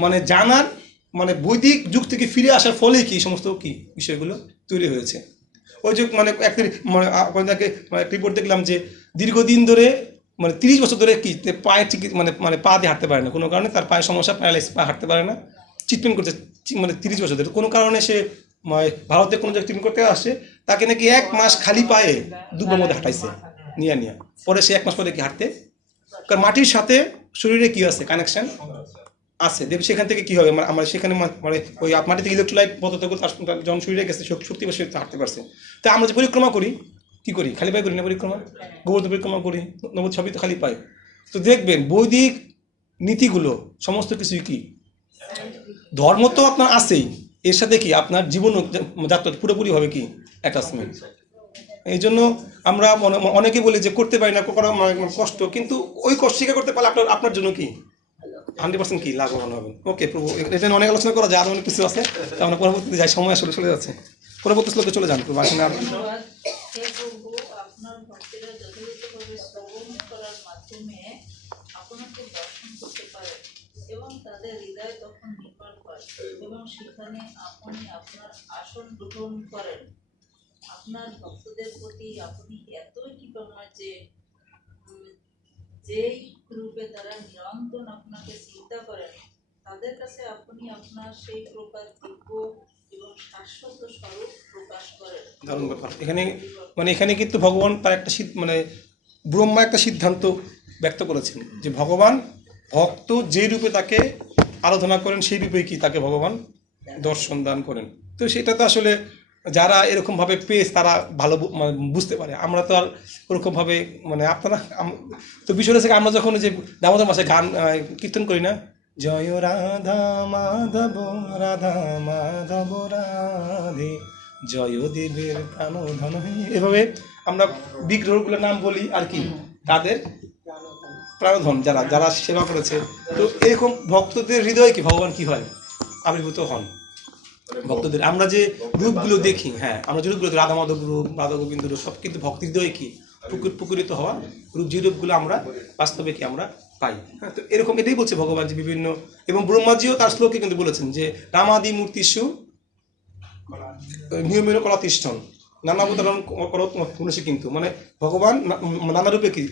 মানে জানার, মানে বৈদিক যুগ থেকে ফিরে আসার ফলে কি সমস্ত কি বিষয়গুলো তৈরি হয়েছে। ওই যে মানে আপনাকে রিপোর্ট দেখলাম যে দীর্ঘদিন ধরে মানে 30 বছর ধরে কি পায়ে মানে পা দিয়ে হাঁটতে পারে না, কোনো কারণে তার পায়ে সমস্যা, প্যারালাইসিস, পা হাঁটতে পারে না, ট্রিটমেন্ট করতে মানে 30 বছর ধরে কোনো কারণে সে ভারতে কোনো জায়গায় ট্রিটমেন্ট করতে আসছে, তাকে নাকি 1 মাস খালি পায়ে দুবার মধ্যে হাঁটাইছে নিয়ে পরে সে 1 মাস পরে কি হাঁটতে, কারণ মাটির সাথে শরীরে কি আছে কানেকশন আছে, দেখবে সেখান থেকে কি হবে আমরা সেখানে মানে ওই মাটিতে ইলেকট্রোলাইট পদার্থগুলো তার যখন শরীরে গেছে শক্তি বা শরীরে হাঁটতে পারছে। তো আমরা যে পরিক্রমা করি কি করি, খালি পায়ে করি না পরিক্রমা, গোবর্ধন পরিক্রমা করি, নবদ সবই তো খালি পায়। তো দেখবেন বৈদিক নীতিগুলো সমস্ত কিছুই কি ধর্ম তো আপনার আছেই, এর সাথে কি আপনার জীবন যাত্রা পুরোপুরি হবে কি অ্যাটাচমেন্ট। এই জন্য আমরা অনেকে বলি যে করতে পারি না, করা কষ্ট, কিন্তু ওই কষ্ট স্বীকার করতে পারলে আপনার জন্য কি 100% কি লাভবান হবেন। ওকে প্রভু, এটা নিয়ে অনেক আলোচনা করা যায়, আরো অনেক কিছু আছে, তো আমরা পরবর্তীতে যাই, সময় আসলে চলে যাচ্ছে, পরবর্তী শ্লোকে চলে যান প্রভু। আসলে আর হে প্রভু, আপনার ভক্তেরা যথাযথভাবে শ্রবণ করার মাধ্যমে আপনাকে দর্শন করতে পারে এবং তাদের হৃদয় তখন নির্মল হয় এবং সেখানে আপনি আপনার আসন গ্রহণ করেন। আপনার ভক্তদের প্রতি আপনি এতই কৃপাময় যে যেই রূপে তারা নিরন্তর আপনাকে চিন্তা করেন, তাদের কাছে আপনি আপনার সেই প্রকার দিব্য এবং শাশ্বত স্বরূপ প্রকাশ করেন। দারুণ ব্যাপার। এখানে কিন্তু ভগবান তার একটা মানে ব্রহ্মা একটা সিদ্ধান্ত ব্যক্ত করেছেন যে ভগবান ভক্ত যে রূপে তাকে আরাধনা করেন সেই রূপেই কি তাকে ভগবান দর্শন দান করেন। তো সেটা তো আসলে যারা এরকমভাবে পেয়েছে তারা ভালো বুঝতে পারে, আমরা তো আর ওরকমভাবে মানে আপনারা তো বিষয় হচ্ছে আমরা যখন যে দামোদর মাসে গান কীর্তন করি না, জয় রাধা মাধব রাধা মাধব রাধে জয় দেবের প্রাণ ধন, এভাবে আমরা বিগ্রহগুলোর নাম বলি আর কি তাদের প্রাণধন যারা যারা সেবা করেছে। তো এরকম ভক্তদের হৃদয়ে কি ভগবান কি হয় আবির্ভূত হন ভক্তদের। আমরা যে রূপগুলো দেখি, হ্যাঁ আমরা যে রূপগুলো রাধা মাধব রূপ, রাধা গোবিন্দ রূপ, সব কিন্তু ভক্তি হৃদয়ে কি পুকুরিত হওয়া রূপ, যে রূপগুলো আমরা বাস্তবে কি আমরা পাই। হ্যাঁ, তো এরকম এটাই বলছে ভগবান যে বিভিন্ন, এবং ব্রহ্মাজিও তার শ্লোকে কিন্তু বলেছেন যে রামাদি মূর্তিষু নিয়মের কলাতিষ্ঠন নানা অবতারণ করত মনুষ্য, কিন্তু মানে ভগবান নানা রূপে কি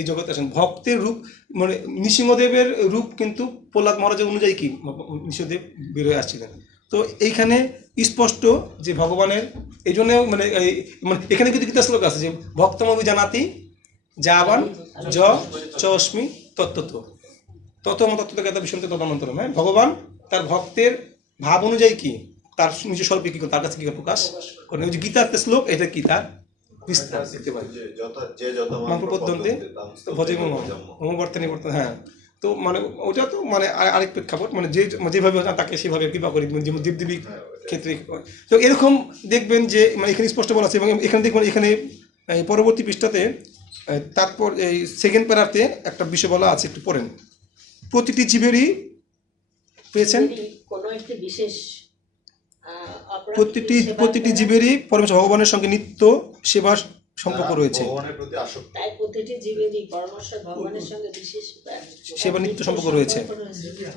এই জগতে আসেন। ভক্তের রূপ মানে নৃসিংহদেবের রূপ কিন্তু প্রহ্লাদ মহারাজের অনুযায়ী কি নৃসিংহদেব বেরোয় আসছিলেন। তো এইখানে স্পষ্ট যে ভগবানের এই জন্য মানে এখানে কিন্তু গীতা শ্লোক আছে যে ভক্তমভি জানাতি যাবান জ চস্মি তত্ত্বত তত্ত্বজ্ঞাতা বিশ্বন্ত তদনন্তরম। হ্যাঁ, ভগবান তার ভক্তের ভাব অনুযায়ী কি তার নিজস্ব স্বরূপে কি তার কাছে কি প্রকাশ করেন। ওই যে গীতার শ্লোক এটা কি তার বিস্তার দেখতে পাই মন্ত্রপদ্যন্তে ভজে মমবর্তে নিবর্তন। হ্যাঁ, তো মানে ওটা তো মানে আরেক প্রেক্ষাপট, মানে যেভাবে তাকে সেভাবে কৃপা করি, যেমন দেবদেবীর ক্ষেত্রে। তো এরকম দেখবেন যে মানে এখানে স্পষ্ট বলা আছে, এবং এখানে দেখবেন এখানে পরবর্তী পৃষ্ঠাতে তারপর এই সেকেন্ড প্যারাতে একটা বিষয় বলা আছে, একটু পড়েন। প্রতিটি জীবেরই পেয়েছেন কোনো একটি বিশেষ প্রতিটি জীবেরই পরমেশ্বর ভগবানের সঙ্গে নিত্য সেবার সম্পর্ক রয়েছে। তাই প্রতিটি জীবেরই পরমেশ্বর ভগবানের সঙ্গে বিশেষ সেবা নিত্য সম্পর্ক রয়েছে।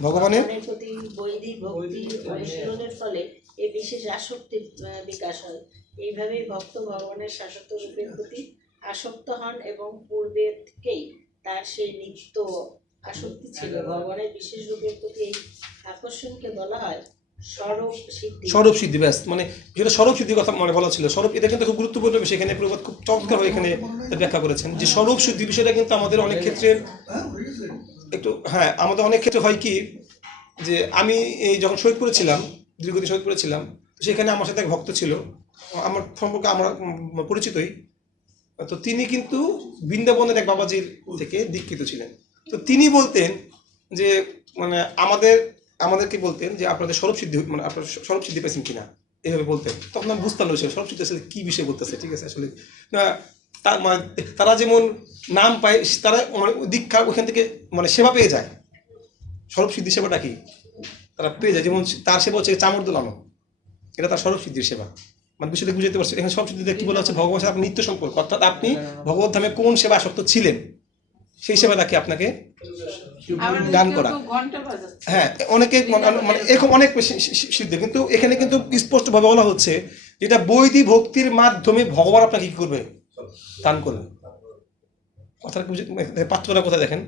ভগবানের প্রতি বৈদিক ভক্তি অনুশীলনের ফলে এই বিশেষ আসক্তির বিকাশ হয়। এইভাবেই ভক্ত ভগবানের শাশ্বত রূপের প্রতি আসক্ত হন এবং পূর্বে থেকেই তার সেই নিত্য আসক্তি ছিল। ভগবানের বিশেষ রূপের প্রতি এই আকর্ষণকে বলা হয় স্বরূপ সিদ্ধি। ব্যাস, মানে যেটা স্বরূপ সিদ্ধির কথা মানে বলা ছিল, স্বরূপ এটা কিন্তু খুব গুরুত্বপূর্ণ বিষয়। এখানে প্রবাদ খুব চমৎকারভাবে এখানে ব্যাখ্যা করেছেন যে স্বরূপ সিদ্ধি বিষয়টা কিন্তু আমাদের অনেক ক্ষেত্রে একটু, হ্যাঁ আমাদের অনেক ক্ষেত্রে হয় কি যে আমি এই যখন শহীদপুরে ছিলাম, দীর্ঘদিন শহীদপুরে ছিলাম, সেখানে আমার সাথে এক ভক্ত ছিল, আমার সম্পর্কে আমরা পরিচিতই। তো তিনি কিন্তু বৃন্দাবনের এক বাবাজির থেকে দীক্ষিত ছিলেন। তো তিনি বলতেন যে মানে আমাদেরকে বলতেন যে আপনাদের স্বরূপ সিদ্ধি, মানে আপনার স্বরূপ সিদ্ধি পেয়েছেন কিনা, এইভাবে বলতেন। তখন আমি বুঝতাম না স্বরূপ সিদ্ধি আসলে কী বিষয়ে বলতেছে। ঠিক আছে, আসলে তারা যেমন নাম পায়, তারা মানে দীক্ষা ওইখান থেকে মানে সেবা পেয়ে যায়। স্বরূপ সিদ্ধি সেবাটা কি তারা পেয়ে যায়, যেমন তার সেবা হচ্ছে চামড় দোলানো, এটা তার স্বরূপ সিদ্ধির সেবা। মানে বিষয়টা বুঝতে পারছি। এখানে স্বরূপ সিদ্ধিতে কি বলা হচ্ছে, ভগবানের সাথে আপনি নিত্য সম্পর্ক, অর্থাৎ আপনি ভগবত ধামে কোন সেবা আসক্ত ছিলেন সেই সেবাটাকে আপনাকে গান করা। হ্যাঁ, অনেকে মানে এরকম অনেক সিদ্ধ, কিন্তু এখানে কিন্তু স্পষ্টভাবে বলা হচ্ছে যেটা বৈদিক ভক্তির মাধ্যমে ভগবান আপনাকে কি করবে, দান করবে। কথাটা পাত্রটা কোথায় দেখেন,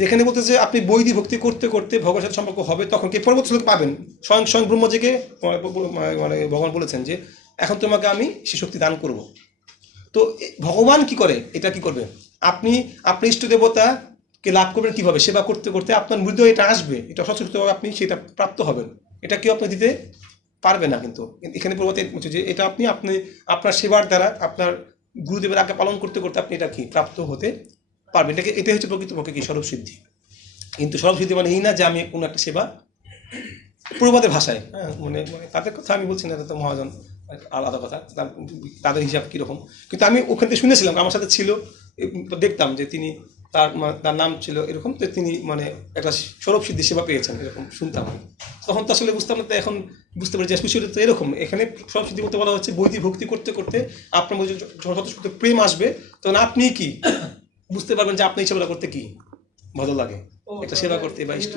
যেখানে বলতেছে যে আপনি বৈদিক ভক্তি করতে করতে ভগবানের সাথে সম্পর্ক হবে, তখন কি পরবর্তী শ্লোক পাবেন। স্বয়ং ব্রহ্মজিকে মানে ভগবান বলেছেন যে এখন তোমাকে আমি সে শক্তি দান করব। তো ভগবান কি করে, এটা কি করবে, আপনি ইষ্ট দেবতা কে লাভ করবেন কিভাবে, সেবা করতে করতে আপনার মৃত্যু এটা আসবে, এটা সচেতনভাবে আপনি সেটা প্রাপ্ত হবেন, এটা কেউ আপনি দিতে পারবে না। কিন্তু এখানে প্রভাতে যে এটা আপনি আপনি আপনার সেবার দ্বারা আপনার গুরুদেবের আজ্ঞা পালন করতে করতে আপনি এটা কি প্রাপ্ত হতে পারবেন। এটাই হচ্ছে প্রকৃতপক্ষে কি স্বরূপ সিদ্ধি। কিন্তু স্বরূপ সিদ্ধি মানে এই না যে আমি কোনো একটা সেবা প্রবাদের ভাষায়, হ্যাঁ, মানে তাদের কথা আমি বলছি না, এটা তো মহাজন আলাদা কথা, তাদের হিসাব কীরকম। কিন্তু আমি ওখান থেকে শুনেছিলাম, আমার সাথে ছিল, দেখতাম যে তিনি তার নাম ছিল এরকম, তো তিনি মানে একটা স্বরূপ সিদ্ধি সেবা পেয়েছেন এরকম শুনতাম আমি। তখন তো আসলে বুঝতাম না, তো এখন বুঝতে পারি যে বিষয়টা তো এরকম। এখানে স্বরূপ সিদ্ধি বলতে বলা হচ্ছে বৈদিক ভক্তি করতে করতে আপনার মধ্যে যখন প্রেম আসবে তখন আপনি কি বুঝতে পারবেন যে আপনি এই সেবাটা করতে কি ভালো লাগে, একটা সেবা করতে বা ইষ্ট।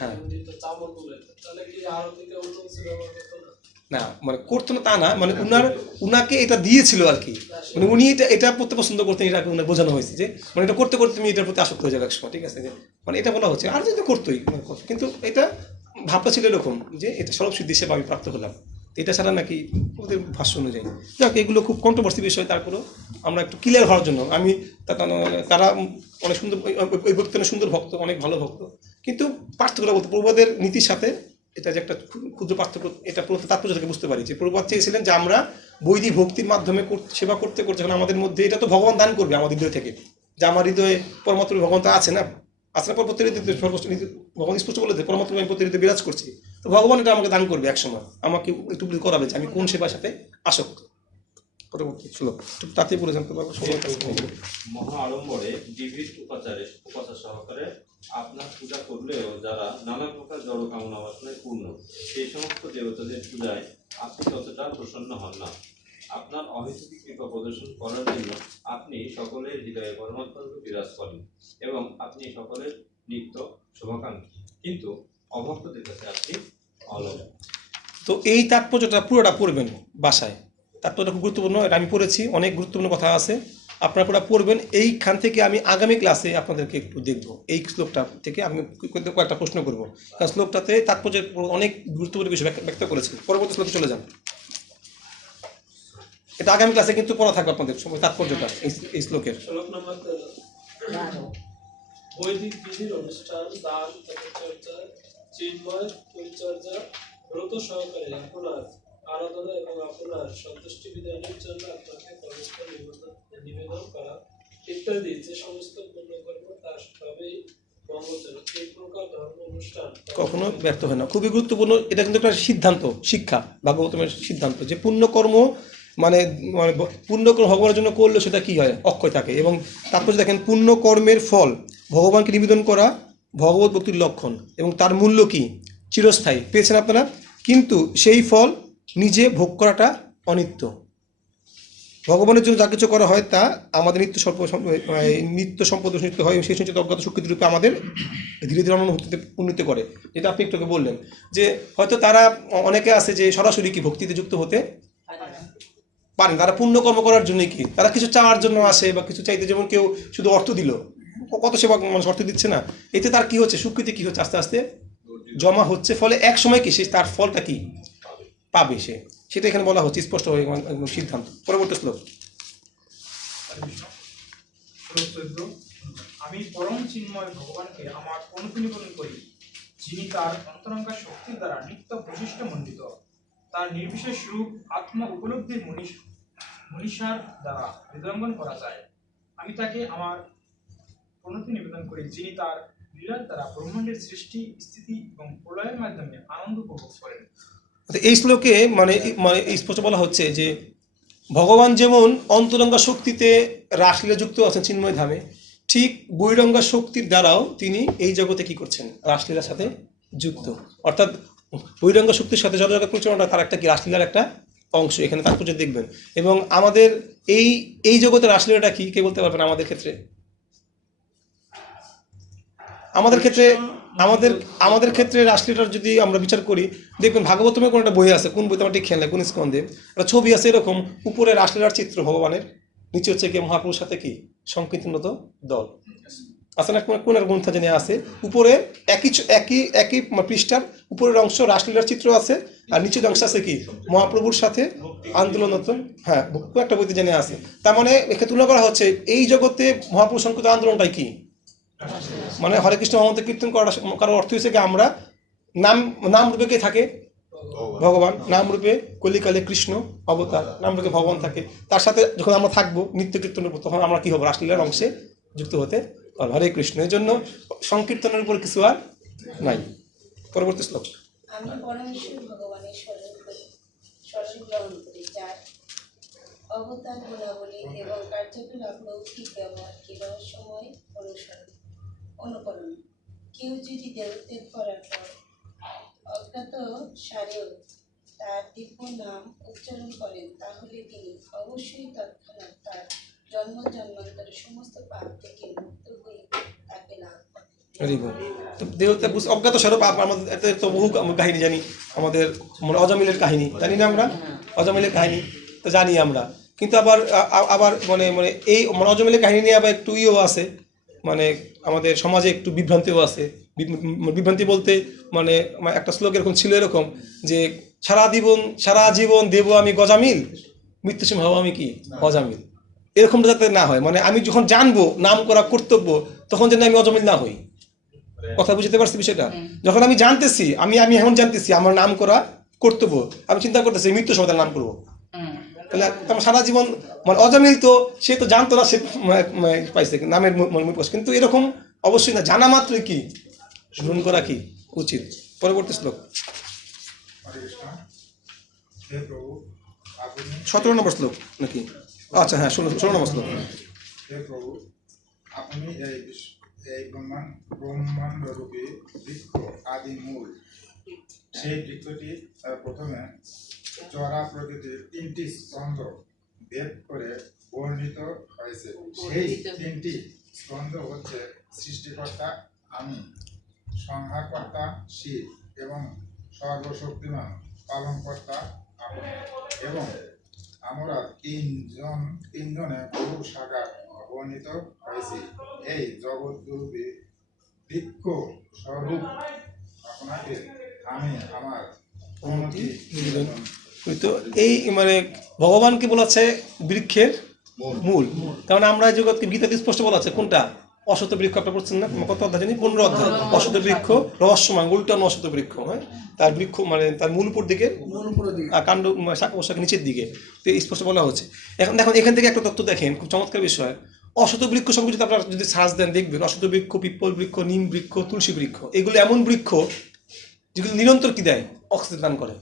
হ্যাঁ, না মানে করতো না তা না, মানে উনাকে এটা দিয়েছিল আর কি, মানে উনি এটা করতে পছন্দ করতেন, এটা উনাকে বোঝানো হয়েছে যে মানে এটা করতে করতে তুমি এটার প্রতি আসক্ত হয়ে যাবে একসময়, ঠিক আছে, যে মানে এটা বলা হচ্ছে। আর যেটা করতোই কিন্তু এটা ভাবটা ছিল এরকম যে এটা স্বরূপ সিদ্ধি সেবা আমি প্রাপ্ত হলাম, এটা ছাড়া নাকি ওদের ভাষ্য অনুযায়ী। যাক, এগুলো খুব কন্ট্রোভার্সি বিষয়, তারপরেও আমরা একটু ক্লিয়ার হওয়ার জন্য আমি তারা অনেক সুন্দর, ওই ভক্ত অনেক সুন্দর ভক্ত, অনেক ভালো ভক্ত, কিন্তু পার্থক্যটা বলতে প্রভুপাদের নীতির সাথে এটা যে একটা ক্ষুদ্র পার্থক্য, এটা তাৎপর্য থেকে বুঝতে পারি যে প্রভুপাদ চেয়েছিলেন যে আমরা বৈদিক ভক্তির মাধ্যমে সেবা করতে করতে যখন আমাদের মধ্যে, এটা তো ভগবান দান করবে আমাদের হৃদয় থেকে, যে আমার হৃদয়ে পরমাত্ম ভগবান তো আছে না, আসলে প্রত্যেক ভগবান স্পষ্ট বলে দেয় পরমাত্ম আমি প্রত্যেক বিরাজ করছি, তো ভগবান এটা আমাকে দান করবে একসময়, আমাকে একটু করাবে যে আমি কোন সেবার সাথে আসক্ত। পরবর্তী শ্লোক তাতে পড়ে জানতে পারবো। মহা আড়ম্বরে বিবিধ উপাচার সহকারে আপনার পূজা করলেও যারা নানা প্রকার জড় কামনা বাসনায় পূর্ণ, সেই সমস্ত দেবতাদের পূজায় আপনি ততটা প্রসন্ন হন না। আপনার অহেতুকী কৃপা প্রদর্শন করার জন্য আপনি সকলের হৃদয়ে পরমাত্মারূপে বিরাজ করেন এবং আপনি সকলের নিত্য শুভাকাঙ্ক্ষী, কিন্তু অভক্তদের কাছে আপনি অলভ। তো এই তাৎপর্যটা পুরোটা পড়বেন বাসায়, তাৎপর্যটা খুব গুরুত্বপূর্ণ, এটা আমি পড়েছি, অনেক গুরুত্বপূর্ণ কথা আছে, আপনারা পুরো পড়বেন। এইখান থেকে আমি আগামী ক্লাসে আপনাদেরকে একটু দেখব, এই শ্লোকটা থেকে আমি কয়েকটা প্রশ্ন করবো, কারণ শ্লোকটাতে তাৎপর্যের অনেক গুরুত্বপূর্ণ বিষয় ব্যক্ত করেছেন। পরবর্তী শ্লোকে চলে যান, এটা আগামী ক্লাসে কিন্তু পড়া থাকবে আপনাদের সময় তাৎপর্যটা এই শ্লোকের। বৈদিক বিধির অনুষ্ঠান, দান, তপচর্যা, চিন্ময় পরিচর্যা, ব্রত সহকারে আপনার আরাধনা এবং আপনার সন্তুষ্টি বিধানের জন্য আপনাকে পরস্পর নিবেদন করা ইত্যাদি যে সমস্ত পুণ্যকর্ম তার সবই মঙ্গলজনক। এই প্রকার ধর্ম অনুষ্ঠান কখনো ব্যর্থ হয় না, খুবই গুরুত্বপূর্ণ। এটা কিন্তু একটা সিদ্ধান্ত, শিক্ষা, ভাগবতমের সিদ্ধান্ত যে পুণ্যকর্ম মানে পুণ্যকর্ম ভগবানের জন্য করলে সেটা কি হয়, অক্ষয় থাকে। এবং তারপর দেখেন পুণ্যকর্মের ফল ভগবানকে নিবেদন করা ভগবত ভক্তির লক্ষণ, এবং তার মূল্য কি চিরস্থায়ী, পেয়েছেন আপনারা, কিন্তু সেই ফল নিজে ভোগ করাটা অনিত্য। ভগবানের জন্য যা কিছু করা হয় তা আমাদের নিত্য সম্পদ নিত্য হয়, সেই সঞ্চিত অজ্ঞাত সুকৃতি রূপে আমাদের ধীরে ধীরে উন্নতি করে। যেটা আপনি একটু বললেন যে হয়তো তারা অনেকে আছে যে সরাসরি কি ভক্তিতে যুক্ত হতে পারেন, তারা পুণ্যকর্ম করার জন্য কি, তারা কিছু চাওয়ার জন্য আসে বা কিছু চাইতে, যেমন কেউ শুধু অর্থ দিল, কত সেবা মানুষ অর্থ দিচ্ছে না, এতে তার কি হচ্ছে, সুকৃতি কি হচ্ছে, আস্তে আস্তে জমা হচ্ছে, ফলে এক সময় কি সে তার ফলটা কি পাবে, সেটা এখানে বলা হচ্ছে স্পষ্ট হয়ে সিদ্ধান্ত। পরবর্তী শ্লোক। আমি পরম চিন্ময় ভগবানকে আমার অনুপ্রতিপন্ন করি, যিনি তার অন্তরঙ্গা শক্তির দ্বারা নিত্য বৈশিষ্ট্য মণ্ডিত, তার নির্বিশেষ রূপ আত্ম উপলব্ধির মনীষার দ্বারা হৃদয়ঙ্গন করা যায়। আমি তাকে আমার প্রণতি নিবেদন করি, যিনি তার লীলার দ্বারা ব্রহ্মাণ্ডের সৃষ্টি, স্থিতি এবং প্রলয়ের মাধ্যমে আনন্দ উপভোগ করেন। এই শ্লোকে মানে স্পষ্ট বলা হচ্ছে যে ভগবান যেমন অন্তরঙ্গা শক্তিতে রাসলীলা যুক্ত আছেন চিন্ময় ধামে, ঠিক বহিরঙ্গা শক্তির দ্বারাও তিনি এই জগতে কি করছেন, রাসলীলার সাথে যুক্ত। অর্থাৎ বহিরঙ্গা শক্তির সাথে যত জগৎ পরিচালনা তার একটা কি রাসলীলার একটা অংশ, এখানে তাৎপর্য দেখবেন। এবং আমাদের এই জগতের রাসলীলাটা কি কে বলতে পারবেন? আমাদের ক্ষেত্রে রাসলীলার যদি আমরা বিচার করি, দেখবেন ভাগবতমে কোনো একটা বই আছে, কোন বইতে আমার ঠিক খেয়াল নেই, কোন স্কন্ধে একটা ছবি আছে এরকম, উপরে রাসলীলার চিত্র ভগবানের, নিচে হচ্ছে কি মহাপুরুষ সাথে কি সংকীর্তনত দল আছে না, কোন গ্রন্থ জানি আছে, উপরে একই পৃষ্ঠার উপরের অংশ রাসলীলার চিত্র আছে, আর নিচের অংশ আছে কি মহাপ্রভুর সাথে আন্দোলনত, হ্যাঁ একটা বইতে জানি আছে। তার মানে একে তুলনা করা হচ্ছে এই জগতে মহাপুরুষ সংকীর্তন আন্দোলনটাই কি মানে হরে কৃষ্ণ মহামন্ত্র কীর্তন করার অর্থ হচ্ছে কি আমরা নাম রূপে কে থাকে? ভগবান। নাম রূপে কলিকালে কৃষ্ণ অবতার, নাম রূপে ভগবান থাকে। তার সাথে যখন আমরা থাকবো নিত্য কীর্তনের উপর, তখন আমরা কি হবো? রাসলীলার অংশে যুক্ত হতে পারবো। হরে কৃষ্ণ। এর জন্য সংকীর্তনের উপর কিছু আর নাই। পরবর্তী শ্লোক। আমি পরমেশ্বর ভগবানের স্মরণ গ্রহণ করি, যার অবতার গুণাবলী এবং কার্যকলাপ লৌকিক ব্যবহারকে রহস্যময় অনুকরণ। কেউ যদি দেবত্বের করার পর অজ্ঞাত সারেও তার দিব্য নাম উচ্চারণ করেন, তাহলে তিনি অবশ্যই তৎক্ষণাৎ তার জন্মান্তরের সমস্ত পাপ থেকে মুক্ত হয়ে তাকে লাভ করেন। দেবতা অজ্ঞাত স্বরূপ আমাদের তো বহু কাহিনী জানি, আমাদের মানে অজামিলের কাহিনী জানি না আমরা? অজামিলের কাহিনী তো জানি আমরা, কিন্তু আবার মানে এই মানে অজামিলের কাহিনী নিয়ে আবার একটু আছে, মানে আমাদের সমাজে একটু বিভ্রান্তিও আছে। বিভ্রান্তি বলতে মানে একটা শ্লোক এরকম ছিল, এরকম যে সারা জীবন দেব আমি গজামিল, মৃত্যুর সময় হবো আমি কি অজামিল। এরকমটা যাতে না হয়, মানে আমি যখন জানবো নাম করা কর্তব্য, তখন যেন আমি অজামিল না হই। কথা বুঝতে পারছি বিষয়টা? যখন আমি জানতেছি, আমি এখন জানতেছি আমার নাম করা কর্তব্য, আমি চিন্তা করতেছি মৃত্যুর সময় নাম করবো, তাহলে সারা জীবন মানে অজামিল তো সে তো জানতো না, সে পাইছে নামের কিন্তু এরকম অবশ্যই না, জানা মাত্রই কি গ্রহণ করা কি উচিত। পরবর্তী শ্লোক 17 নম্বর শ্লোক নাকি? আচ্ছা হ্যাঁ, 16 নম্বর শ্লোক। হে প্রভু, আপনি এই ব্রহ্মাণ্ড রূপী বৃক্ষ আদি মূল, সেই বৃক্ষটি প্রথমে চড়া প্রকৃতির 3টি স্কন্ধ বেদ করে বর্ণিত হয়েছে। সেই 3টি স্কন্ধ হচ্ছে সৃষ্টিকর্তা আমি, সংহারকর্তা শিব এবং সর্বশক্তিমান পালনকর্তা আপনি। এবং আমরা তিনজনে বহু শাখা বর্ণিত হয়েছি। এই জগৎরূপী বৃক্ষ স্বরূপ আপনাকে আমি আমার অনুমতি নিবেদন। তো এই মানে ভগবানকে বলাচ্ছে বৃক্ষের মূল, কারণ আমরা জগৎকে গীতাতে স্পষ্ট বলা আছে কোনটা? অসত বৃক্ষ। আপনার পড়ছেন না? কত অধ্যায় জানি? 15 অধ্যায়। অসত বৃক্ষ রহস্যময়, উল্টানো অসত বৃক্ষ। হ্যাঁ, তার বৃক্ষ মানে তার মূল উপর দিকে, কাণ্ড শাখা পোশাক নিচের দিকে, তো স্পষ্ট বলা হচ্ছে। এখন দেখুন এখান থেকে একটা তথ্য দেখেন, খুব চমৎকার বিষয়। অসত বৃক্ষ সম্পর্কে যদি আপনারা যদি সার্চ দেন দেখবেন, অসত বৃক্ষ, পিপল বৃক্ষ, নিম বৃক্ষ, তুলসী বৃক্ষ, এগুলো এমন বৃক্ষ যেগুলো নিরন্তর কি দেয়? অক্সিজেন দান করে।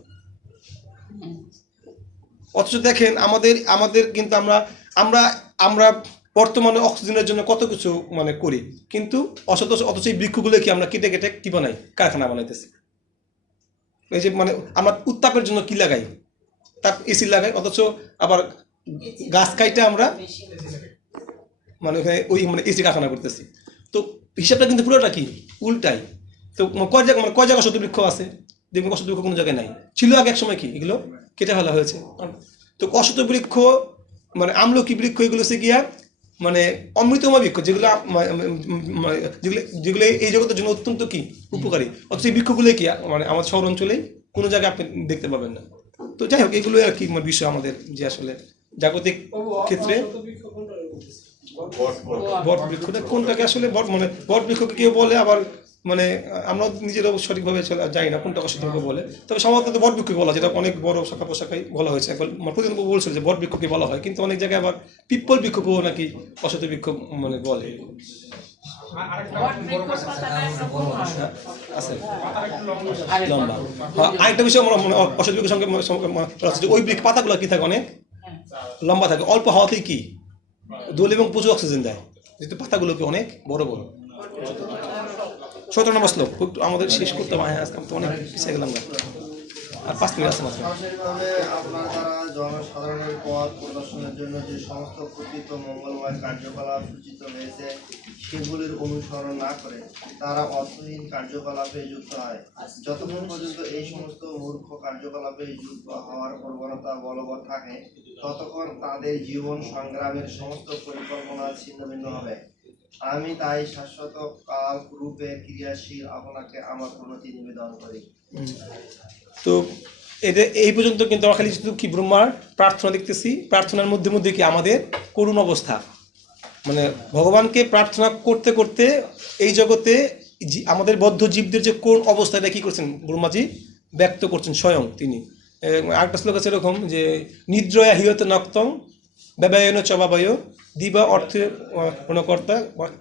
অথচ দেখেন আমাদের কিন্তু আমরা বর্তমানে অক্সিজেনের জন্য কত কিছু মানে করি, কিন্তু অথচ এই বৃক্ষগুলো কি আমরা কেটে কেটে কি বানাই? কারখানা বানাইতেছি। এই যে মানে আমরা উত্তাপের জন্য কি লাগাই? তাপ এসি লাগাই, অথচ আবার গাছ কাইটে আমরা মানে ওই মানে এসি কারখানা করতেছি। তো হিসাবটা কিন্তু পুরোটা কি উল্টাই। তো কয় জায়গায় অসত বৃক্ষ আছে? দেখবেন অসত বৃক্ষ কোনো জায়গায় নাই, ছিল আগে এক সময়, কি এগুলো কেটে ফেলা হয়েছে। তো অসত বৃক্ষ মানে আমলকি বৃক্ষ, এগুলো হচ্ছে গিয়া মানে অমৃতময় বৃক্ষ, যেগুলো এই জগতের জন্য অত্যন্ত কি উপকারী। অথচ এই বৃক্ষগুলো কি মানে আমাদের শহর অঞ্চলেই কোনো জায়গায় আপনি দেখতে পাবেন না। তো যাই হোক, এগুলো আর কি বিষয় আমাদের যে আসলে জাগতিক ক্ষেত্রে বট বৃক্ষটা কোনটাকে আসলে মানে বট বৃক্ষকে কেউ বলে, আবার মানে আমরা নিজেরাও সঠিকভাবে জানি না কোনটা অসত বৃক্ষ বলে। তবে সম্ভবত বট বৃক্ষকে বলা, যেটা অনেক বড় শাখা পোশাকাই বলা হয়েছে। প্রতিদিন বলছিল যে বট বৃক্ষকে বলা হয়, কিন্তু অনেক জায়গায় আবার পিপল বৃক্ষকেও নাকি অসত বৃক্ষ মানে বলে। লম্বা। হ্যাঁ, আরেকটা বিষয় অসত বৃক্ষের সঙ্গে ওই বৃক্ষ পাতাগুলো কি থাকে? অনেক লম্বা থাকে, অল্প হাওয়াতেই কি দোল এবং প্রচুর অক্সিজেন দেয়, যেহেতু পাতাগুলোকে অনেক বড় বড়। 17 নম্বর শ্লোক আমাদের শেষ করতে হবে। আজকে তো অনেক পিছিয়ে গেলাম, আর 5 মিনিট আছে মাত্র। সরাসরিভাবে আপনার দ্বারা জনসাধারণের পথ প্রদর্শনের জন্য যে সমস্ত প্রকৃত মঙ্গলময় কার্যকলাপ সূচিত হয়েছে, সেগুলির অনুসরণ না করে তারা অর্থহীন কার্যকলাপে যুক্ত হয়। যতক্ষণ পর্যন্ত এই সমস্ত মূর্খ কার্যকলাপে যুক্ত হওয়ার প্রবণতা বলবৎ থাকে, ততক্ষণ তাদের জীবন সংগ্রামের সমস্ত পরিকল্পনা ছিন্নভিন্ন হবে। আমি তাই শাশ্বত কাল রূপে ক্রিয়াশীল আপনাকে আমার প্রণতি নিবেদন করি। তো এদের এই পর্যন্ত কিন্তু আমরা খালি শুধু কি ব্রহ্মার প্রার্থনা দেখতেছি, প্রার্থনার মধ্যে মধ্যে কি আমাদের করুণ অবস্থা, মানে ভগবানকে প্রার্থনা করতে করতে এই জগতে আমাদের বদ্ধ জীবদের যে কোন অবস্থাটা কি করছেন ব্রহ্মাজি ব্যক্ত করছেন স্বয়ং তিনি। আরেকটা শ্লোক আছে এরকম যে নিদ্রয়া হিয়ত নক্তং ব্যবায়ন চবাবায় দিবা অর্থে কর্তা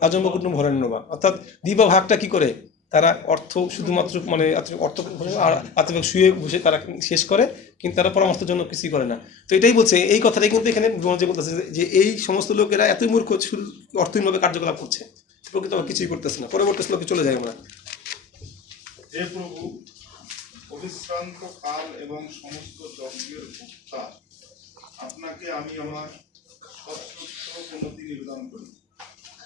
আজম্ব কুটুম ভরণ্যবা, অর্থাৎ দিবা ভাগটা কি করে তারা অর্থ শুধুমাত্র মানে অর্থ আর আত্মভাগ শুয়ে বসে তারা শেষ করে, কিন্তু তারা পরামর্শের জন্য কিছুই করে না। তো এটাই বলছে, এই কথাটাই কিন্তু এখানে ব্রহ্মাজি বলতেছে যে এই সমস্ত লোকেরা এতই মূর্খ, শুধু অর্থহীনভাবে কার্যকলাপ করছে, প্রকৃত কিছুই করতেছে না। পরবর্তী শ্লোকে চলে যাই আমরা। হে প্রভু, অবিশ্রান্ত কাল এবং সমস্ত যজ্ঞের ভোক্তা আপনাকে আমি আমার সশ্রদ্ধ প্রণতি নিবেদন করি।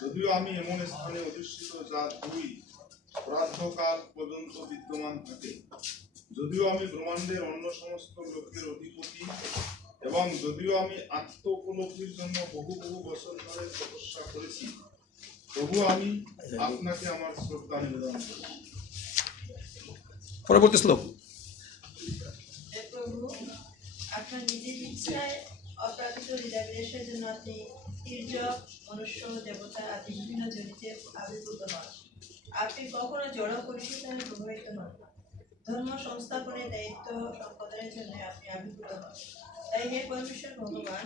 যদিও আমি এমন স্থানে অধিষ্ঠিত যা দুই প্রার্থকাল পর্যন্ত বিদ্যমান থাকে, যদিও আমি ব্রহ্মাণ্ডের অন্য সমস্ত লোকের অধিপতি, এবং যদিও আমি আত্ম উপলব্ধির জন্য বহু বহু বছর ধরে তপস্যা করেছি, তবু আমি আপনাকে আমার শ্রদ্ধা নিবেদন করি। পরবর্তী শ্লোক। হে প্রভু, আপনার নিজের ইচ্ছায় অপ্রাকৃত লীলাবিলাসের জন্য আপনি তির্যক, মনুষ্য, দেবতা আদি বিভিন্ন জনিতে আবির্ভূত হন। আপনি কখনো জড় পরিচিতায় প্রভাবিত হন না। ধর্ম সংস্থাপনের দায়িত্ব সম্পাদনের জন্য আপনি আবির্ভূত হন। তাই হে পরমেশ্বর ভগবান,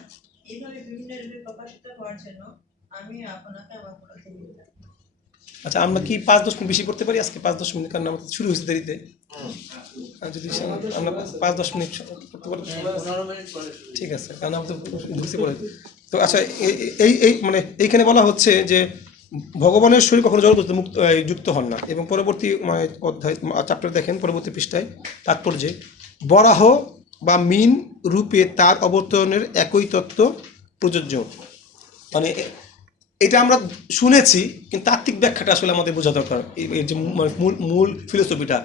এইভাবে বিভিন্ন রূপে প্রকাশিত হওয়ার জন্য আমি আপনাকে আমার প্রণতি নিবেদন করি। আচ্ছা, আমরা কি 5-10 মিনিট বেশি করতে পারি আজকে? 5-10 মিনিট, কারণ আমাদের শুরু হয়েছে দেরিতে। যদি আমরা 5-10 মিনিট করতে পারি, ঠিক আছে, কারণ আমাদের ঢুকতে পড়ে। তো আচ্ছা, এই মানে এইখানে বলা হচ্ছে যে ভগবানের শরীর কখনো জড়বস্তু মুক্ত যুক্ত হন না। এবং পরবর্তী মানে অধ্যায় চ্যাপ্টার দেখেন, পরবর্তী পৃষ্ঠায় তাৎপর্যে বরাহ বা মিন রূপে তার অবতরণের একই তত্ত্ব প্রযোজ্য। মানে এটা আমরা শুনেছি, কিন্তু তাত্ত্বিক ব্যাখ্যাটা আসলে আমাদের বোঝা দরকার। এই যে মূল ফিলোসফিটা,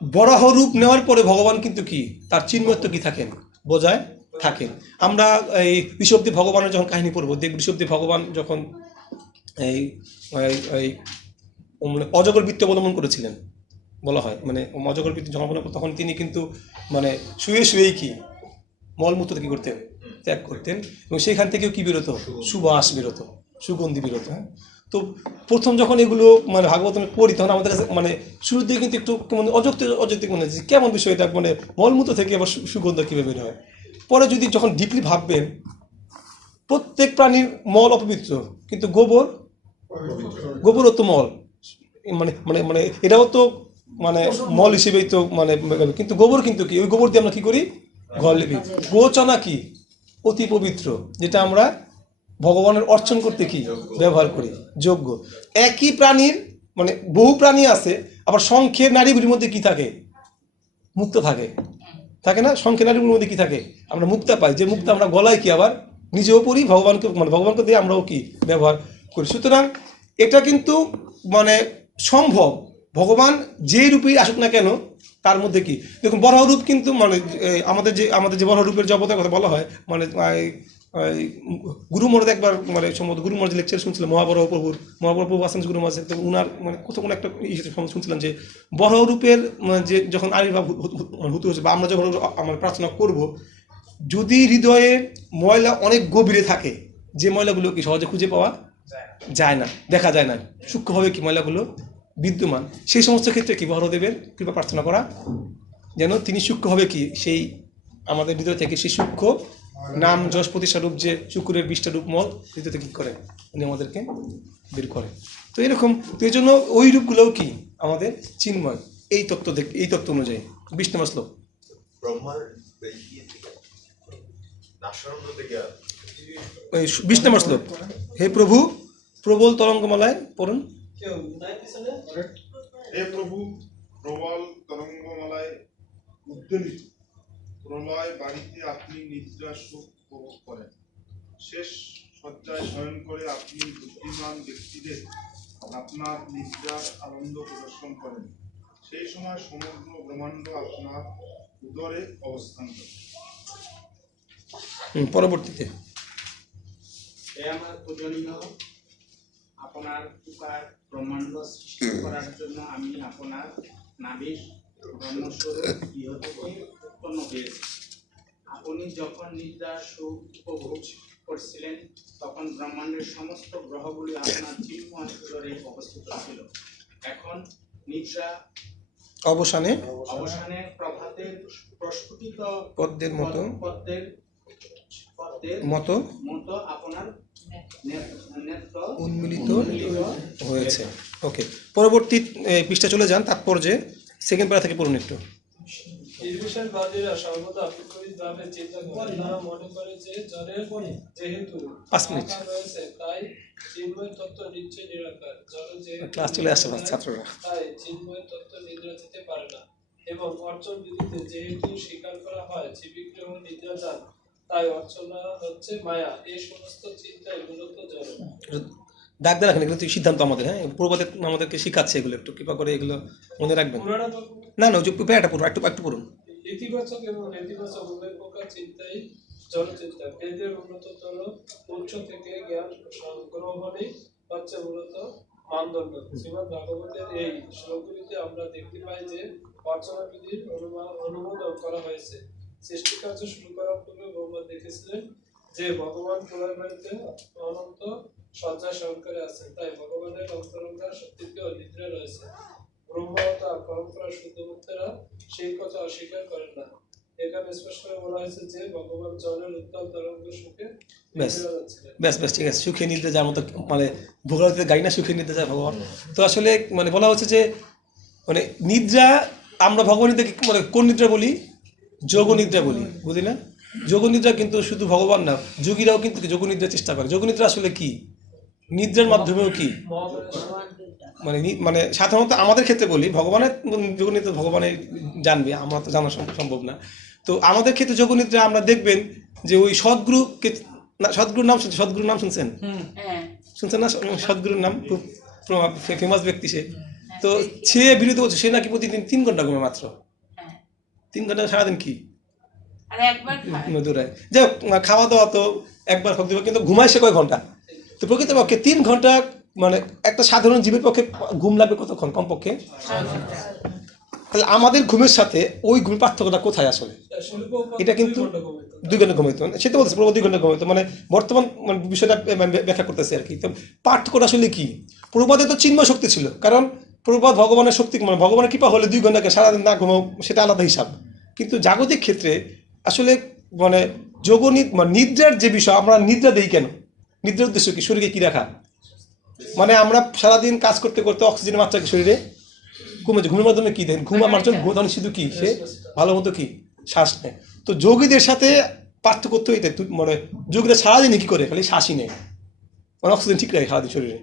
বরাহ রূপ নেওয়ার পরে ভগবান কিন্তু কি তার চিন্ময়ত্ব কি থাকেন, বোঝায় থাকেন। আমরা এই ঋষভদেব ভগবানের যখন কাহিনী পড়বো, দেব ঋষভদেব ভগবান যখন এই মানে অজগর বৃত্তি অবলম্বন করেছিলেন বলা হয়, মানে অজগর বৃত্তি যখন অবলম্বন, তখন তিনি কিন্তু মানে শুয়ে শুয়েই কি মলমূত্র কি করতেন, ত্যাগ করতেন, এবং সেইখান থেকেও কি বেরোতো, সুবাস বেরোতো, সুগন্ধি বেরোতো। হ্যাঁ, তো প্রথম যখন এগুলো মানে ভাগবত পড়ি, তখন আমাদের কাছে মানে শুরুর দিকে কিন্তু একটু মানে অযৌক্তিক মনে হচ্ছে, কেমন বিষয় এটা, মানে মলমূত্র থেকে আবার সুগন্ধ কীভাবে বের হয়। পরে যদি যখন ডিপলি ভাববেন, প্রত্যেক প্রাণীর মল অপবিত্র, কিন্তু গোবরও তো মল, মানে মানে মানে এটাও তো মানে মল হিসেবেই তো মানে, কিন্তু গোবর কিন্তু কি, ওই গোবর দিয়ে আমরা কি করি, ঘর লিপি। গোচনা কি, অতি পবিত্র, যেটা আমরা ভগবানের অর্চন করতে কি ব্যবহার করি, যোগ্য। একই প্রাণীর মানে বহু প্রাণী আছে, আবার সংখ্যের নারীগুলির মধ্যে কি থাকে, মুক্ত থাকে না, সংখ্যের নারীগুলির মধ্যে কি থাকে, আমরা মুক্তা পাই, যে মুক্তা আমরা গলায় কি আবার নিজেও পড়ি, ভগবানকে মানে ভগবানকে দিয়ে আমরাও কি ব্যবহার করি। সুতরাং এটা কিন্তু মানে সম্ভব, ভগবান যেই রূপেই আসুক না কেন তার মধ্যে কি। দেখুন, বরাহ রূপ কিন্তু মানে আমাদের যে বরাহ রূপের জগতের কথা বলা হয়, মানে গুরু মহারাজ একবার মানে সম্ভবত গুরু মহারাজ লেকচার শুনছিলাম মহাবরাহ প্রভু আসেন গুরু মহারাজ, উনার মানে কোথাও কোনো একটা শুনছিলাম যে বরাহ রূপের যে যখন আবির্ভাব হতে হচ্ছে, বা আমরা যখন আমরা প্রার্থনা করব, যদি হৃদয়ে ময়লা অনেক গভীরে থাকে, যে ময়লাগুলো কি সহজে খুঁজে পাওয়া যায় না, দেখা যায় না, সূক্ষ্মভাবে কি ময়লাগুলো বিদ্যমান, সেই সমস্ত ক্ষেত্রে কি বরাহদেবের কৃপা প্রার্থনা করা, যেন তিনি সূক্ষ্মভাবে কি সেই আমাদের হৃদয় থেকে সেই সূক্ষ্ম নাম যশ প্রতিষ্ঠা রূপ যে শুকুরের 20টা রূপ মল হৃদয় থেকে কি করে, উনি আমাদেরকে বের করে। তো এরকম, তো এই জন্য ওই রূপগুলোও কি আমাদের চিন্ময়, এই তত্ত্ব অনুযায়ী। 20 নম্বর শ্লোক। ব্রহ্মার 20 নম্বর শ্লোক। হে প্রভু, প্রবল তরঙ্গমালায় পড়ুন। হে প্রভু, প্রবল তরঙ্গমালায় উদ্বেলিত প্রলয় বাড়িতে আপনি নিদ্রা সুখ উপভোগ করেন। শেষ শয্যায় শয়ন করে আপনি বুদ্ধিমান ব্যক্তিদের আপনার নিদ্রার আনন্দ প্রদর্শন করেন। সেই সময় সমগ্র ব্রহ্মাণ্ড আপনার উদরে অবস্থান করে। পরবর্তীতে হে আমার পূজনীয়, আপনার কৃপার ব্রহ্মাণ্ড সৃষ্টি করার জন্য আমি আপনার নাভির ব্রহ্মস্বরূপ গৃহ থেকে উৎপন্ন হয়েছি। আপনি যখন নিদ্রা সুখ উপভোগ করছিলেন, তখন ব্রহ্মাণ্ডের সমস্ত গ্রহগুলি আপনার চিন্ময় উদরে অবস্থিত ছিল। এখন নিদ্রা অবসানে অবসানে প্রভাতের প্রস্ফুটিত পদ্মের মতো পদ্মের মতো মতো আপনার নেত্র উন্মিলিত হয়েছে। ওকে, পরবর্তী পৃষ্ঠা চলে যান, তাৎপর্যে সেকেন্ড প্যারা থেকে পড়ুন একটু। নির্বিশেষবাদীরা সর্বদা বিপরীতভাবে চিন্তা করে। তারা মনে করে যে জড়ের যেহেতু 5 মিনিট আকার রয়েছে তাই চিন্ময় তত্ত্ব নিশ্চয় নিরাকার, জড় যেহেতু ক্লাস চলে আসছে ছাত্ররা। তাই চিন্ময় তত্ত্ব নিদ্রা যেতে পারে না। এবং অর্চন বিধিতে যেহেতু স্বীকার করা হয় জীবিগ্রহ নিদ্রা যান, তাই অর্চনা হচ্ছে মায়া। এই সমস্ত চিন্তায় মূলত জড়। দাগ দিয়ে রাখেন, এগুলো সিদ্ধান্ত আমাদের, হ্যাঁ, পূর্বতে আমাদেরকে শিখাচ্ছে এগুলো, একটু কৃপা করে এগুলো মনে রাখবেন। না না, যে প্যারাটা পড়ুন, একটু পড়ুন। ইতিবাচক এবং নেতিবাচক উভয় প্রকার চিন্তাই জড়চিন্তা। বেদের উন্নততর উৎস থেকে জ্ঞান সংগ্রহণই হচ্ছে মূলত মানদণ্ড। শ্রীমদ্ ভাগবতের এই শ্লোকগুলিতে আমরা দেখতে পাই যে অর্চনা বিধির অনুমোদন করা হয়েছে। সৃষ্টিকার্য শুরু করার পূর্বে ব্রহ্মা দেখেছিলেন যে ভগবান প্রলয় বাড়িতে অনন্ত শয্যা সহকারে আছেন, তাই ভগবানের অন্তরঙ্গার শক্তিতেও নিদ্রা রয়েছে। ব্রহ্মা ও তার পরম্পরা শুদ্ধভক্তেরা সেই কথা অস্বীকার করেন না। এখানে স্পষ্টভাবে বলা হয়েছে যে ভগবান জলের উত্তাল তরঙ্গ সুখে নিদ্রা যাচ্ছিলেন। ব্যাস ঠিক আছে, সুখে নিদ্রা যাওয়ার মতো, মানে ভোগাবতীতে গাই না সুখে নিদ্রা যায় ভগবান। তো আসলে মানে বলা হচ্ছে যে মানে নিদ্রা আমরা ভগবানীদেরকে মানে কোন নিদ্রা বলি? যোগ নিদ্রা বলি, বুঝলি না? যোগ নিদ্রা কিন্তু শুধু ভগবান না, যোগীরাও কিন্তু যোগ নিদ্রার চেষ্টা করে। যোগ নিদ্রা আসলে কি? নিদ্রার মাধ্যমেও কি মানে মানে সাধারণত আমাদের ক্ষেত্রে বলি, ভগবানের যোগনিদ্রা ভগবানের জানবে, আমরা তো জানা সম্ভব না। তো আমাদের ক্ষেত্রে যোগনিদ্রা আমরা দেখবেন যে ওই সদ্গুরুকে, সদ্গুরুর নাম শুনছেন? সদ্গুরুর নাম শুনছেন? শুনছেন না সদ্গুরুর নাম? খুব ফেমাস ব্যক্তি সে। তো সে বিরোধী বলছে সে নাকি প্রতিদিন 3 ঘন্টা ঘুমে মাত্র। 3 ঘন্টা সারাদিন কি দূরায় যাই হোক, খাওয়া দাওয়া তো একবার হোক দেবে, কিন্তু ঘুমায় সে কয় ঘন্টা? তো প্রকৃতপক্ষে 3 ঘন্টা মানে একটা সাধারণ জীবের পক্ষে ঘুম লাগবে কতক্ষণ? কমপক্ষে। তাহলে আমাদের ঘুমের সাথে ওই ঘুমের পার্থক্যটা কোথায় আসলে? এটা কিন্তু 2 ঘন্টা ঘুমাইতো, সে তো বলছে পুরো 2 ঘন্টা ঘুমাইতো, মানে বর্তমান মানে বিষয়টা ব্যাখ্যা করতেছে আর কি। তো পার্থক্যটা আসলে কি? প্রভুপাদে তো চিন্ময় শক্তি ছিল, কারণ প্রভুপাদ ভগবানের শক্তি, মানে ভগবানের কৃপা হলে 2 ঘন্টাকে সারাদিন না ঘুমাও সেটা আলাদা হিসাব। কিন্তু জাগতিক ক্ষেত্রে আসলে মানে মানে নিদ্রার যে বিষয়, আমরা নিদ্রা দেই কেন? নিদ্রার উদ্দেশ্য কি? শরীরে কি রাখা? মানে আমরা সারাদিন কাজ করতে করতে অক্সিজেনের মাত্রা শরীরে কমেছে, ঘুমের মাধ্যমে কি দেন? ঘুম আমার জন্য ঘুমানো শুধু কি সে ভালো মতো কি শ্বাস নেয়। তো যোগীদের সাথে পার্থক্য করতে হইতে মানে যোগীরা সারাদিনে কি করে? খালি শ্বাসই নেয়, মানে অক্সিজেন ঠিক রাখে সারাদিন শরীরে,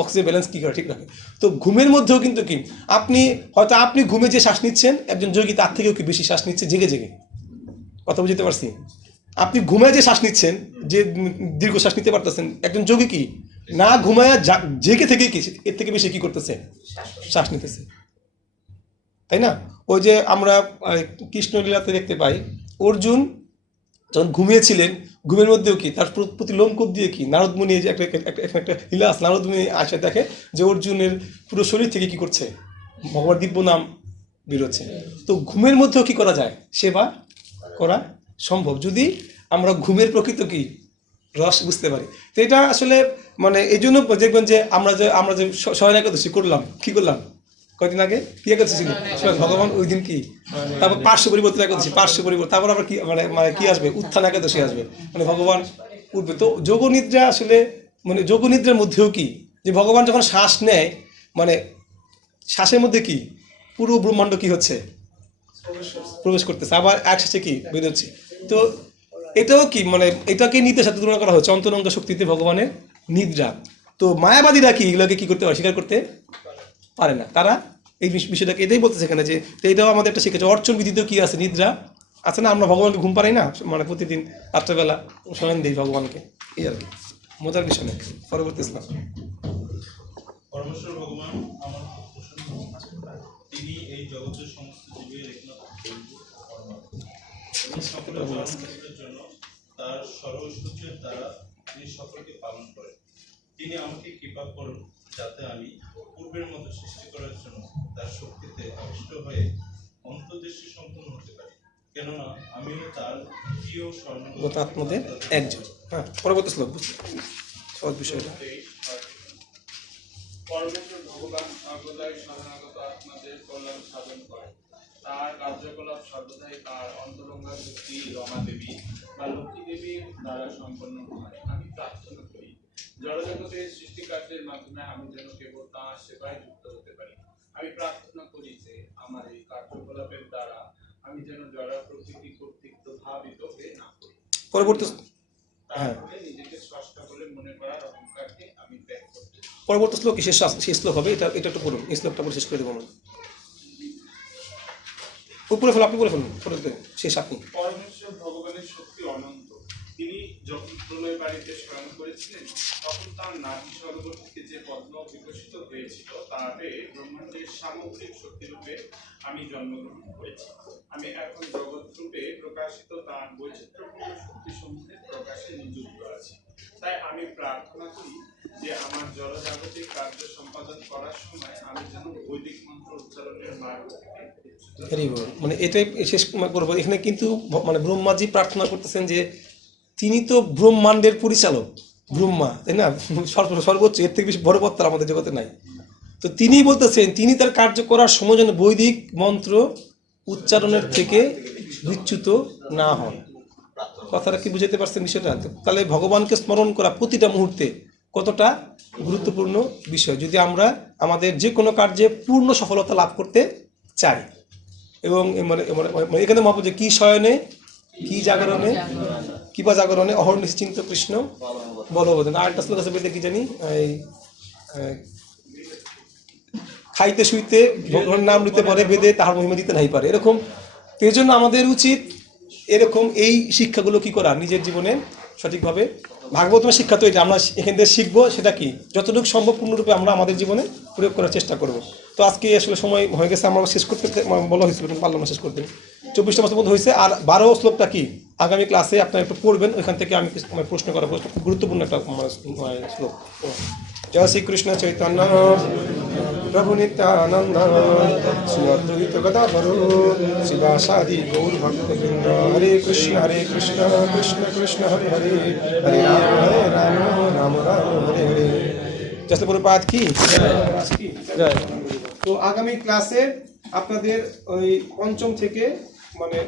অক্সিজেন ব্যালেন্স কি করে ঠিক রাখে। তো ঘুমের মধ্যেও কিন্তু কি আপনি হয়তো আপনি ঘুমে যে শ্বাস নিচ্ছেন, একজন যোগী তার থেকেও কি বেশি শ্বাস নিচ্ছে জেগে জেগে। কথা বুঝতে পারছি? আপনি ঘুমায় যে শ্বাস নিচ্ছেন, যে দীর্ঘ শ্বাস নিতে পারতেছেন, একজন যোগী কি না ঘুমায় জেগে থেকে কি এর থেকে বেশি কি করতেছে? শ্বাস নিতেছে, তাই না? ওই যে আমরা কৃষ্ণলীলাতে দেখতে পাই অর্জুন যখন ঘুমিয়েছিলেন, ঘুমের মধ্যেও কি তার প্রতি লোমকূপ দিয়ে কি নারদ মুনি, যে একটা লীলা আছে, নারদ মুনি আসে দেখে যে অর্জুনের পুরো শরীর থেকে কি করছে? ভগবান দিব্য নাম বেরোচ্ছে। তো ঘুমের মধ্যেও কি করা যায়? সেবা করা সম্ভব, যদি আমরা ঘুমের প্রকৃত কি রস বুঝতে পারি। তো এটা আসলে মানে এই জন্য দেখবেন যে আমরা যে শয়ন একাদশী করলাম, কি করলাম কয়েকদিন আগে? কি একাদশী ছিল? ভগবান ওই দিন কি, তারপর পার্শ্ব পরিবর্তন একাদশী, পার্শ্ব পরিবর্তন, তারপর আবার কি মানে কি আসবে? উত্থান একাদশী আসবে, মানে ভগবান উঠবে। তো যোগনিদ্রা আসলে মানে যোগনিদ্রার মধ্যেও কি যে ভগবান যখন শ্বাস নেয়, মানে শ্বাসের মধ্যে কি পুরো ব্রহ্মাণ্ড কি হচ্ছে? প্রবেশ করতেছে, আবার একসাথে কি বেরোচ্ছে। তো এটাও কি মানে এটাকে নিতে সাথে তুলনা করা হচ্ছে অন্তরঙ্গ শক্তিতে ভগবানের নিদ্রা। তো মায়াবাদীরা কি এগুলোকে কি করতে পারে? স্বীকার করতে পারে না। তারা এই বিষয়টাকে এটাই বলতেছে এখানে যে এটাও আমাদের একটা শিখেছে। অর্চন বিধিতেও কি আছে? নিদ্রা আছে না? আমরা ভগবানকে ঘুম পাই না, মানে প্রতিদিন রাত্রেবেলা শয়ন দিই ভগবানকে, এই আর কি মজার বিষয় না। পরবর্তী ইসলাম পরমেশ্বর ভগবান আমার প্রসন্ন, তিনি এই জগতের সমস্ত জীবের একমাত্র এবং সকলের জন্য তার সর্বৈশ্বর্যের দ্বারা তিনি সকলকে পালন করেন। তিনি আমাকে কৃপা করুন যাতে আমি পূর্বের মতো সৃষ্টি করার জন্য তার শক্তিতে আবিষ্ট হয়ে অন্তর্দৃষ্টি সম্পন্ন হতে পারি, কেননা আমিও তার প্রিয় স্বর্ণগত আত্মদের একজন। হ্যাঁ, পরবর্তী শ্লোক সহজ বিষয়টা। পরমেশ্বর ভগবান সর্বদাই শরণাগত আত্মাদের কল্যাণ সাধন করে। তার কার্যকলাপ সর্বদাই তার অন্তরঙ্গা শক্তি রমা দেবী বা লক্ষ্মী দেবীর দ্বারা সম্পন্ন হয়। আমি প্রার্থনা করি জড়জগতের সৃষ্টিকার্যের মাধ্যমে আমি যেন কেবল তাঁর সেবায় যুক্ত হতে পারি। আমি প্রার্থনা করি যে আমার এই কার্যকলাপের দ্বারা আমি যেন জড় প্রকৃতি কর্তৃক প্রভাবিত হয়ে না করি। পরবর্তী তারপরে নিজেকে স্রষ্টা বলে মনে করার অহংকারকে আমি ত্যাগ করতে চাই। পরবর্তী শ্লোক শেষ শ্লোক হবে, এটা একটু পড়ুন, এই শ্লোকটা পরে শেষ করে দেবো। উপরে ফেলো, আপনি বলে ফেলুন, শেষ আপনি। পরমেশ্বর ভগবানের শক্তি অনন্ত। তিনি যখন প্রলয় বাড়িতে শয়ন করেছিলেন তখন তার নাভি সরোবর থেকে যে পদ্ম বিকশিত হয়েছিল তাতে ব্রহ্মাণ্ডের সামগ্রিক শক্তিরূপে আমি জন্মগ্রহণ করেছি। আমি এখন জগৎ রূপে প্রকাশিত তার বৈচিত্র্যপূর্ণ শক্তিসমূহের প্রকাশে নিযুক্ত আছি। তাই আমি প্রার্থনা করি যে আমার জড়জাগতিক কার্য সম্পাদন করার সময় আমি যেন বৈদিক মন্ত্র উচ্চারণের মার্গ থেকে ভেরি গুড। মানে এটাই শেষ করবো। এখানে কিন্তু মানে ব্রহ্মাজি প্রার্থনা করতেছেন যে তিনি তো ব্রহ্মাণ্ডের পরিচালক, ব্রহ্মা, তাই না, সর্বোচ্চ, এর থেকে বেশি বড় পত্র আমাদের জগতে নাই। তো তিনি বলতেছেন তিনি তার কার্য করার সময় যেন বৈদিক মন্ত্র উচ্চারণের থেকে বিচ্যুত না হন। কথাটা কি বুঝাতে পারছেন বিষয়টা? তাহলে ভগবানকে স্মরণ করা প্রতিটা মুহূর্তে কতটা গুরুত্বপূর্ণ বিষয়, যদি আমরা আমাদের যে কোনো কার্যে পূর্ণ সফলতা লাভ করতে চাই। এবং মানে এখানে মহাপ্রভু যে কি শয়নে কি জাগরণে কি বা জাগরণে অহর নিশ্চিন্ত কৃষ্ণ বলবোধন। আরেকটা শ্লোক আছে বেদে, কি জানি, এই খাইতে শুইতে ভগবানের নাম নিতে পারে বেদে তাহার মহিমা দিতে নাই পারে, এরকম। এই জন্য আমাদের উচিত এরকম এই শিক্ষাগুলো কি করা নিজের জীবনে সঠিকভাবে। ভাগবতমের শিক্ষা তো এটা আমরা এখান থেকে শিখবো, সেটা কি যতটুকু সম্ভব পূর্ণরূপে আমরা আমাদের জীবনে প্রয়োগ করার চেষ্টা করব। তো আজকে আসলে সময় হয়ে গেছে, আমরা শেষ করতে বলা হয়েছিল কিন্তু পারলাম না শেষ করতে। 24টা মাসের মধ্যে হয়েছে, আর 12 শ্লোকটা কি আগামী ক্লাসে আপনারা একটু পড়বেন, ওইখান থেকে আমি প্রশ্ন করা খুব গুরুত্বপূর্ণ একটা শ্লোক। জয় শ্রীকৃষ্ণ চৈতন্য প্রভু নিত্যানন্দ শ্রী অদ্বৈত গদাধর শিবাসাদি গৌর ভক্তবৃন্দ। হরে কৃষ্ণ কৃষ্ণ কৃষ্ণ হরে হরে, হরে রাম রাম রাম হরে হরে। জয় প্রভুপাদ কি জয়। তো আগামী ক্লাসে আপনাদের ওই পঞ্চম থেকে মানে